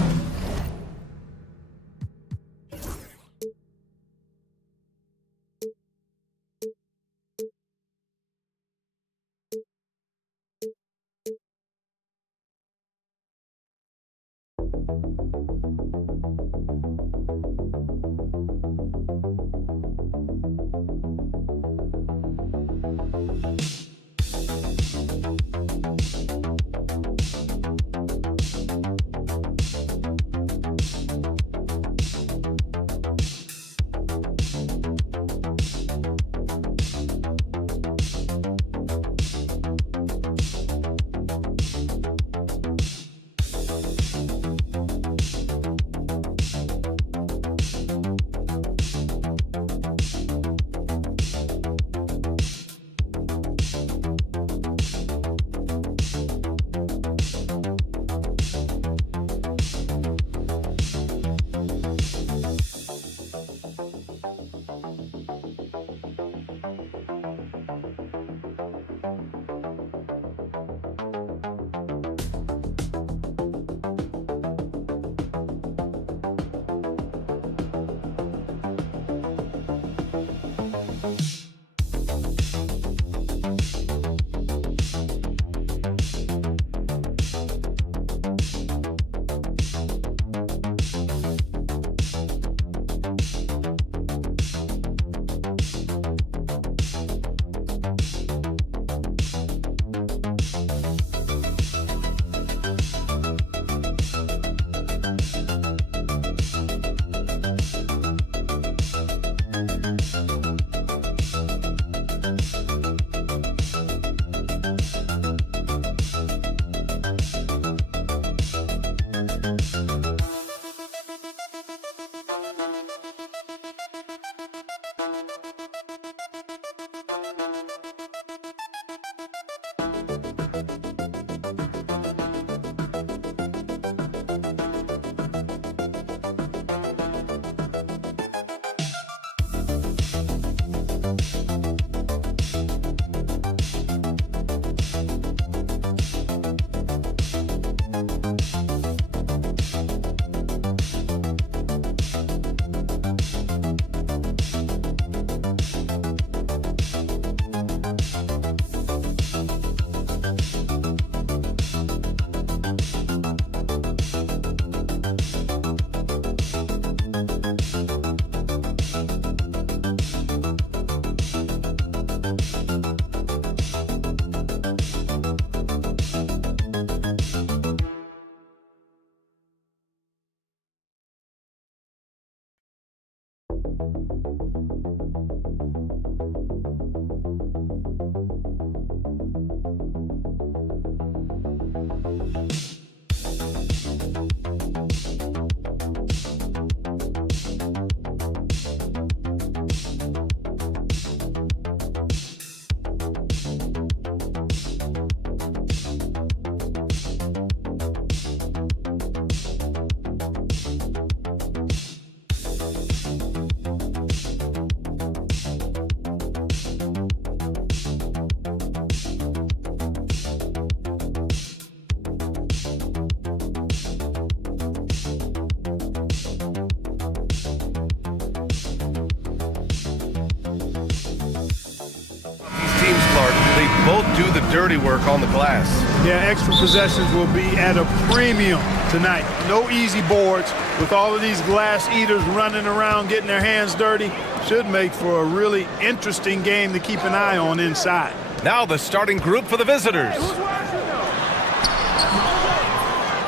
They both do the dirty work on the glass. Yeah, extra possessions will be at a premium tonight. No easy boards with all of these glass eaters running around getting their hands dirty. Should make for a really interesting game to keep an eye on inside. Now the starting group for the visitors.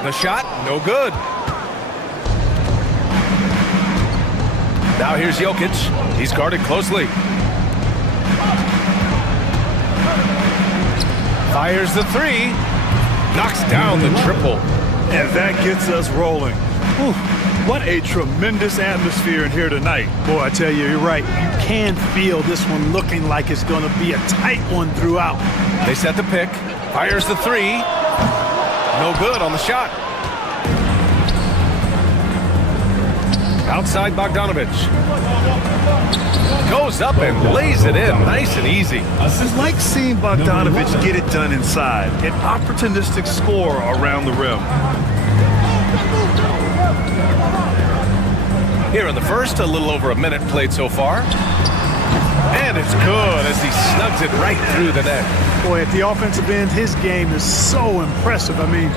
The shot, no good. Now here's Jokic. He's guarded closely. Fires the three. Knocks down the triple. And that gets us rolling. Whew, what a tremendous atmosphere in here tonight. Boy, I tell you, you're right. You can feel this one looking like it's going to be a tight one throughout. They set the pick. Fires the three. No good on the shot. Outside Bogdanovic. Goes up and lays it in nice and easy. It's like seeing Bogdanovic get it done inside. An opportunistic score around the rim. Here in the first, a little over a minute played so far. And it's good as he snugs it right through the net. Boy, at the offensive end, his game is so impressive. I mean,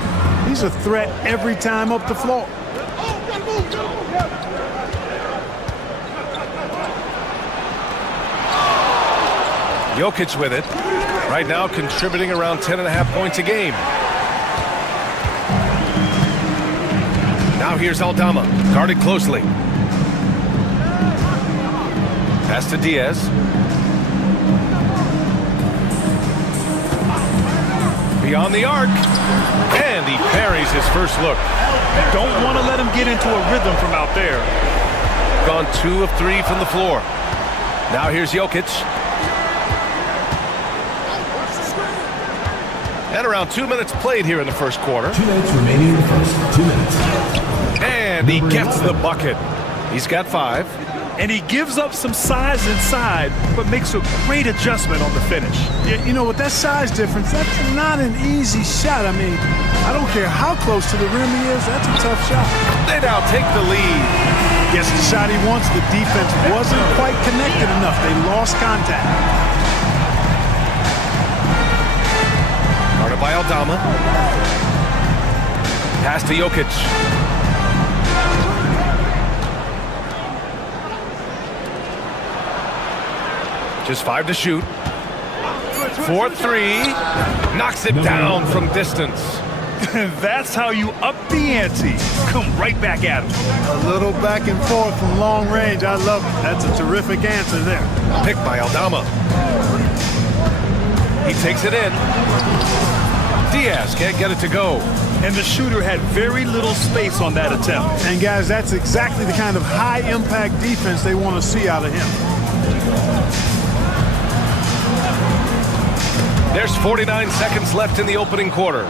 he's a threat every time up the floor. Jokic with it. Right now contributing around 10.5 points a game. Now here's Aldama, guarded closely. Pass to Diaz. Beyond the arc. And he parries his first look. Don't want to let him get into a rhythm from out there. Gone 2 of 3 from the floor. Now here's Jokic. And around 2 minutes played here in the first quarter. 2 minutes remaining in the first. 2 minutes. And he gets the bucket. He's got 5. And he gives up some size inside, but makes a great adjustment on the finish. You know, with that size difference, that's not an easy shot. I mean, I don't care how close to the rim he is, that's a tough shot. They now take the lead. Gets the shot he wants. The defense wasn't quite connected enough. They lost contact. Guarded by Aldama. Pass to Jokic. Just 5 to shoot. 4-3. Knocks it down from distance. That's how you up the ante. Come right back at him. A little back and forth from long range. I love it. That's a terrific answer there. Picked by Aldama. He takes it in. Diaz can't get it to go. And the shooter had very little space on that attempt. And guys, that's exactly the kind of high-impact defense they want to see out of him. There's 49 seconds left in the opening quarter.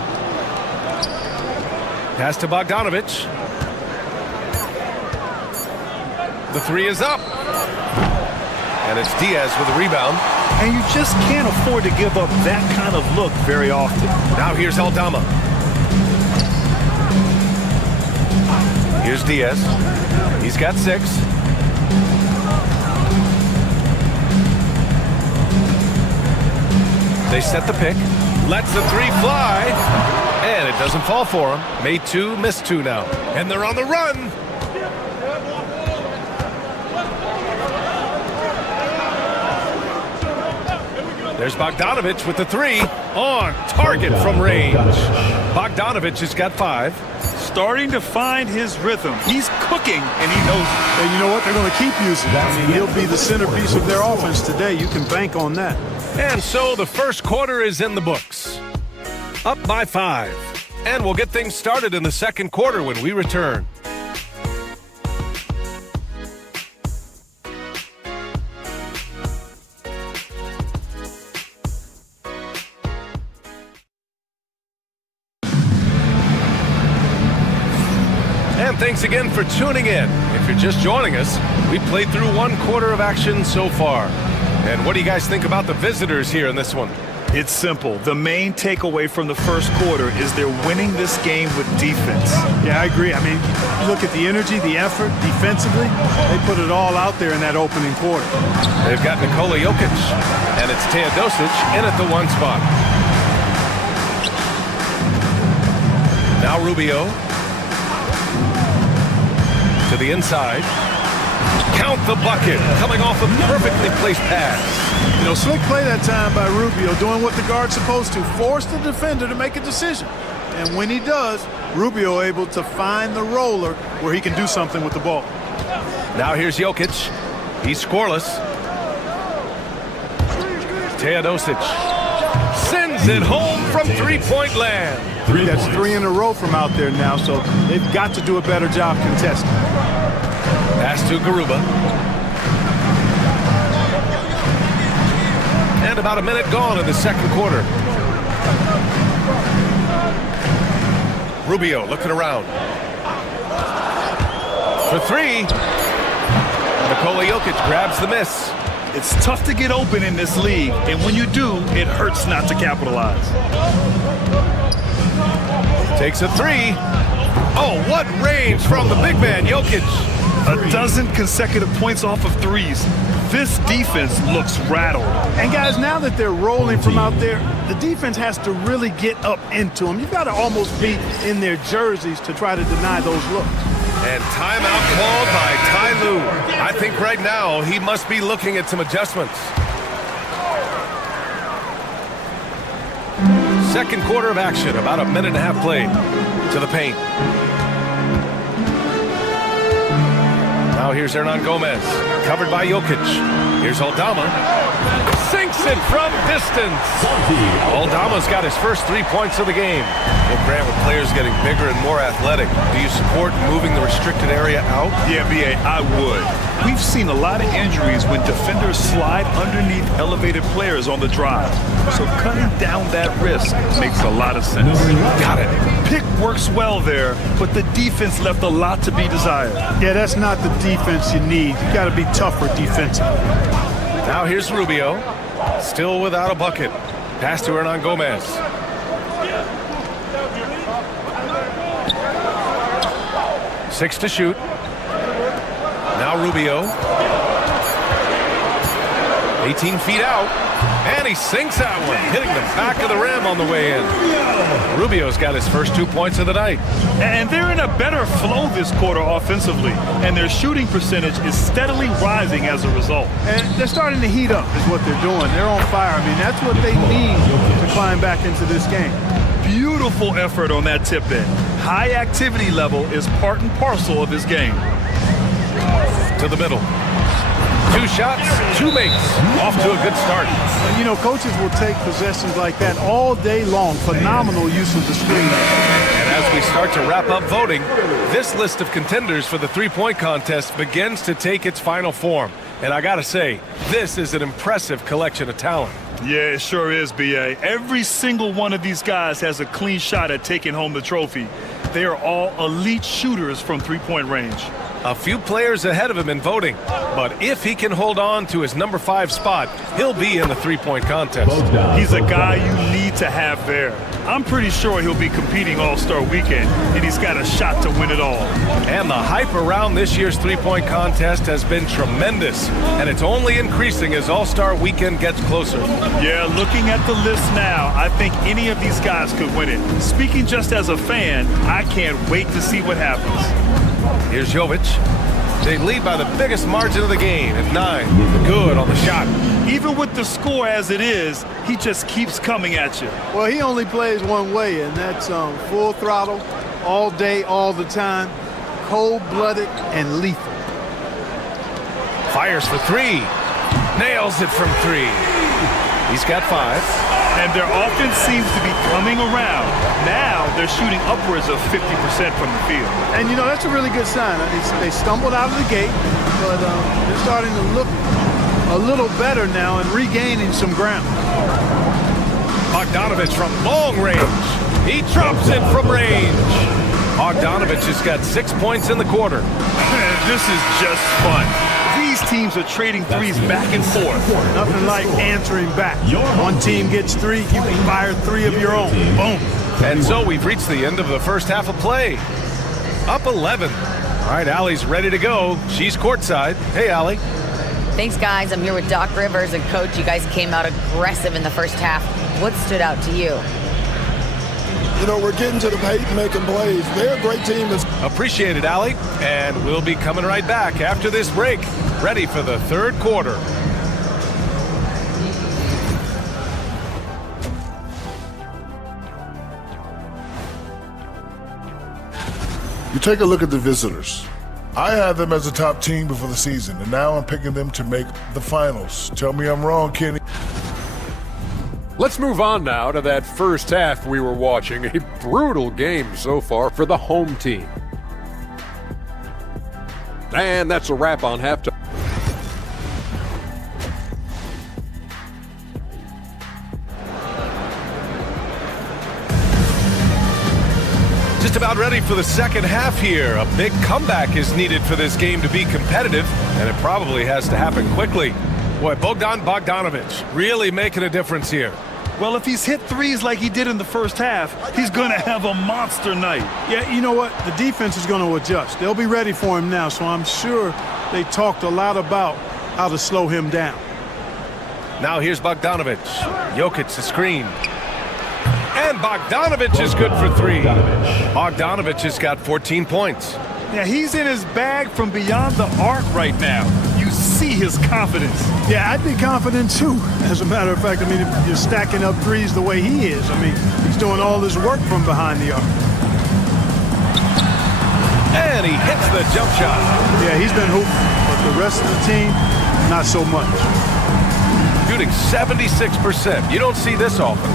Pass to Bogdanovic. The 3 is up. And it's Diaz with a rebound. And you just can't afford to give up that kind of look very often. Now here's Aldama. Here's Diaz. He's got 6. They set the pick. Lets the 3 fly. And it doesn't fall for him. Made 2, missed 2 now. And they're on the run. There's Bogdanovic with the 3. On target from range. Bogdanovic has got 5. Starting to find his rhythm. He's cooking, and he knows it. And you know what? They're going to keep using him. I mean, he'll be the centerpiece of their offense today. You can bank on that. And so the first quarter is in the books. Up by 5. And we'll get things started in the second quarter when we return. And thanks again for tuning in. If you're just joining us, we played through 1 quarter of action so far. And what do you guys think about the visitors here in this one? It's simple. The main takeaway from the first quarter is they're winning this game with defense. Yeah, I agree. I mean, you look at the energy, the effort, defensively, they put it all out there in that opening quarter. They've got Nikola Jokic, and it's Teodosic in at the 1 spot. Now Rubio to the inside. Count the bucket, coming off a perfectly placed pass. You know, slick play that time by Rubio, doing what the guard's supposed to, force the defender to make a decision. And when he does, Rubio able to find the roller where he can do something with the ball. Now here's Jokic. He's scoreless. Teodosic sends it home from three-point land. That's 3 in a row from out there now, so they've got to do a better job contesting. Pass to Garuba. And about a minute gone in the second quarter. Rubio looking around. For 3. Nikola Jokic grabs the miss. It's tough to get open in this league, and when you do, it hurts not to capitalize. Takes a 3. Oh, what range from the big man, Jokic. A dozen consecutive points off of threes. This defense looks rattled. And guys, now that they're rolling from out there, the defense has to really get up into them. You've got to almost be in their jerseys to try to deny those looks. And timeout called by Ty Lue. I think right now he must be looking at some adjustments. Second quarter of action, about a minute and a half played. To the paint. Now here's Hernan Gomez, covered by Jokic. Here's Aldama. Sinks it from distance. Aldama's got his first 3 points of the game. Well, Grant, with players getting bigger and more athletic, do you support moving the restricted area out? Yeah, B.A., I would. We've seen a lot of injuries when defenders slide underneath elevated players on the drive. So cutting down that risk makes a lot of sense. Got it. Pick works well there, but the defense left a lot to be desired. Yeah, that's not the defense you need. You got to be tougher defensively. Now here's Rubio, still without a bucket. Pass to Hernan Gomez. Six to shoot. Now Rubio. 18 feet out. And he sinks that one, hitting the back of the rim on the way in. Rubio's got his first 2 points of the night. And they're in a better flow this quarter offensively. And their shooting percentage is steadily rising as a result. And they're starting to heat up is what they're doing. They're on fire. I mean, that's what they need to climb back into this game. Beautiful effort on that tip in. High activity level is part and parcel of his game. To the middle. 2 shots, 2 makes. Off to a good start. And, you know, coaches will take possessions like that all day long. Phenomenal use of the screen. And as we start to wrap up voting, this list of contenders for the three-point contest begins to take its final form. And I gotta say, this is an impressive collection of talent. Yeah, it sure is, B.A. Every single one of these guys has a clean shot at taking home the trophy. They are all elite shooters from three-point range. A few players ahead of him in voting, but if he can hold on to his number 5 spot, he'll be in the three-point contest. He's a guy you need to have there. I'm pretty sure he'll be competing All-Star Weekend, and he's got a shot to win it all. And the hype around this year's three-point contest has been tremendous, and it's only increasing as All-Star Weekend gets closer. Yeah, looking at the list now, I think any of these guys could win it. Speaking just as a fan, I can't wait to see what happens. Here's Jovic. They lead by the biggest margin of the game at 9. Good on the shot. Even with the score as it is, he just keeps coming at you. Well, he only plays one way, and that's full throttle, all day, all the time, cold-blooded and lethal. Fires for 3. Nails it from 3. He's got 5. And their offense seems to be coming around. Now they're shooting upwards of 50% from the field. And, you know, that's a really good sign. They stumbled out of the gate, but they're starting to look a little better now and regaining some ground. Bogdanovich from long range. He drops it from range. Bogdanovich has got 6 points in the quarter. This is just fun. These teams are trading threes back and forth. Nothing like answering back. One team gets 3, you can fire 3 of your own. Boom. And so we've reached the end of the first half of play. Up 11. All right, Allie's ready to go. She's courtside. Hey, Allie. Thanks, guys. I'm here with Doc Rivers. And, Coach, you guys came out aggressive in the first half. What stood out to you? You know, we're getting to the paint and making plays. They're a great team. Appreciate it, Allie. And we'll be coming right back after this break. Ready for the third quarter. You take a look at the visitors. I had them as a top team before the season, and now I'm picking them to make the finals. Tell me I'm wrong, Kenny. Let's move on now to that first half we were watching. A brutal game so far for the home team. And that's a wrap on halftime. Just about ready for the second half here. A big comeback is needed for this game to be competitive, and it probably has to happen quickly. Boy, Bogdan Bogdanovic really making a difference here. Well, if he's hit threes like he did in the first half, he's going to have a monster night. Yeah, you know what? The defense is going to adjust. They'll be ready for him now, so I'm sure they talked a lot about how to slow him down. Now here's Bogdanovic. Jokic the screen. And Bogdanovic is good for 3. Bogdanovic has got 14 points. Yeah, he's in his bag from beyond the arc right now. You see his confidence. Yeah, I'd be confident too. As a matter of fact, I mean, if you're stacking up threes the way he is, I mean, he's doing all this work from behind the arc. And he hits the jump shot. Yeah, he's been hooping, but the rest of the team, not so much. Shooting 76%. You don't see this often.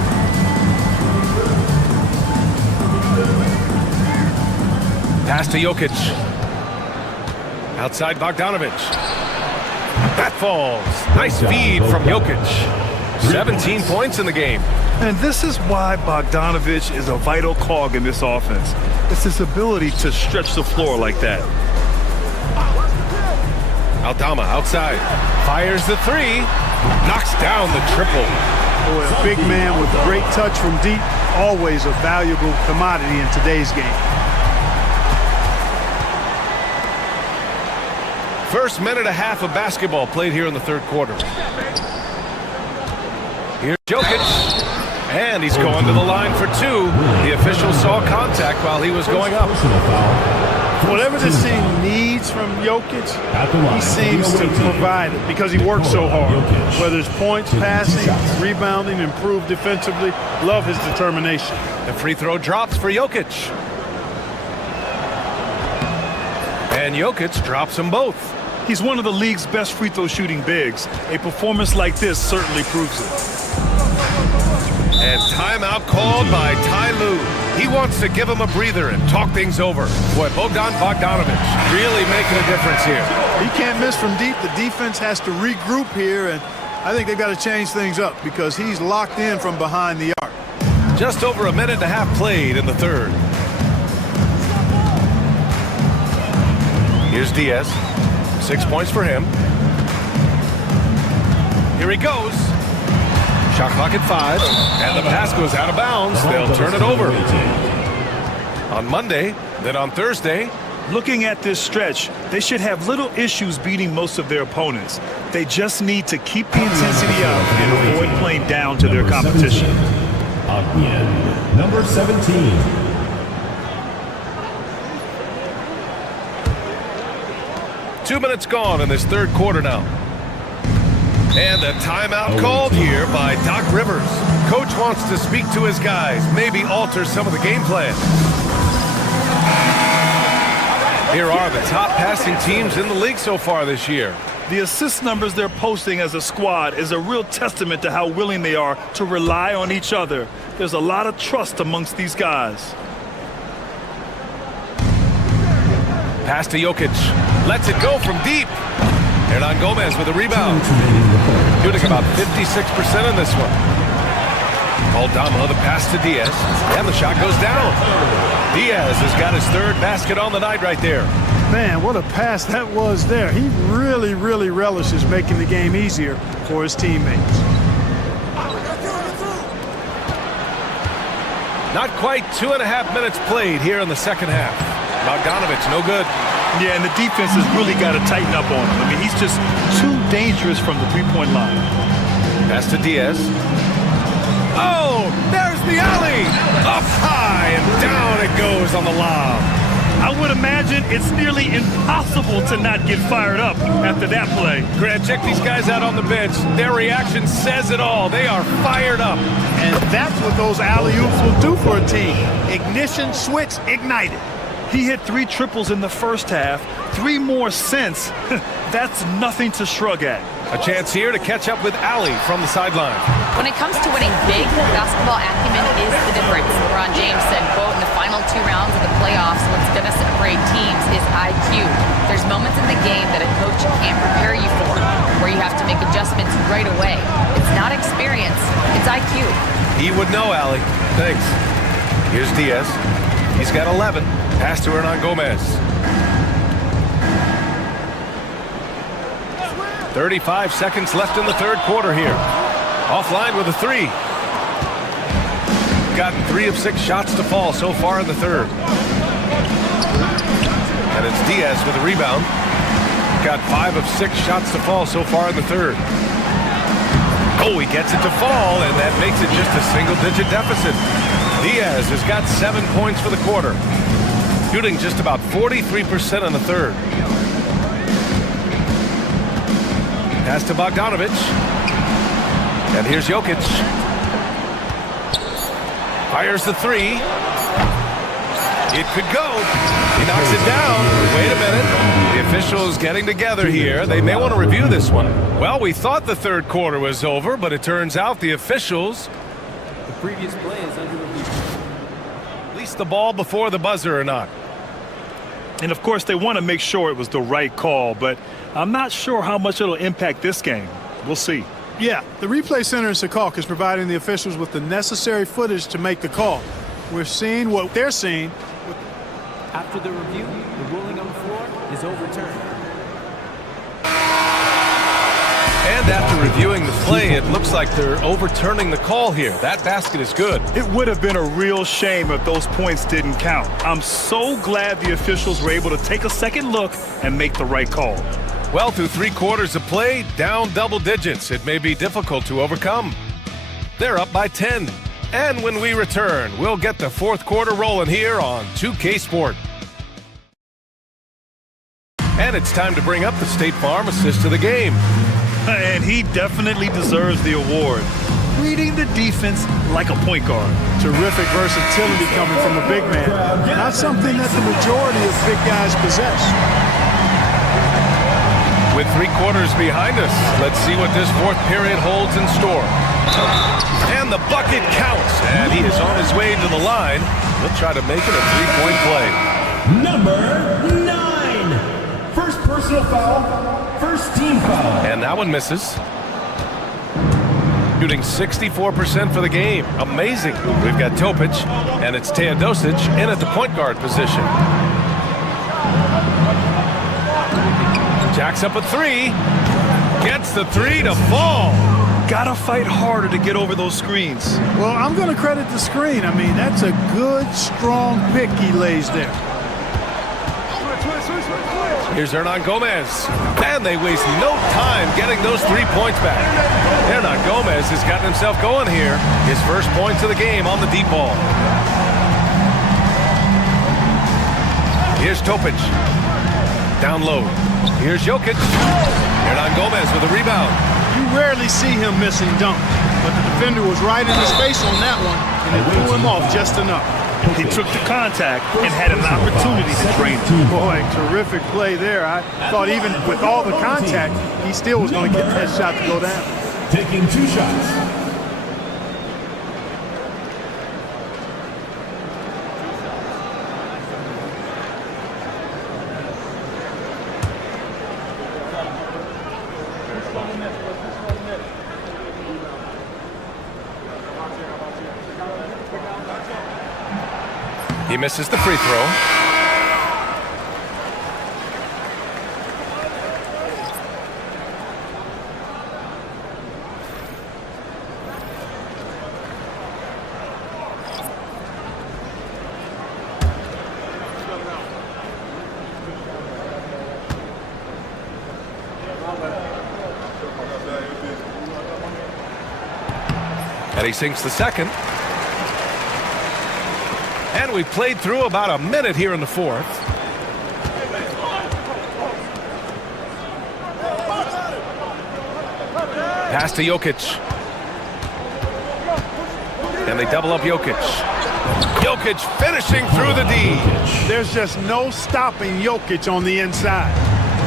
Pass to Jokic. Outside Bogdanovic. That falls. Nice feed from Jokic. 17 points in the game. And this is why Bogdanovic is a vital cog in this offense. It's his ability to stretch the floor like that. Aldama outside. Fires the 3. Knocks down the triple. Boy, a big man with great touch from deep. Always a valuable commodity in today's game. First minute and a half of basketball played here in the third quarter. Here's Jokic. And he's going to the line for 2. The official saw contact while he was going up. Whatever this team needs from Jokic, he seems to provide it because he works so hard. Whether it's points, passing, rebounding, improved defensively, love his determination. The free throw drops for Jokic. And Jokic drops them both. He's one of the league's best free throw shooting bigs. A performance like this certainly proves it. And timeout called by Ty Lue. He wants to give him a breather and talk things over. Boy, Bogdan Bogdanovic really making a difference here. He can't miss from deep. The defense has to regroup here, and I think they've got to change things up because he's locked in from behind the arc. Just over a minute and a half played in the third. Here's Diaz. 6 points for him. Here he goes. Shot clock at 5. And the pass goes out of bounds. They'll turn it over. On Monday, then on Thursday. Looking at this stretch, they should have little issues beating most of their opponents. They just need to keep the intensity up and avoid playing down to their competition. Again, number 17. 2 minutes gone in this third quarter now. And a timeout called here by Doc Rivers. Coach wants to speak to his guys, maybe alter some of the game plan. Here are the top passing teams in the league so far this year. The assist numbers they're posting as a squad is a real testament to how willing they are to rely on each other. There's a lot of trust amongst these guys. Pass to Jokic. Lets it go from deep. Hernan Gomez with a rebound. Shooting about 56% in this one. Aldama, the pass to Diaz. And the shot goes down. Diaz has got his third basket on the night right there. Man, what a pass that was there. He really, really relishes making the game easier for his teammates. Not quite 2.5 minutes played here in the second half. Bogdanovich, no good. Yeah, and the defense has really got to tighten up on him. I mean, he's just too dangerous from the three-point line. Pass to Diaz. Oh, there's the alley. Up high and down it goes on the lob. I would imagine it's nearly impossible to not get fired up after that play. Grant, check these guys out on the bench. Their reaction says it all. They are fired up. And that's what those alley-oops will do for a team. Ignition switch ignited. He hit 3 triples in the first half, 3 more since. That's nothing to shrug at. A chance here to catch up with Ali from the sideline. When it comes to winning big, basketball acumen is the difference. LeBron James said, quote, in the final 2 rounds of the playoffs, what's going to separate teams is IQ. There's moments in the game that a coach can't prepare you for, where you have to make adjustments right away. It's not experience, it's IQ. He would know, Ali. Thanks. Here's Diaz. He's got 11. Pass to Hernan Gomez. 35 seconds left in the third quarter here. Offline with a 3. Gotten 3 of 6 shots to fall so far in the third. And it's Diaz with a rebound. Got 5 of 6 shots to fall so far in the third. Oh, he gets it to fall, and that makes it just a single-digit deficit. Diaz has got 7 points for the quarter. Shooting just about 43% in the third. Pass to Bogdanovich. And here's Jokic. Fires the 3. It could go. He knocks it down. Wait a minute. The officials getting together here. They may want to review this one. Well, we thought the third quarter was over, but it turns out the officials... The previous play is under review. Release the ball before the buzzer or not. And of course, they want to make sure it was the right call, but I'm not sure how much it'll impact this game. We'll see. Yeah, the replay center in Secaucus is providing the officials with the necessary footage to make the call. We're seeing what they're seeing. After the review, the ruling on the floor is overturned. And after reviewing the play, it looks like they're overturning the call here. That basket is good. It would have been a real shame if those points didn't count. I'm so glad the officials were able to take a second look and make the right call. Well, through 3 quarters of play, down double digits. It may be difficult to overcome. They're up by 10. And when we return, we'll get the fourth quarter rolling here on 2K Sport. And it's time to bring up the State Farm assist of the game. And he definitely deserves the award. Reading the defense like a point guard. Terrific versatility coming from a big man. Not something that the majority of big guys possess. With 3 quarters behind us, let's see what this fourth period holds in store. And the bucket counts, and he is on his way to the line. He'll try to make it a 3-point play. Number 9. First personal foul. First team foul. And that one misses. Shooting 64% for the game. Amazing. We've got Topic, and it's Teodosic in at the point guard position. Jacks up a 3. Gets the 3 to fall. Gotta fight harder to get over those screens. Well, I'm going to credit the screen. I mean, that's a good, strong pick he lays there. Here's Hernan Gomez. And they waste no time getting those 3 points back. Hernan Gomez has gotten himself going here. His first points of the game on the deep ball. Here's Topic. Down low. Here's Jokic. Hernan Gomez with a rebound. You rarely see him missing dunks, but the defender was right in his face on that one, and it threw him off just enough. He took the contact and had an opportunity to drain it. Boy, terrific play there. I thought even with all the contact, he still was going to get that shot to go down. Taking 2 shots. He misses the free throw. He sinks the second. And we played through about a minute here in the fourth. Pass to Jokic. And they double up Jokic. Jokic finishing through the D. There's just no stopping Jokic on the inside.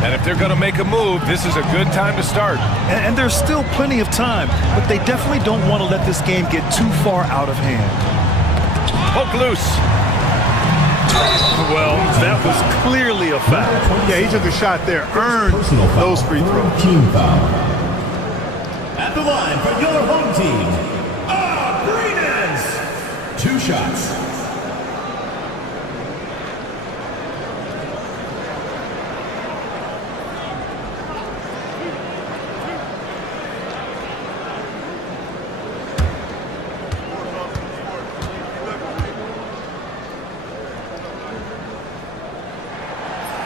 And if they're going to make a move, this is a good time to start. And there's still plenty of time, but they definitely don't want to let this game get too far out of hand. Poke loose. Well, that was clearly a foul. Yeah, he took a shot there, earned those free throws. Team foul. At the line for your home team, Arenas. 2 shots.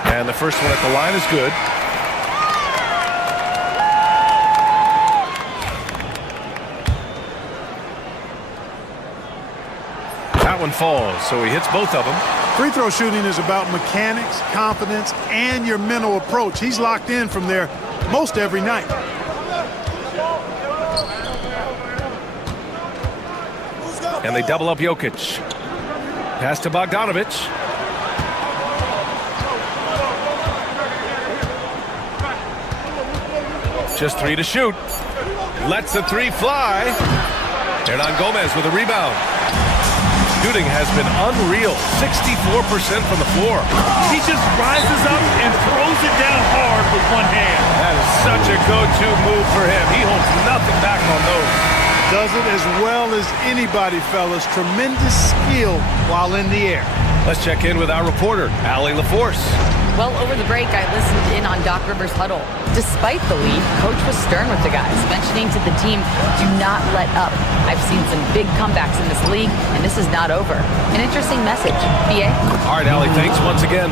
And the first one at the line is good. That one falls, so he hits both of them. Free throw shooting is about mechanics, confidence, and your mental approach. He's locked in from there most every night. And they double up Jokic. Pass to Bogdanovic. Just 3 to shoot. Lets the 3 fly. Hernan Gomez with a rebound. Shooting has been unreal. 64% from the floor. He just rises up and throws it down hard with one hand. That is such a go-to move for him. He holds nothing back on those. Does it as well as anybody, fellas. Tremendous skill while in the air. Let's check in with our reporter, Allie LaForce. Well, over the break, I listened in on Doc Rivers' huddle. Despite the lead, Coach was stern with the guys, mentioning to the team, do not let up. I've seen some big comebacks in this league, and this is not over. An interesting message. BA? All right, Allie, thanks once again.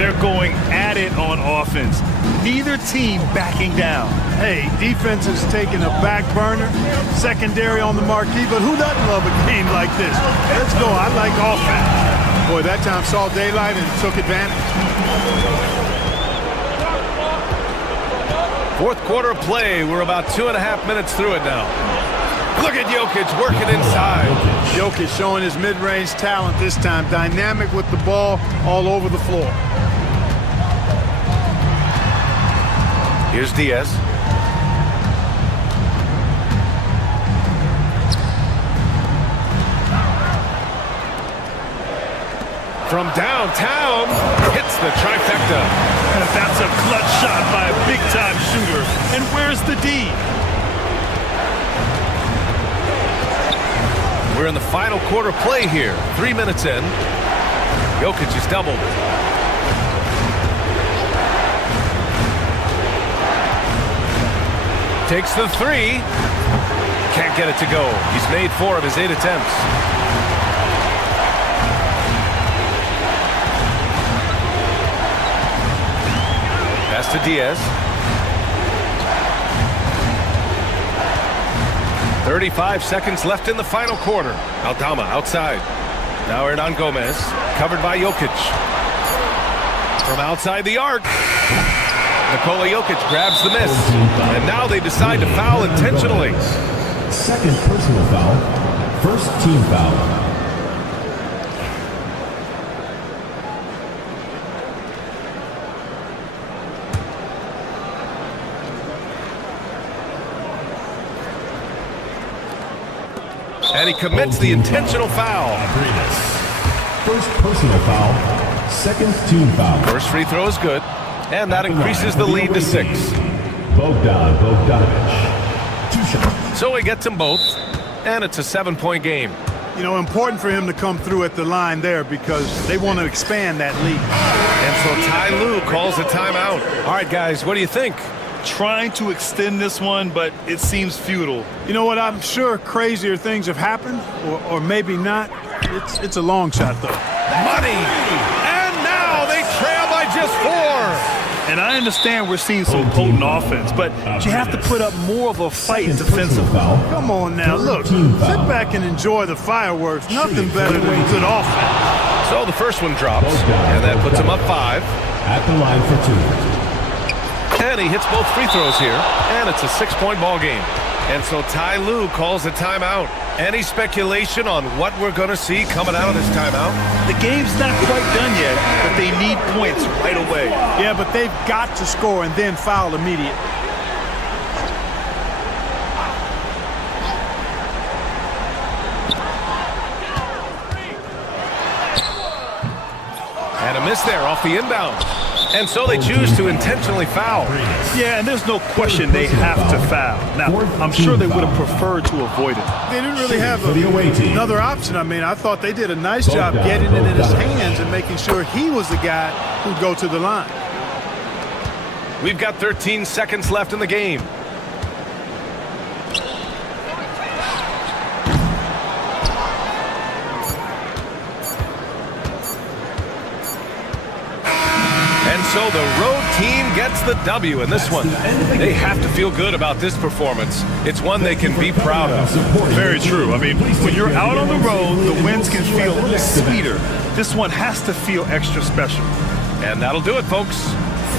They're going at it on offense. Neither team backing down. Hey, defense is taking a back burner, secondary on the marquee, but who doesn't love a game like this? Let's go. I like offense. Boy, that time saw daylight and took advantage. Fourth quarter of play. We're about 2.5 minutes through it now. Look at Jokic working inside. Jokic showing his mid-range talent this time. Dynamic with the ball all over the floor. Here's Diaz. From downtown, hits the trifecta. That's a clutch shot by a big-time shooter. And where's the D? We're in the final quarter play here. 3 minutes in. Jokic is doubled. Takes the 3. Can't get it to go. He's made 4 of his 8 attempts. Pass to Diaz. 35 seconds left in the final quarter. Aldama outside. Now Hernan Gomez, covered by Jokic. From outside the arc. Nikola Jokic grabs the miss. And now they decide to foul intentionally. Second personal foul. First team foul. And he commits the intentional foul. First personal foul. Second team foul. First free throw is good. And that increases the lead to 6. Bogdanovic. 2 shots. So he gets them both. And it's a 7-point game. You know, important for him to come through at the line there because they want to expand that lead. And so Ty Lue calls a timeout. All right, guys, what do you think? Trying to extend this one, but it seems futile. You know what? I'm sure crazier things have happened, or maybe not. It's a long shot, though. Money! And now they trail by just 4. And I understand we're seeing some potent offense, but you have to put up more of a fight defensively. Come on now, look. Sit back and enjoy the fireworks. Nothing better than good offense. So the first one drops, and that puts him up 5. At the line for 2. And he hits both free throws here, and it's a 6-point ball game. And so Ty Lue calls a timeout. Any speculation on what we're going to see coming out of this timeout? The game's not quite done yet, but they need points right away. Yeah, but they've got to score and then foul immediately. And a miss there off the inbound. And so they choose to intentionally foul. Yeah, and there's no question they have to foul. Now, I'm sure they would have preferred to avoid it. They didn't really have another option. I mean, I thought they did a nice job getting it in his hands and making sure he was the guy who'd go to the line. We've got 13 seconds left in the game. And so the road team gets the W in this one. They have to feel good about this performance. It's one they can be proud of. Very true. I mean, when you're out on the road, the wins can feel a little sweeter. This one has to feel extra special. And that'll do it, folks.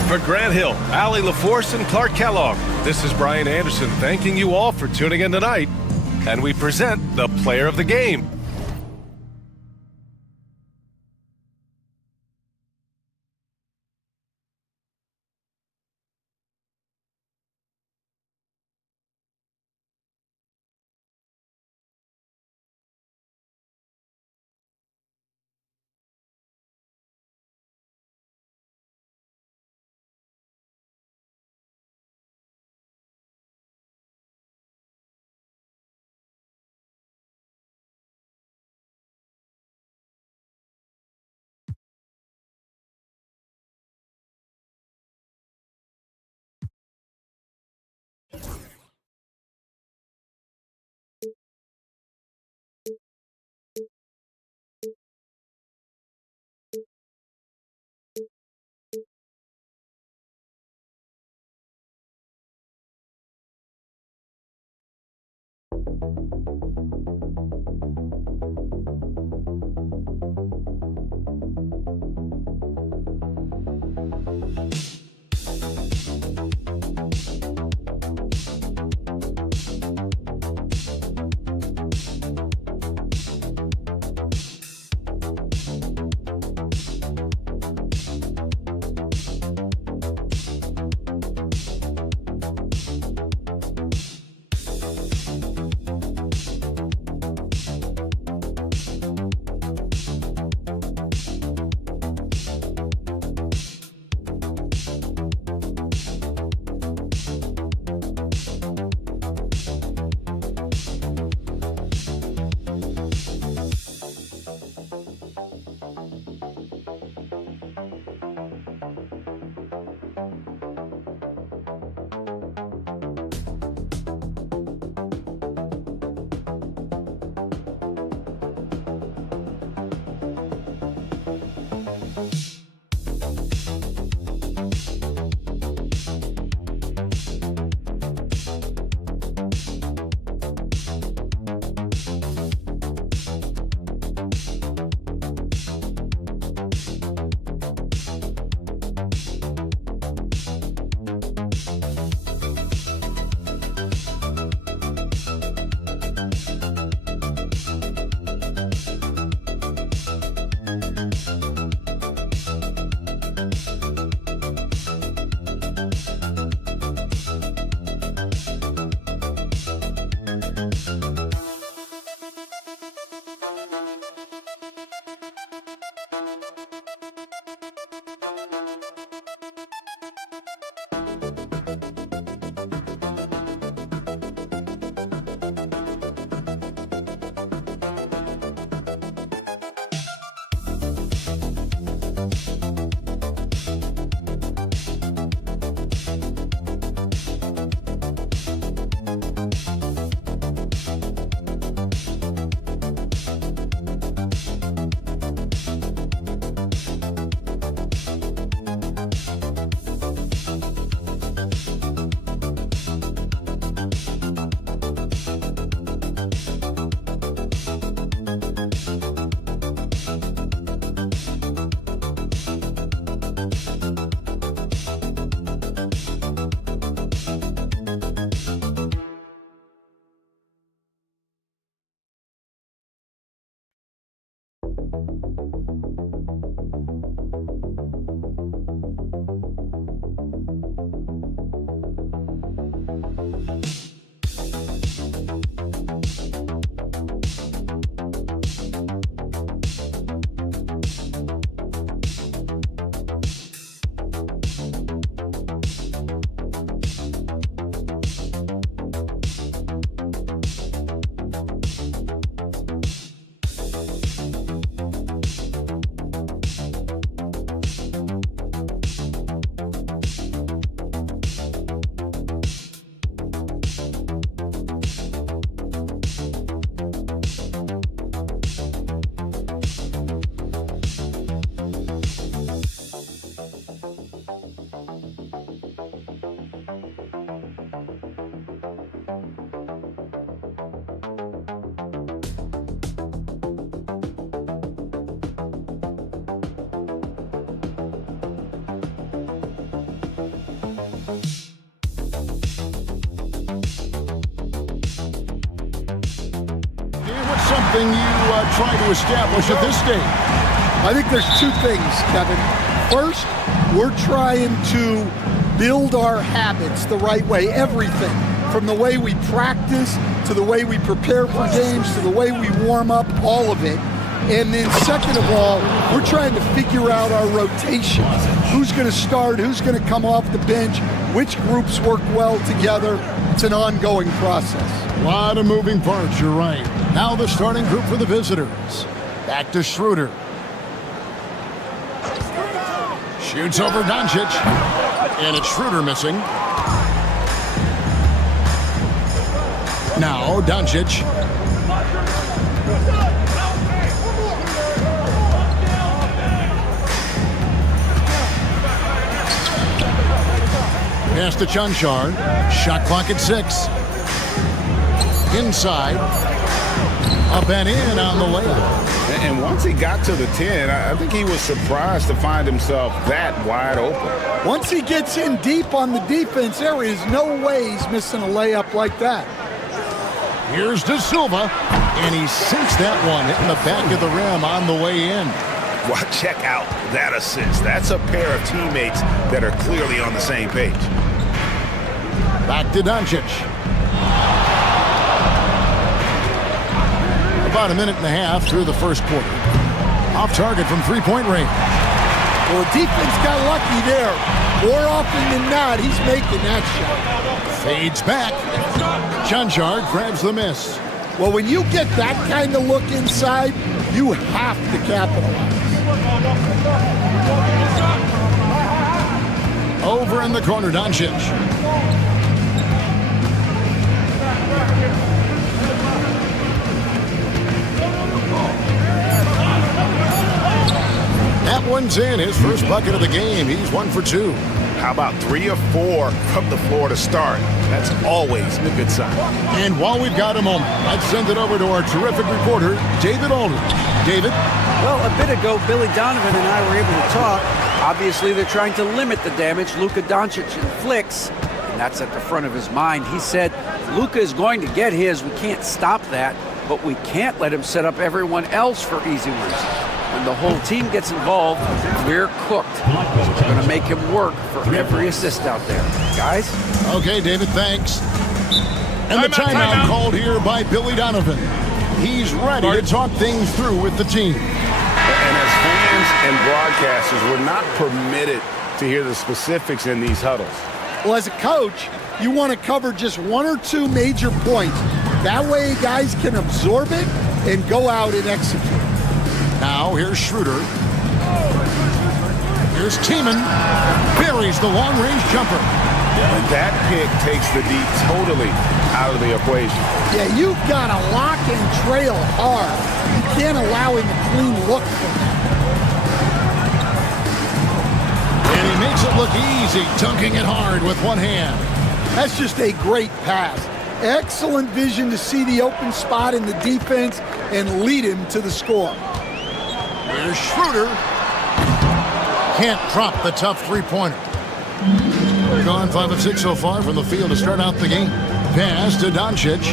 For Grant Hill, Allie LaForce, and Clark Kellogg, this is Brian Anderson thanking you all for tuning in tonight. And we present the player of the game. Something you try to establish at this stage? I think there's two things, Kevin. First, we're trying to build our habits the right way, everything, from the way we practice to the way we prepare for games to the way we warm up, all of it. And then second of all, we're trying to figure out our rotation. Who's going to start, who's going to come off the bench, which groups work well together. It's an ongoing process. A lot of moving parts, you're right. Now the starting group for the visitors. Back to Schroeder. Shoots over Doncic. And it's Schroeder missing. Now Doncic. Pass to Chunchard. Shot clock at 6. Inside. Up and in on the layup. And once he got to the 10, I think he was surprised to find himself that wide open. Once he gets in deep on the defense, there is no way he's missing a layup like that. Here's De Silva, and he sinks that one, hitting the back of the rim on the way in. Well, check out that assist. That's a pair of teammates that are clearly on the same page. Back to Doncic. About a minute and a half through the first quarter. Off target from three-point range. Well, defense got lucky there. More often than not, he's making that shot. Fades back. Chunchard grabs the miss. Well, when you get that kind of look inside, you have to capitalize. Over in the corner, Doncic. That one's in, his first bucket of the game. He's 1 for 2. How about 3 or 4 from the floor to start? That's always a good sign. And while we've got a moment, let's send it over to our terrific reporter, David Aldridge. David? Well, a bit ago, Billy Donovan and I were able to talk. Obviously, they're trying to limit the damage Luka Doncic inflicts, and that's at the front of his mind. He said, Luka is going to get his. We can't stop that, but we can't let him set up everyone else for easy ones. When the whole team gets involved, we're cooked. So we're going to make him work for every assist out there. Guys? Okay, David, thanks. And the timeout called here by Billy Donovan. He's ready to talk things through with the team. And as fans and broadcasters, we're not permitted to hear the specifics in these huddles. Well, as a coach, you want to cover just 1 or 2 major points. That way guys can absorb it and go out and execute. Now, here's Schroeder. Here's Tiemann. Buries the long-range jumper. And that pick takes the D totally out of the equation. Yeah, you've got to lock and trail hard. You can't allow him a clean look from that. And he makes it look easy, dunking it hard with one hand. That's just a great pass. Excellent vision to see the open spot in the defense and lead him to the score. Here's Schroeder. Can't drop the tough three-pointer. We're gone 5 of 6 so far from the field to start out the game. Pass to Doncic.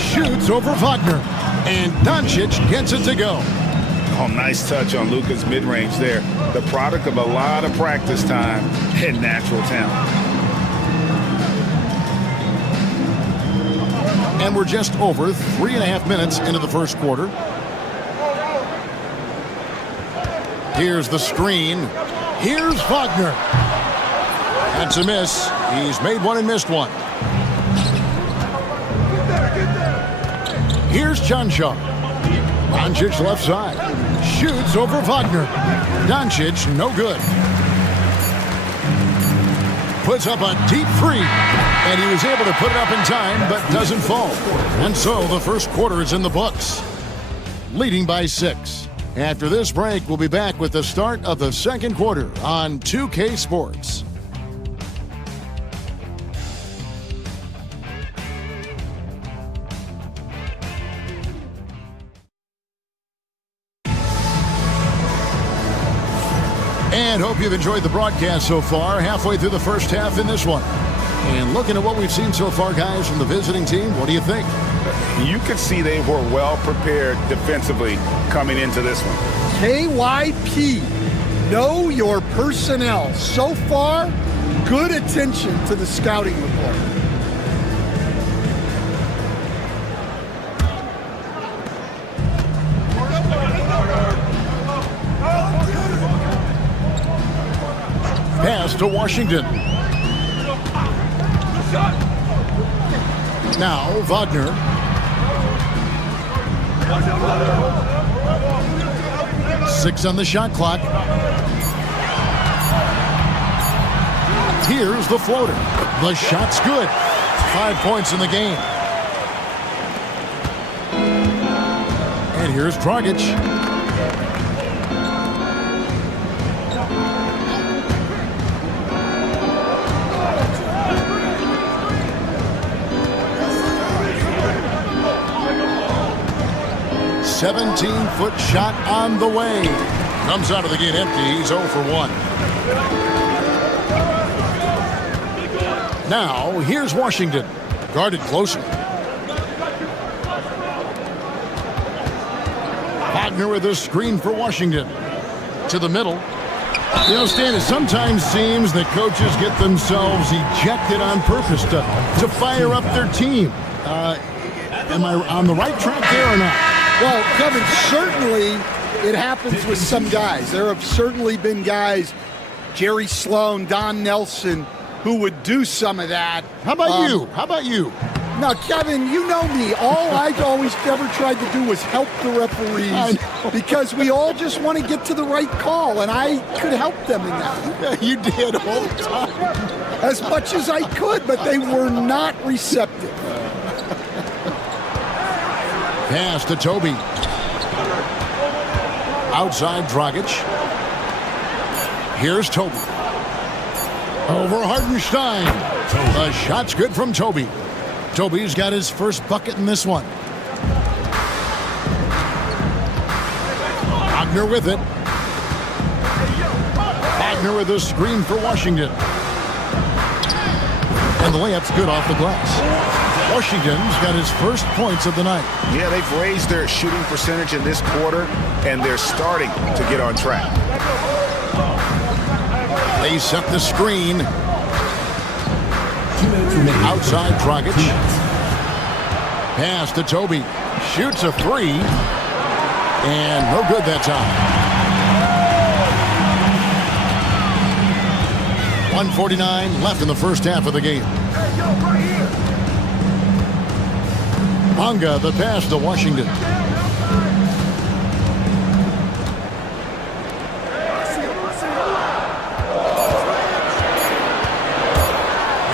Shoots over Wagner. And Doncic gets it to go. Oh, nice touch on Luka's mid-range there. The product of a lot of practice time and natural talent. And we're just over 3.5 minutes into the first quarter. Here's the screen. Here's Wagner. That's a miss. He's made one and missed one. Here's Chanshaw. Doncic left side. Shoots over Wagner. Doncic no good. Puts up a deep three. And he was able to put it up in time, but doesn't fall. And so the first quarter is in the books. Leading by 6. After this break, we'll be back with the start of the second quarter on 2K Sports. And hope you've enjoyed the broadcast so far. Halfway through the first half in this one. And looking at what we've seen so far, guys, from the visiting team, what do you think? You could see they were well prepared defensively coming into this one. KYP, know your personnel. So far, good attention to the scouting report. Pass to Washington. Now Wagner. Six on the shot clock. Here's the floater. The shot's good. 5 points in the game. And here's Dragic. A 17-foot shot on the way. Comes out of the gate empty. He's 0 for 1. Now, here's Washington. Guarded closer. Wagner with a screen for Washington. To the middle. You know, Stan, it sometimes seems that coaches get themselves ejected on purpose to fire up their team. Am I on the right track there or not? Well, Kevin, certainly it happens with some guys. There have certainly been guys, Jerry Sloan, Don Nelson, who would do some of that. How about you? How about you? Now, Kevin, you know me. All I always ever tried to do was help the referees because we all just want to get to the right call, and I could help them in that. Yeah, you did all the time. As much as I could, but they were not receptive. Pass to Toby. Outside Dragic. Here's Toby. Over Hartenstein. The shot's good from Toby. Toby's got his first bucket in this one. Wagner with it. Wagner with a screen for Washington. And the layup's good off the glass. Washington's got his first points of the night. Yeah, they've raised their shooting percentage in this quarter, and they're starting to get on track. They set the screen. Outside Dragic. Pass to Toby. Shoots a three. And no good that time. 1:49 left in the first half of the game. Bonga, the pass to Washington.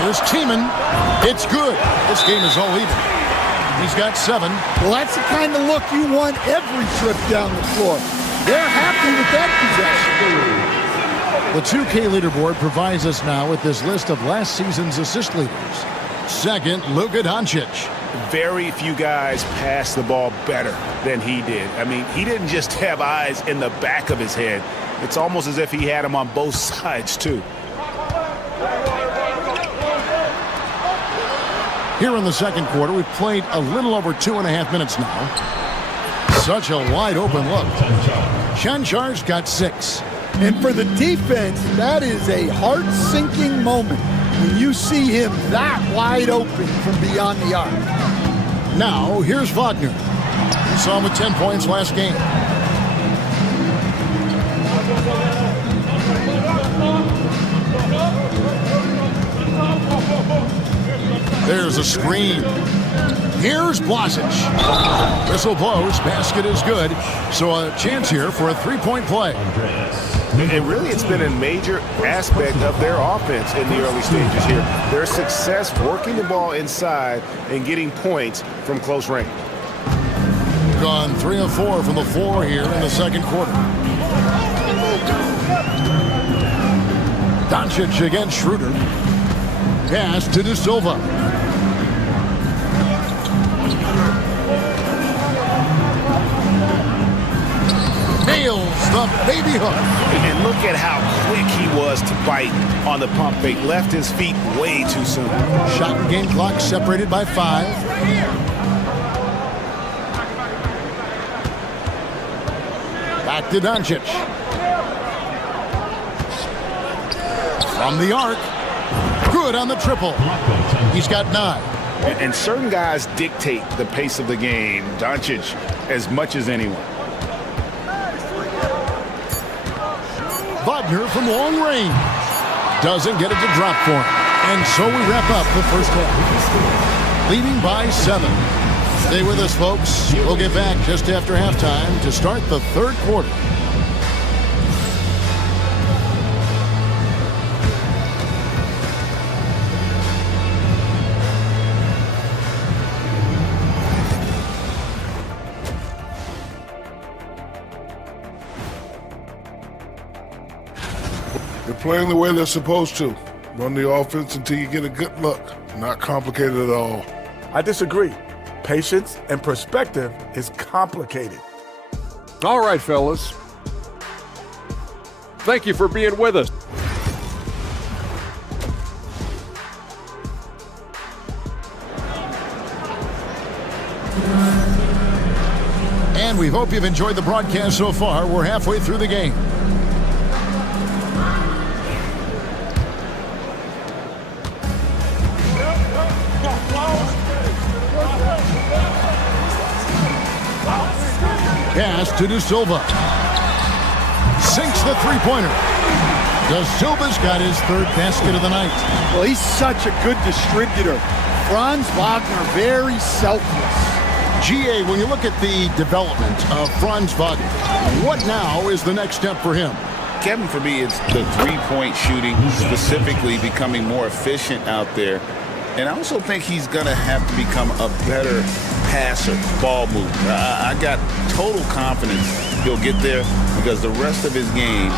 Here's Tiemann. It's good. This game is all even. He's got 7. Well, that's the kind of look you want every trip down the floor. They're happy with that possession. The 2K leaderboard provides us now with this list of last season's assist leaders. Second, Luka Doncic. Very few guys pass the ball better than he did. I mean, he didn't just have eyes in the back of his head. It's almost as if he had them on both sides, too. Here in the second quarter, we've played a little over 2.5 minutes now. Such a wide open look. Chanchar's got 6. And for the defense, that is a heart-sinking moment when you see him that wide open from beyond the arc. Now, here's Wagner. We saw him with 10 points last game. There's a screen. Here's Blasic. Whistle blows. Basket is good. So a chance here for a three-point play. And really, it's been a major aspect of their offense in the early stages here. Their success working the ball inside and getting points from close range. Gone 3 of 4 from the floor here in the second quarter. Doncic against Schroeder. Pass to De Silva. Nails the baby hook. And look at how quick he was to bite on the pump fake. Left his feet way too soon. Shot and game clock separated by 5. Back to Doncic. From the arc. Good on the triple. He's got 9. And certain guys dictate the pace of the game. Doncic as much as anyone. Wagner from long range. Doesn't get it to drop for him. And so we wrap up the first half. Leading by 7. Stay with us, folks. We'll get back just after halftime to start the third quarter. They're playing the way they're supposed to. Run the offense until you get a good look. Not complicated at all. I disagree. Patience and perspective is complicated. All right, fellas. Thank you for being with us. And we hope you've enjoyed the broadcast so far. We're halfway through the game. Pass to De Silva. Sinks the three-pointer. De Silva's got his third basket of the night. Well, he's such a good distributor. Franz Wagner, very selfless. GA, when you look at the development of Franz Wagner, what now is the next step for him? Kevin, for me, it's the three-point shooting, specifically becoming more efficient out there. And I also think he's going to have to become a better passer, ball mover. I got total confidence he'll get there because the rest of his game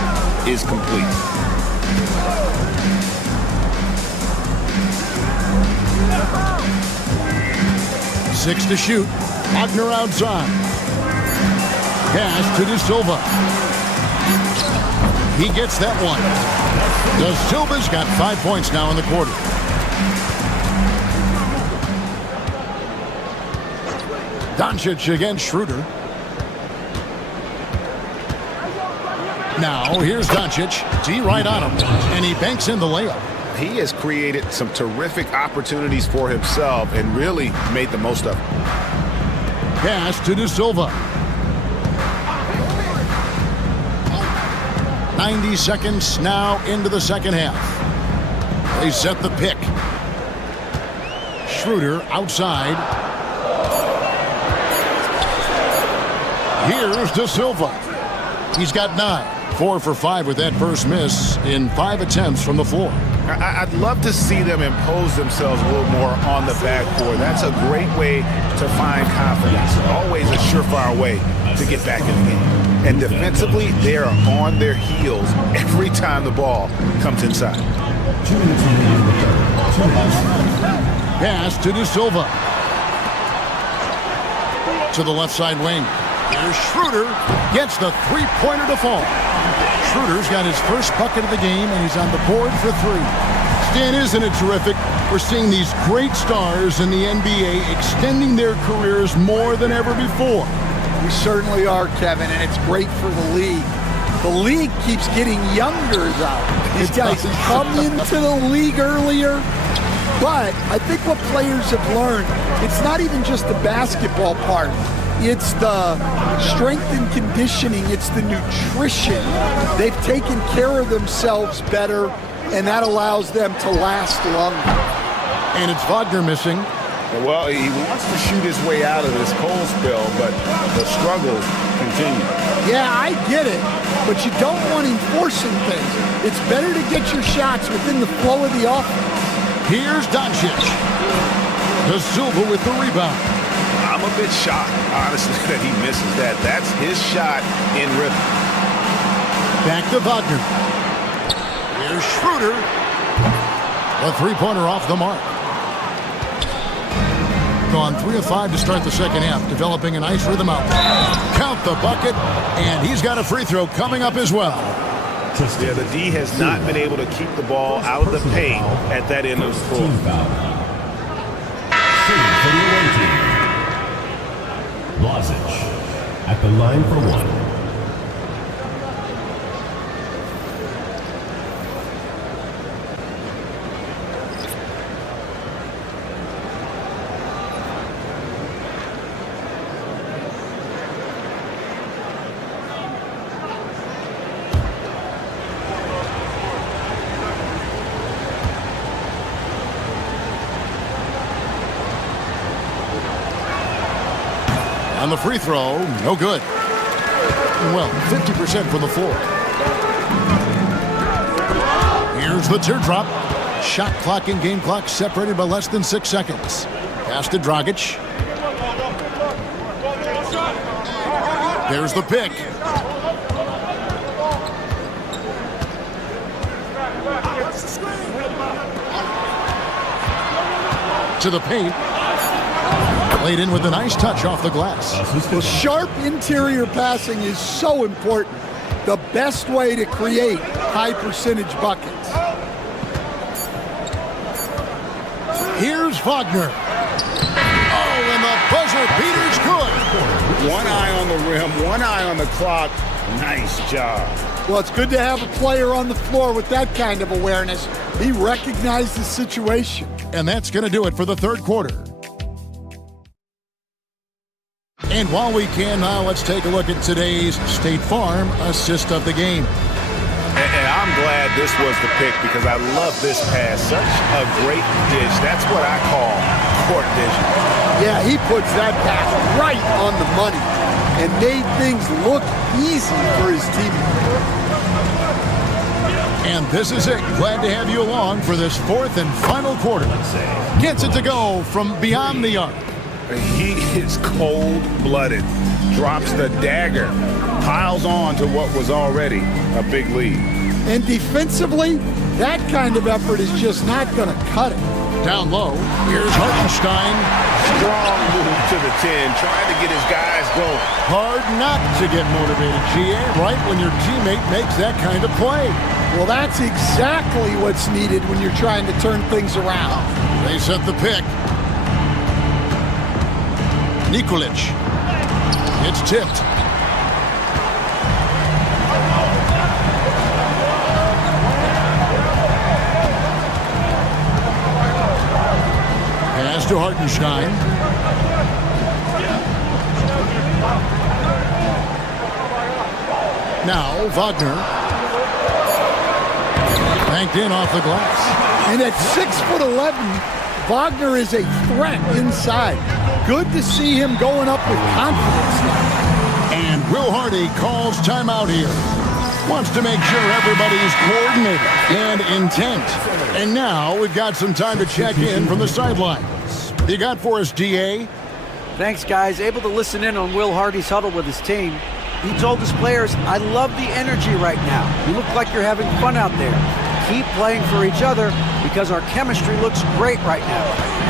is complete. Six to shoot. Wagner outside. Pass to De Silva. He gets that one. De Silva's got 5 points now in the quarter. Doncic against Schroeder. Now here's Doncic. D right on him, and he banks in the layup. He has created some terrific opportunities for himself and really made the most of it. Pass to De Silva. 90 seconds now into the second half. They set the pick. Schroeder outside. Here's De Silva. He's got 9. 4 for 5 with that first miss in 5 attempts from the floor. I'd love to see them impose themselves a little more on the backboard. That's a great way to find confidence. Always a surefire way to get back in the game. And defensively, they are on their heels every time the ball comes inside. Pass to De Silva. To the left side wing. Here's Schroeder. Gets the three-pointer to fall. Schroeder's got his first bucket of the game, and he's on the board for 3. Stan, isn't it terrific? We're seeing these great stars in the NBA extending their careers more than ever before. We certainly are, Kevin, and it's great for the league. The league keeps getting younger, though. These guys come into the league earlier, but I think what players have learned, it's not even just the basketball part. It's the strength and conditioning. It's the nutrition. They've taken care of themselves better, and that allows them to last longer. And it's Wagner missing. Well, he wants to shoot his way out of this cold spell, but the struggles continue. Yeah, I get it, but you don't want him forcing things. It's better to get your shots within the flow of the offense. Here's Doncic. The Silva with the rebound. I'm a bit shocked, honestly, that he misses that. That's his shot in rhythm. Back to Wagner. Here's Schroeder. A three-pointer off the mark. Gone 3 of 5 to start the second half, developing a nice rhythm out there. Count the bucket, and he's got a free throw coming up as well. Yeah, the D has not been able to keep the ball out of the paint at that end of the floor. Blasic at the line for one. On the free throw, no good. Well, 50% from the floor. Here's the teardrop. Shot clock and game clock separated by less than 6 seconds. Pass to Dragic. There's the pick. To the paint. Laid in with a nice touch off the glass. Well, sharp interior passing is so important. The best way to create high percentage buckets. Here's Wagner. Oh, and the buzzer beater's good. One eye on the rim, one eye on the clock. Nice job. Well, it's good to have a player on the floor with that kind of awareness. He recognized the situation. And that's going to do it for the third quarter. And while we can now, let's take a look at today's State Farm assist of the game. And I'm glad this was the pick because I love this pass. Such a great dish. That's what I call court vision. Yeah, he puts that pass right on the money and made things look easy for his teammates. And this is it. Glad to have you along for this fourth and final quarter. Gets it to go from beyond the arc. He is cold-blooded, drops the dagger, piles on to what was already a big lead. And defensively, that kind of effort is just not going to cut it. Down low, here's Hartenstein. Strong move to the 10, trying to get his guys going. Hard not to get motivated, GA, right when your teammate makes that kind of play. Well, that's exactly what's needed when you're trying to turn things around. They set the pick. Nikolic. It's tipped. Pass to Hartenstein. Now Wagner. Banked in off the glass. And at 6'11", Wagner is a threat inside. Good to see him going up with confidence now. And Will Hardy calls timeout here. Wants to make sure everybody's coordinated and intent. And now we've got some time to check in from the sidelines. You got for us, DA? Thanks, guys. Able to listen in on Will Hardy's huddle with his team. He told his players, I love the energy right now. You look like you're having fun out there. Keep playing for each other because our chemistry looks great right now.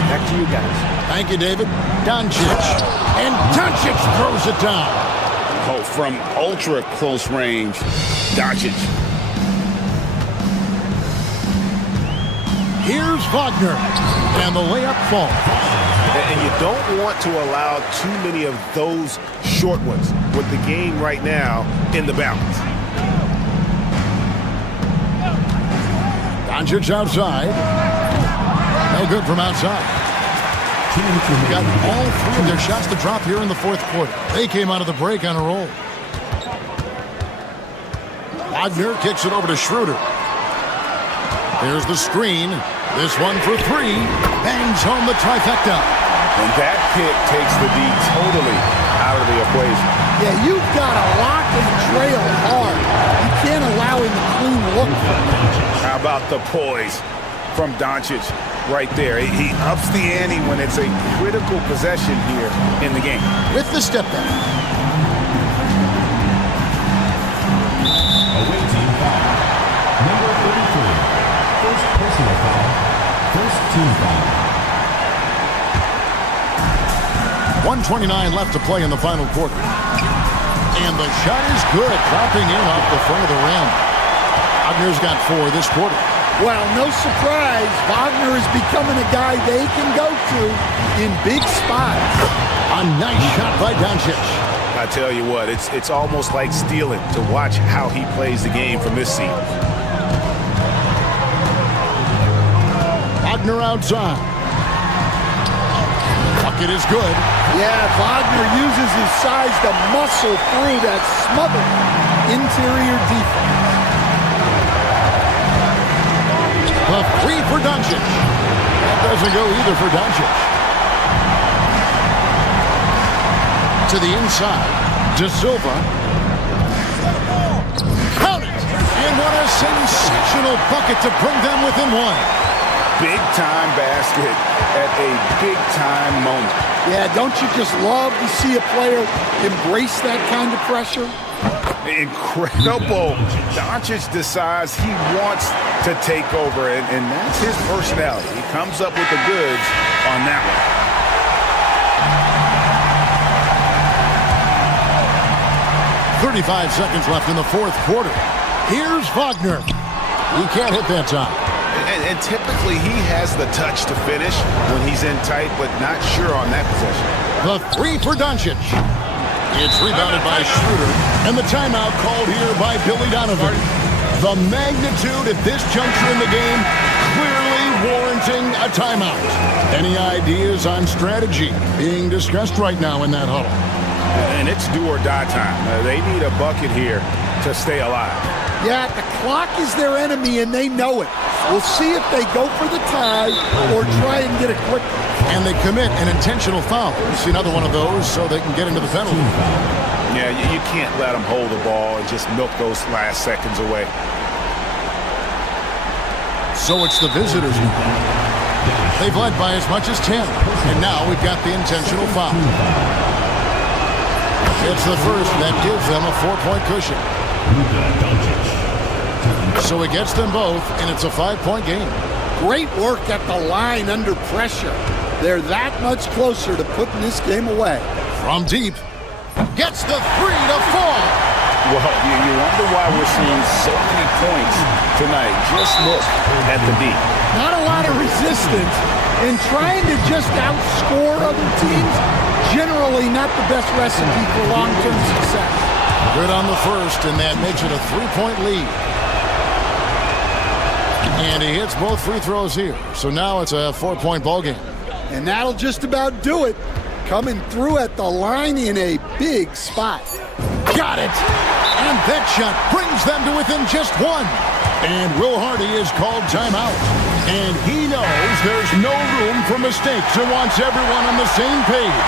Back to you guys. Thank you, David. Doncic. And Doncic throws it down. Oh, from ultra close range, Doncic. Here's Wagner. And the layup falls. And you don't want to allow too many of those short ones with the game right now in the balance. Doncic outside. No good from outside. We've got all three of their shots to drop here in the fourth quarter. They came out of the break on a roll. Wagner kicks it over to Schroeder. There's the screen. This one for three. Bangs home the trifecta. And that pick takes the D totally out of the equation. Yeah, you've got to lock and trail hard. You can't allow him to clean look. How about the poise from Doncic right there? He ups the ante when it's a critical possession here in the game. With the step back. Away team foul. Number 33. First personal foul. First team foul. 1:29 left to play in the final quarter. And the shot is good, dropping in off the front of the rim. Wagner's got 4 this quarter. Well, no surprise, Wagner is becoming a guy they can go to in big spots. A nice shot by Doncic. I tell you what, it's almost like stealing to watch how he plays the game from this seat. Wagner outside. Bucket is good. Yeah, Wagner uses his size to muscle through that smothered interior defense. The 3 for Doncic. That doesn't go either for Doncic. To the inside. De Silva. Count it! And what a sensational bucket to bring them within 1. Big-time basket at a big-time moment. Yeah, don't you just love to see a player embrace that kind of pressure? Incredible. Doncic decides he wants to take over, and that's his personality. He comes up with the goods on that one. 35 seconds left in the fourth quarter. Here's Wagner. He can't hit that time. And typically he has the touch to finish when he's in tight, but not sure on that possession. The 3 for Doncic. It's rebounded by Schroeder, and the timeout called here by Billy Donovan. The magnitude at this juncture in the game clearly warranting a timeout. Any ideas on strategy being discussed right now in that huddle? And it's do or die time. They need a bucket here to stay alive. Yeah, the clock is their enemy, and they know it. We'll see if they go for the tie or try and get it quick. And they commit an intentional foul. You see another one of those so they can get into the penalty. Yeah, you can't let them hold the ball and just milk those last seconds away. So it's the visitors now. They've led by as much as 10. And now we've got the intentional foul. It's the first that gives them a 4-point cushion. So it gets them both, and it's a 5-point game. Great work at the line under pressure. They're that much closer to putting this game away. From deep, gets the 3 to fall. Well, you wonder why we're seeing so many points tonight. Just look at the D. Not a lot of resistance, and trying to just outscore other teams, generally not the best recipe for long-term success. Good on the first, and that makes it a 3-point lead. And he hits both free throws here. So now it's a 4-point ball game. And that'll just about do it. Coming through at the line in a big spot. Got it! And that shot brings them to within just 1. And Will Hardy is called timeout. And he knows there's no room for mistakes and wants everyone on the same page.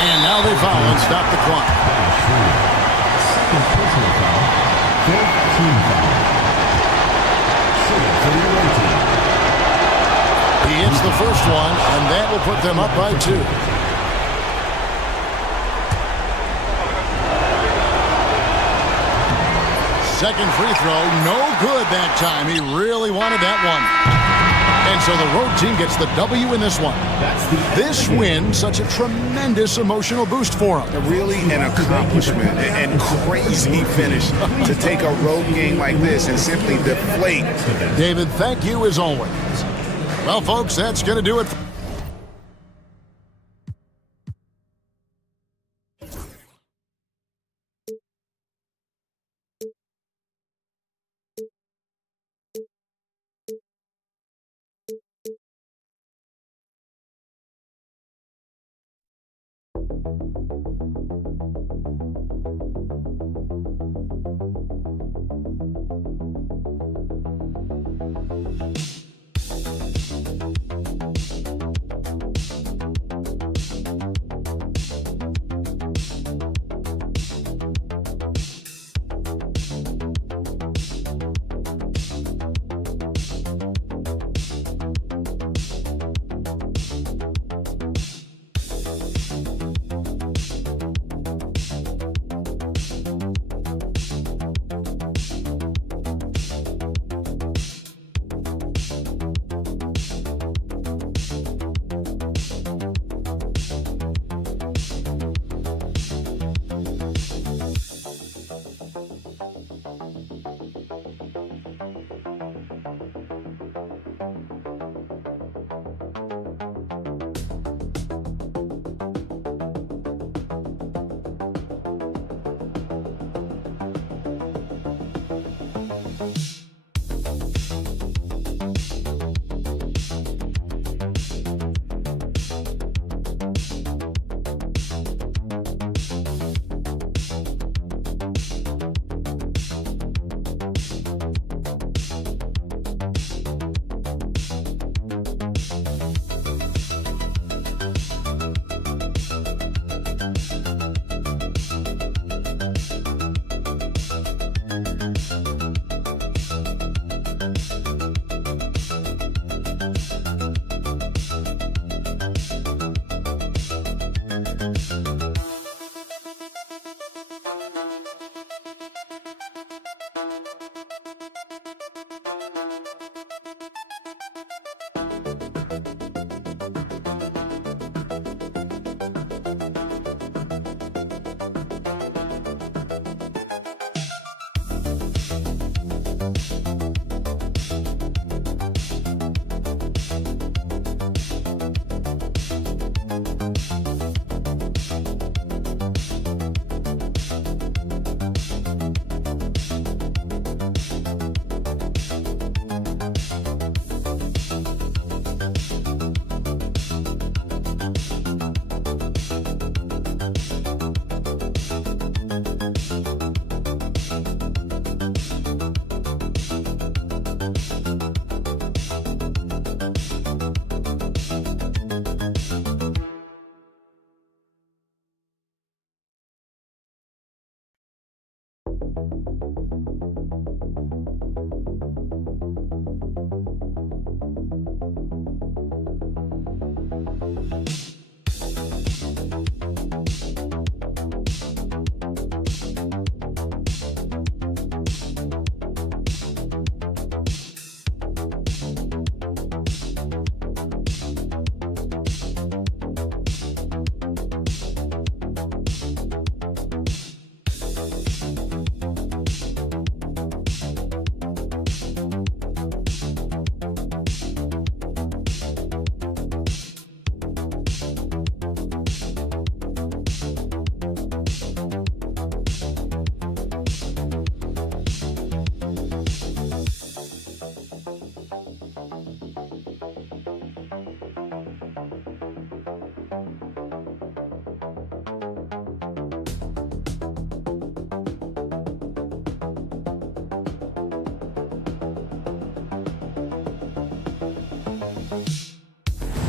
And now they foul and stop the clock. Second personal foul. Third team foul. Second for the away team. He hits the first one, and that will put them up by 2. Second free throw, no good that time. He really wanted that one. And so the road team gets the W in this one. This win, such a tremendous emotional boost for them. Really an accomplishment and crazy finish to take a road game like this and simply deflate. David, thank you as always. Well, folks, that's going to do it.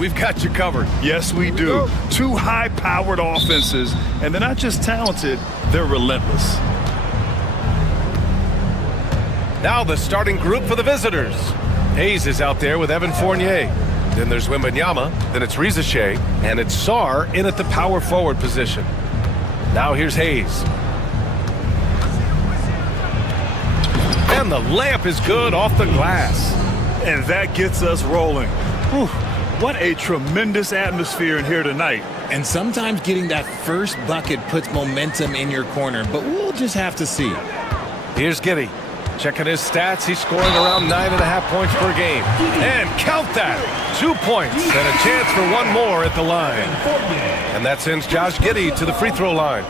We've got you covered. Yes, we do. Two high-powered offenses, and they're not just talented, they're relentless. Now the starting group for the visitors. Hayes is out there with Evan Fournier. Then there's Wembanyama, then it's Rizache, and it's Sarr in at the power forward position. Now here's Hayes. And the layup is good off the glass. And that gets us rolling. Whew. What a tremendous atmosphere in here tonight. And sometimes getting that first bucket puts momentum in your corner, but we'll just have to see. Here's Giddey. Checking his stats, he's scoring around 9.5 points per game. And count that, 2 points and a chance for one more at the line. And that sends Josh Giddey to the free throw line.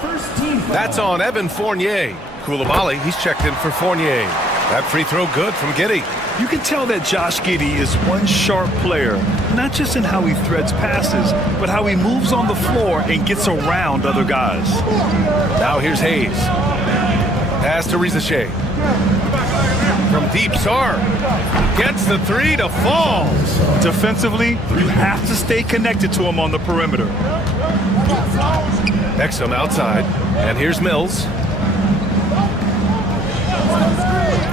That's on Evan Fournier. Koulibaly, he's checked in for Fournier. That free throw good from Giddey. You can tell that Josh Giddey is one sharp player, not just in how he threads passes, but how he moves on the floor and gets around other guys. Now here's Hayes. Pass to Rizachet. From deep, Sar gets the three to fall. Defensively, you have to stay connected to him on the perimeter. Exum outside, and here's Mills.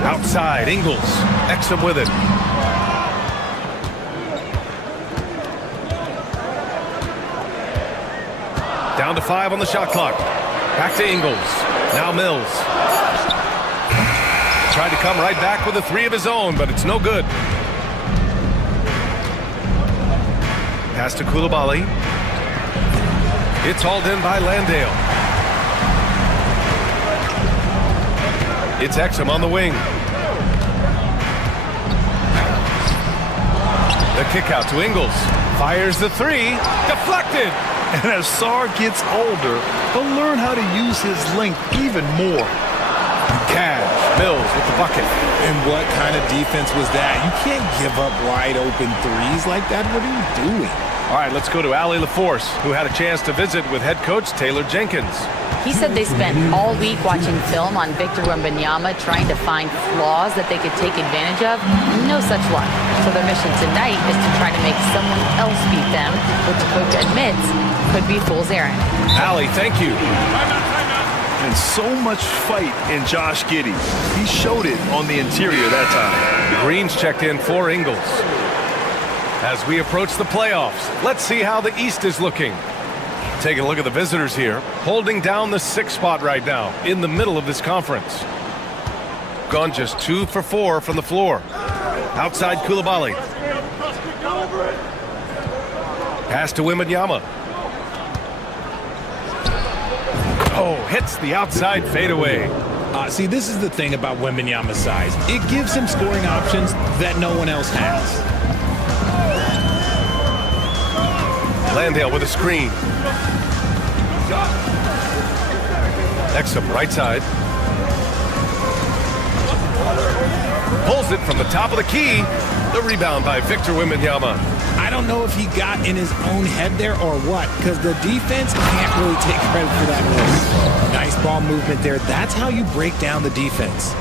Outside, Ingles. Exum with it. Down to 5 on the shot clock. Back to Ingles. Now Mills. Tried to come right back with a three of his own, but it's no good. Pass to Koulibaly. It's hauled in by Landale. It's Exum on the wing. The kick out to Ingles. Fires the three. Deflected. And as Sar gets older, he'll learn how to use his length even more. Cash. Mills with the bucket. And what kind of defense was that? You can't give up wide open threes like that. What are you doing? All right, let's go to Allie LaForce, who had a chance to visit with head coach Taylor Jenkins. He said they spent all week watching film on Victor Wembanyama, trying to find flaws that they could take advantage of. No such luck. So their mission tonight is to try to make someone else beat them, which the coach admits could be fool's errand. Allie, thank you. And so much fight in Josh Giddey. He showed it on the interior that time. Green's checked in for Ingles. As we approach the playoffs, let's see how the East is looking. Taking a look at the visitors here, holding down the 6th spot right now in the middle of this conference. Gone just 2 for 4 from the floor. Outside Koulibaly. Pass to Wembanyama. Oh, hits the outside fadeaway. See, this is the thing about Wembanyama's size. It gives him scoring options that no one else has. Landale with a screen. Exum right side. Pulls it from the top of the key. The rebound by Victor Wembanyama. I don't know if he got in his own head there or what, because the defense can't really take credit for that miss. Nice ball movement there. That's how you break down the defense.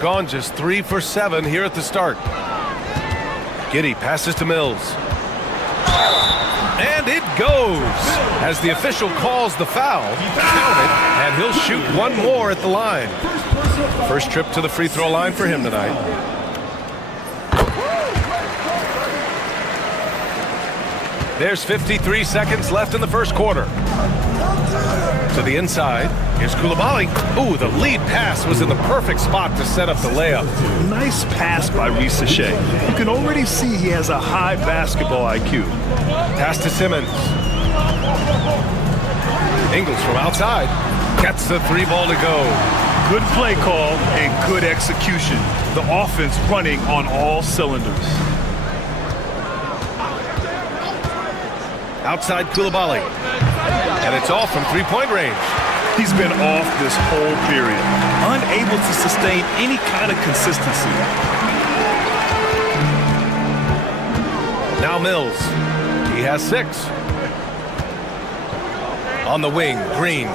Gone just 3 for 7 here at the start. Giddey passes to Mills. And it goes as the official calls the foul. Count it, and he'll shoot one more at the line. First trip to the free throw line for him tonight. There's 53 seconds left in the first quarter. To the inside. Here's Koulibaly. Ooh, the lead pass was in the perfect spot to set up the layup. Nice pass by Rizachet. You can already see he has a high basketball IQ. Pass to Simmons. Ingles from outside. Gets the 3-ball to go. Good play call and good execution. The offense running on all cylinders. Outside Koulibaly. And it's off from 3-point range. He's been off this whole period, unable to sustain any kind of consistency. Now Mills. He has 6. On the wing, Green.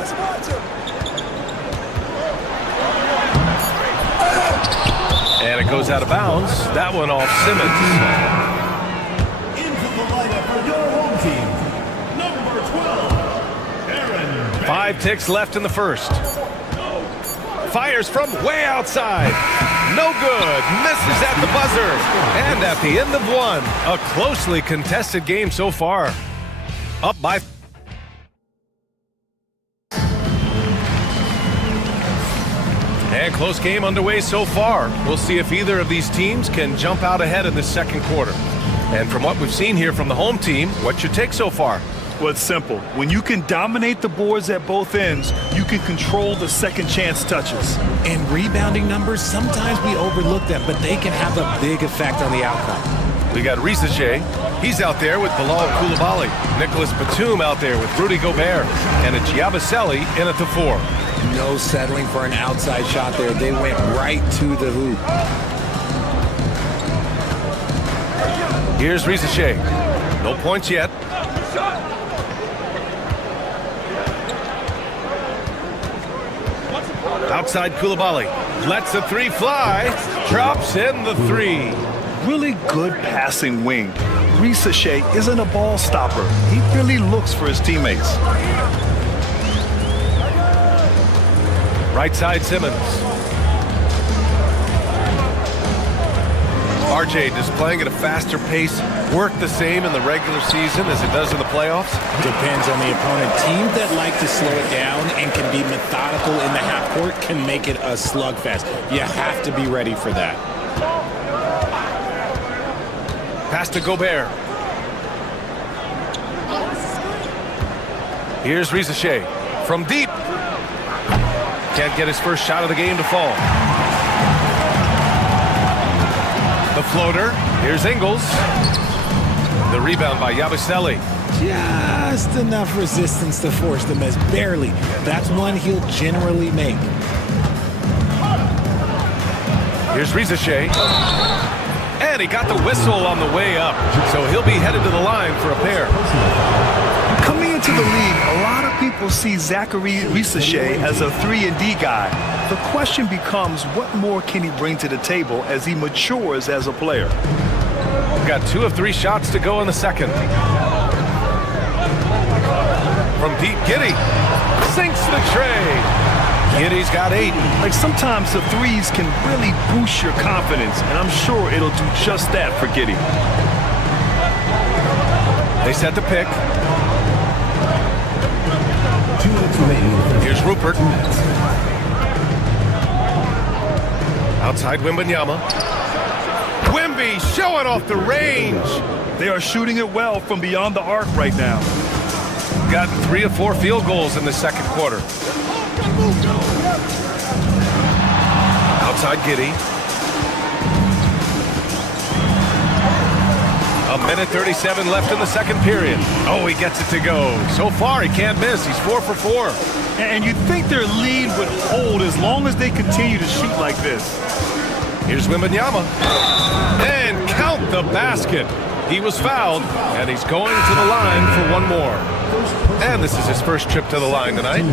And it goes out of bounds. That one off Simmons. 5 ticks left in the first. Fires from way outside. No good. Misses at the buzzer. And at the end of one, a closely contested game so far. Up by... And close game underway so far. We'll see if either of these teams can jump out ahead in the second quarter. And from what we've seen here from the home team, what's your take so far? Well, it's simple. When you can dominate the boards at both ends, you can control the second chance touches. And rebounding numbers, sometimes we overlook them, but they can have a big effect on the outcome. We got Risache. He's out there with Bilal Coulibaly. Nicholas Batum out there with Rudy Gobert. And it's Yabusele in at the 4. No settling for an outside shot there. They went right to the hoop. Here's Risache. No points yet. Outside Coulibaly. Lets the 3 fly. Drops in the 3. Really good passing wing. Risache isn't a ball stopper. He really looks for his teammates. Right side Simmons. RJ displaying at a faster pace. Work the same in the regular season as it does in the playoffs? Depends on the opponent. Teams that like to slow it down and can be methodical in the half court can make it a slugfest. You have to be ready for that. Pass to Gobert. Here's Risache from deep. Can't get his first shot of the game to fall. The floater. Here's Ingles. The rebound by Yabusele. Just enough resistance to force the miss. Barely. That's one he'll generally make. Here's Risache. And he got the whistle on the way up. So he'll be headed to the line for a pair. Coming into the league, a lot of people see Zachary Risache as a 3-and-D guy. The question becomes, what more can he bring to the table as he matures as a player? Got 2 of 3 shots to go in the second. From deep, Giddey sinks the tray. Giddey's got 8. Like sometimes the threes can really boost your confidence, and I'm sure it'll do just that for Giddey. They set the pick. Here's Rupert. Outside Wembanyama. Wemby showing off the range. They are shooting it well from beyond the arc right now. Got 3 of 4 field goals in the second quarter. Outside Giddey. A minute 37 left in the second period. Oh, he gets it to go. So far, he can't miss. He's 4 for 4. And you'd think their lead would hold as long as they continue to shoot like this. Here's Wembanyama. And count the basket. He was fouled, and he's going to the line for one more. And this is his first trip to the line tonight.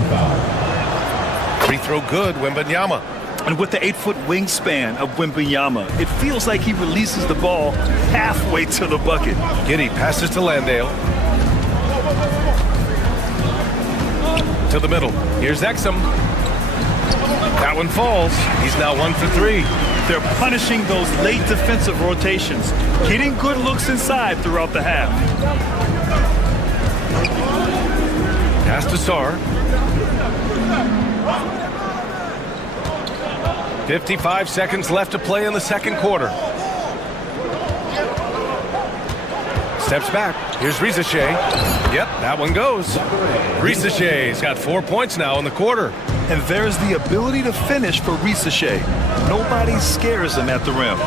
Free throw good, Wembanyama. And with the 8-foot wingspan of Wembanyama, it feels like he releases the ball halfway to the bucket. Giddey passes to Landale. To the middle. Here's Exum. That one falls. He's now 1 for 3. They're punishing those late defensive rotations, getting good looks inside throughout the half. Pass to Sarr. 55 seconds left to play in the second quarter. Steps back. Here's Risache. Yep, that one goes. Risache's got 4 points now in the quarter. And there's the ability to finish for Risache. Nobody scares him at the rim.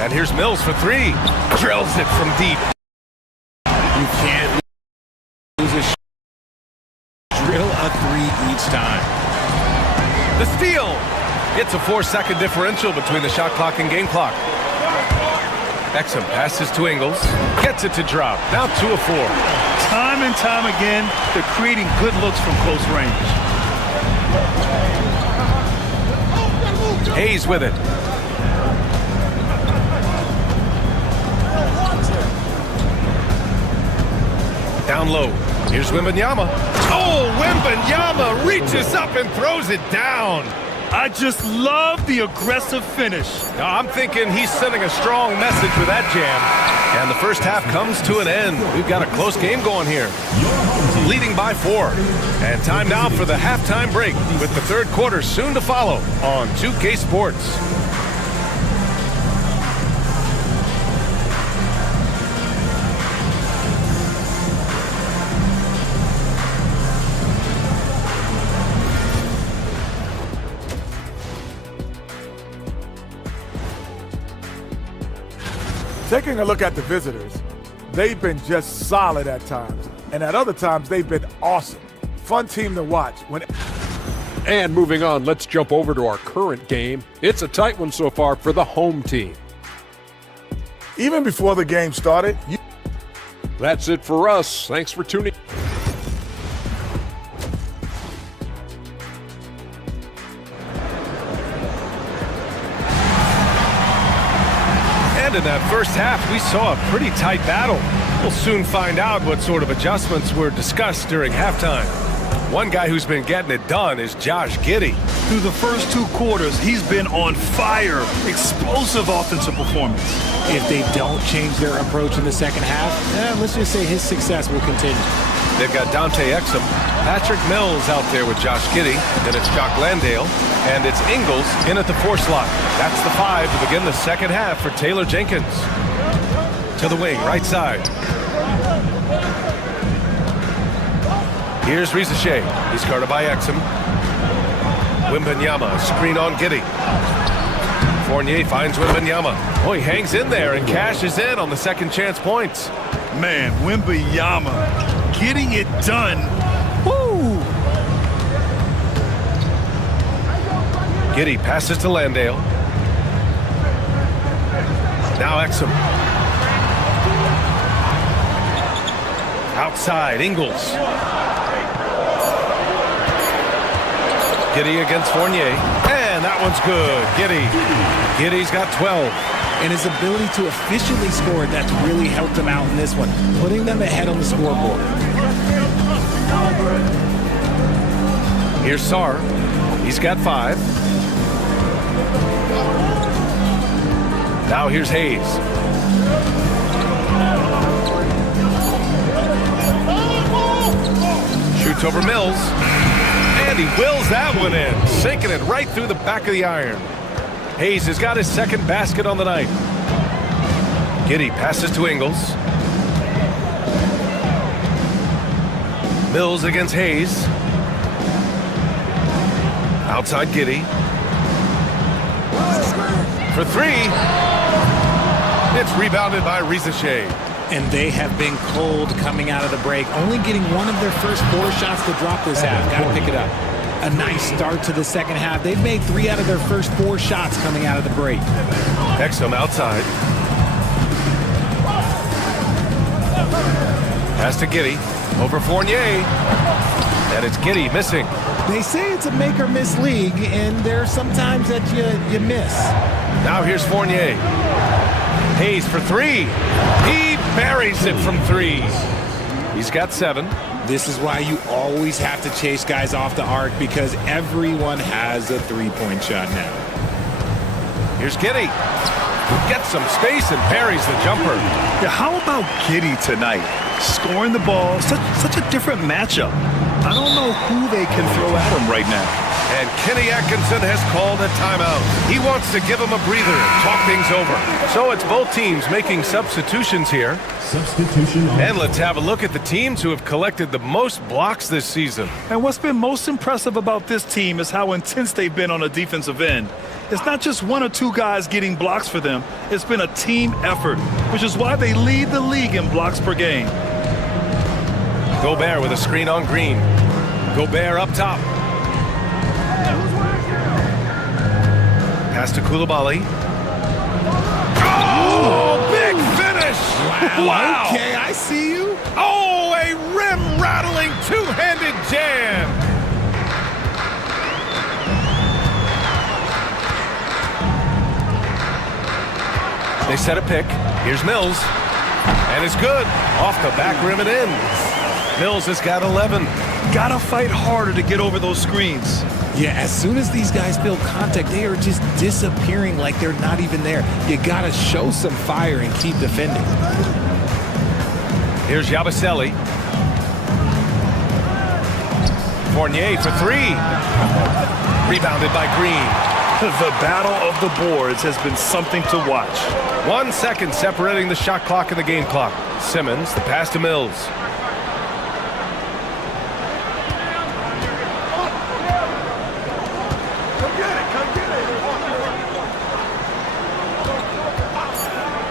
And here's Mills for 3. Drills it from deep. You can't lose a drill a 3 each time. The steal. It's a 4-second differential between the shot clock and game clock. Exum passes to Ingles. Gets it to drop. Now 2 of 4. Time and time again, they're creating good looks from close range. Hayes with it. Down low. Here's Wembanyama. Oh, Wembanyama reaches up and throws it down. I just love the aggressive finish. I'm thinking he's sending a strong message with that jam. And the first half comes to an end. We've got a close game going here. Leading by 4. And time now for the halftime break with the third quarter soon to follow on 2K Sports. Taking a look at the visitors, they've been just solid at times, and at other times they've been awesome. Fun team to watch. And moving on, let's jump over to our current game. It's a tight one so far for the home team. Even before the game started, that's it for us. Thanks for tuning. And in that first half, we saw a pretty tight battle. We'll soon find out what sort of adjustments were discussed during halftime. One guy who's been getting it done is Josh Giddey. Through the first 2 quarters, he's been on fire. Explosive offensive performance. If they don't change their approach in the second half, let's just say his success will continue. They've got Dante Exum, Patrick Mills out there with Josh Giddey, then it's Jock Landale, and it's Ingles in at the 4 slot. That's the 5 to begin the second half for Taylor Jenkins. To the wing, right side. Here's Rizache. He's guarded by Exum. Wembanyama, screen on Giddey. Fournier finds Wembanyama. Oh, he hangs in there and cashes in on the second chance points. Man, Wembanyama getting it done. Woo! Giddey passes to Landale. Now Exum. Outside, Ingles. Giddey against Fournier. And that one's good. Giddey's got 12. And his ability to efficiently score, that's really helped him out in this one, putting them ahead on the scoreboard. Here's Sarr. He's got 5. Now here's Hayes. Shoots over Mills. And he wills that one in, sinking it right through the back of the iron. Hayes has got his second basket on the night. Giddey passes to Ingles. Mills against Hayes. Outside Giddey. For 3. It's rebounded by Rizache. And they have been cold coming out of the break, only getting one of their first 4 shots to drop this half. Got to pick it up. A nice start to the second half. They've made 3 out of their first 4 shots coming out of the break. Exum outside. Pass to Giddey. Over Fournier. And it's Giddey missing. They say it's a make or miss league, and there's sometimes that you miss. Now here's Fournier. Hayes for 3. He buries it from 3. He's got 7. This is why you always have to chase guys off the arc, because everyone has a 3-point shot now. Here's Giddey. Gets some space and parries the jumper. Yeah, how about Giddey tonight? Scoring the ball, such a different matchup. I don't know who they can throw at him right now. And Kenny Atkinson has called a timeout. He wants to give him a breather and talk things over. So it's both teams making substitutions here. Substitution on. And let's have a look at the teams who have collected the most blocks this season. And what's been most impressive about this team is how intense they've been on the defensive end. It's not just 1 or 2 guys getting blocks for them. It's been a team effort, which is why they lead the league in blocks per game. Gobert with a screen on Green. Gobert up top. Pass to Coulibaly. Oh, big finish! Wow. Okay, I see you. Oh, a rim-rattling two-handed jam! They set a pick. Here's Mills. And it's good. Off the back rim and in. Mills has got 11. Gotta fight harder to get over those screens. Yeah, as soon as these guys feel contact, they are just disappearing like they're not even there. You gotta show some fire and keep defending. Here's Yabusele. Fournier for 3. Rebounded by Green. The battle of the boards has been something to watch. 1 second separating the shot clock and the game clock. Simmons, the pass to Mills.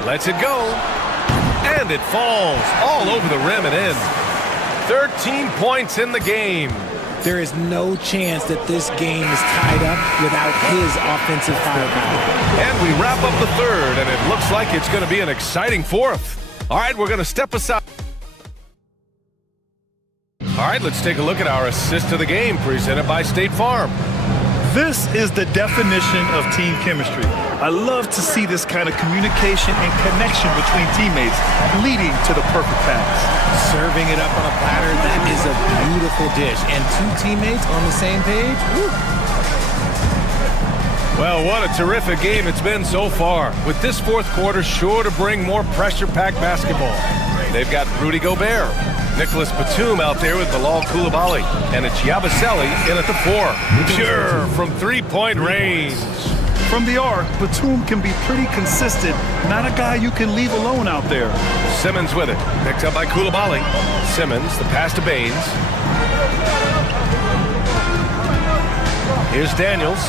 Lets it go. And it falls all over the rim and in. 13 points in the game. There is no chance that this game is tied up without his offensive firepower. And we wrap up the third, and it looks like it's going to be an exciting fourth. All right, we're going to step aside. All right, let's take a look at our assist of the game presented by State Farm. This is the definition of team chemistry. I love to see this kind of communication and connection between teammates leading to the perfect pass. Serving it up on a platter, that is a beautiful dish. And two teammates on the same page. Woo. Well, what a terrific game it's been so far. With this fourth quarter sure to bring more pressure-packed basketball. They've got Rudy Gobert, Nicholas Batum out there with Bilal Coulibaly, and it's Yabusele in at the 4. Pure from three-point range. From the arc, Batum can be pretty consistent. Not a guy you can leave alone out there. Simmons with it. Picked up by Coulibaly. Simmons, the pass to Baines. Here's Daniels.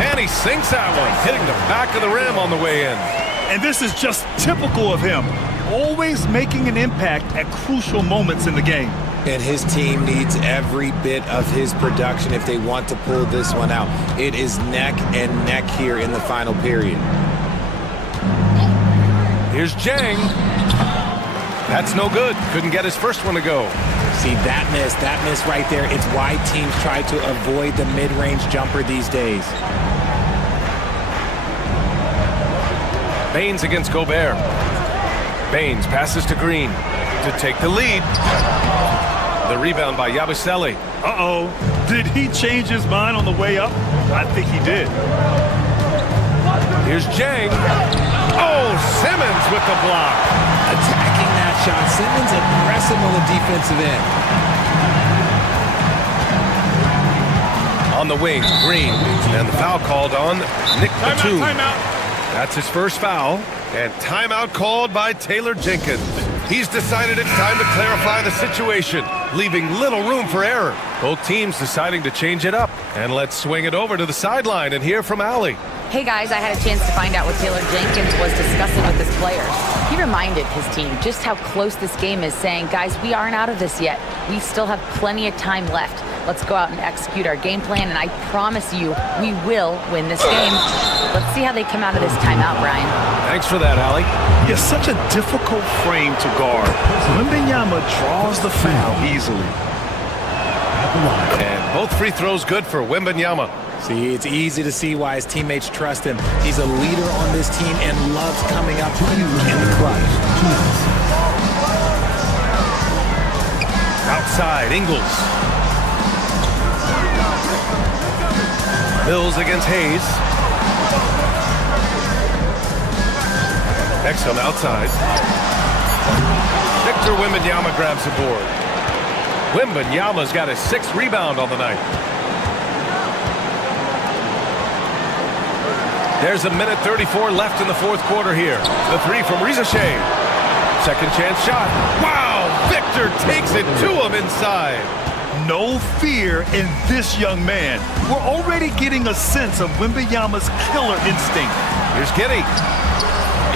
And he sinks that one, hitting the back of the rim on the way in. And this is just typical of him. Always making an impact at crucial moments in the game. And his team needs every bit of his production if they want to pull this one out. It is neck and neck here in the final period. Here's Jang. That's no good. Couldn't get his first one to go. See, that miss right there. It's why teams try to avoid the mid-range jumper these days. Baines against Gobert. Baines passes to Green to take the lead. The rebound by Yabusele. Uh-oh. Did he change his mind on the way up? I think he did. Here's Jang. Oh, Simmons with the block. Attacking that shot. Simmons aggressive on the defensive end. On the wing, Green. And the foul called on Nick Batum. Timeout. That's his first foul. And timeout called by Taylor Jenkins. He's decided it's time to clarify the situation, leaving little room for error. Both teams deciding to change it up. And let's swing it over to the sideline and hear from Allie. Hey guys, I had a chance to find out what Taylor Jenkins was discussing with his players. He reminded his team just how close this game is, saying, guys, we aren't out of this yet. We still have plenty of time left. Let's go out and execute our game plan, and I promise you, we will win this game. Let's see how they come out of this timeout, Brian. Thanks for that, Allie. It's such a difficult frame to guard. Wembanyama draws the foul easily. And both free throws good for Wembanyama. See, it's easy to see why his teammates trust him. He's a leader on this team and loves coming up huge in the clutch. Outside, Ingles. Mills against Hayes. Exum outside. Victor Wembanyama grabs the board. Wembanyama's got his 6th rebound on the night. There's a minute 34 left in the fourth quarter here. The 3 from Rizache. Second chance shot. Wow! Victor takes it to him inside. No fear in this young man. We're already getting a sense of Wembanyama's killer instinct. Here's Giddey.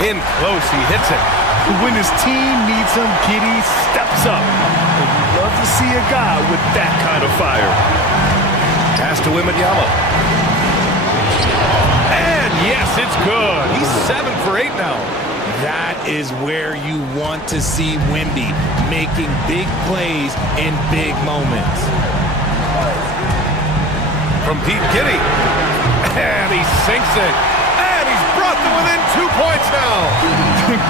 In close, he hits it. When his team needs him, Giddey steps up. And you love to see a guy with that kind of fire. Pass to Wembanyama. And yes, it's good. He's 7 for 8 now. That is where you want to see Wemby, making big plays in big moments. From Pete Giddey. And he sinks it. And he's brought them within 2 points now.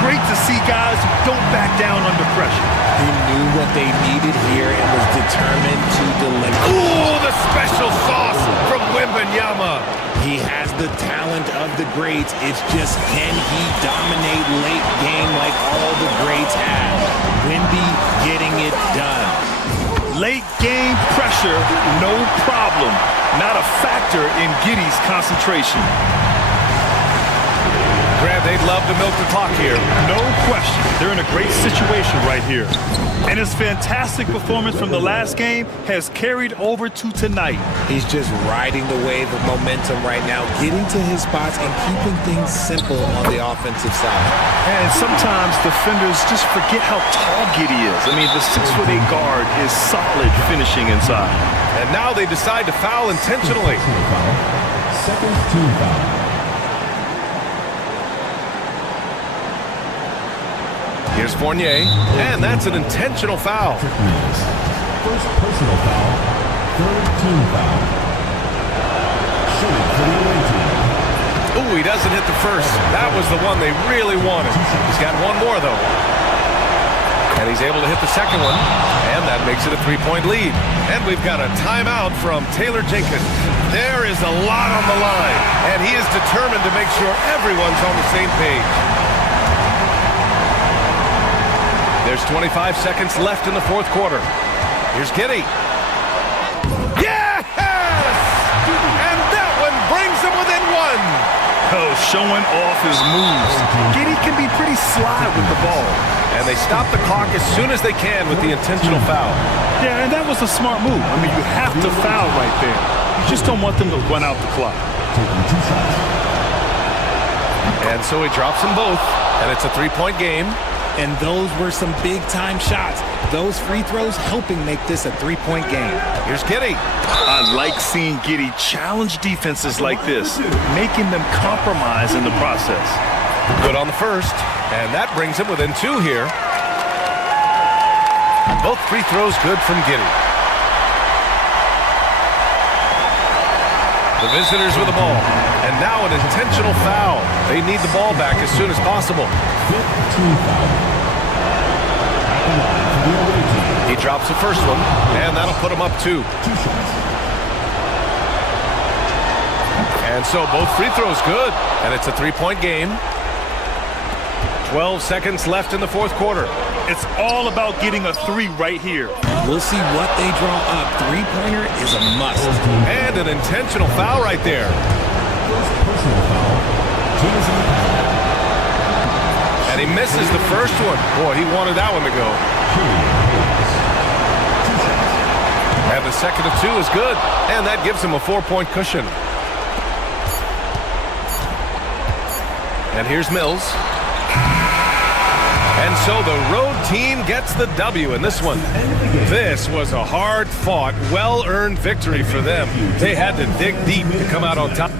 Great to see guys who don't back down under pressure. He knew what they needed here and was determined to deliver. Ooh, the special sauce from Wembanyama. He has the talent of the greats. It's just, can he dominate late game like all the greats have? Wemby getting it done. Late game pressure, no problem. Not a factor in Giddey's concentration. Grab they'd love to milk the clock here. No question. They're in a great situation right here. And his fantastic performance from the last game has carried over to tonight. He's just riding the wave of momentum right now, getting to his spots and keeping things simple on the offensive side. And sometimes defenders just forget how tall Giddey is. I mean, the 6'8" guard is solid finishing inside. And now they decide to foul intentionally. Second team foul. Here's Fournier, and that's an intentional foul. First personal foul, third team foul. Shooting for the away team. Ooh, he doesn't hit the first. That was the one they really wanted. He's got one more, though. And he's able to hit the second one, and that makes it a 3-point lead. And we've got a timeout from Taylor Jenkins. There is a lot on the line, and he is determined to make sure everyone's on the same page. There's 25 seconds left in the fourth quarter. Here's Giddey. Yes! And that one brings him within one. Oh, showing off his moves. Giddey can be pretty sly with the ball. And they stop the clock as soon as they can with the intentional foul. Yeah, and that was a smart move. I mean, you have to foul right there. You just don't want them to run out the clock. And so he drops them both, and it's a 3-point game. And those were some big-time shots. Those free throws helping make this a 3-point game. Here's Giddey. I like seeing Giddey challenge defenses like this, making them compromise in the process. Good on the first, and that brings him within 2 here. Both free throws good from Giddey. The visitors with the ball, and now an intentional foul. They need the ball back as soon as possible. He drops the first one, and that'll put him up 2. And so both free throws good, and it's a 3-point game. 12 seconds left in the fourth quarter. It's all about getting a 3 right here. We'll see what they draw up. 3-pointer is a must. And an intentional foul right there. And he misses the first one. Boy, he wanted that one to go. And the second of 2 is good. And that gives him a 4-point cushion. And here's Mills. And so the road team gets the W in this one. This was a hard-fought, well-earned victory for them. They had to dig deep to come out on top.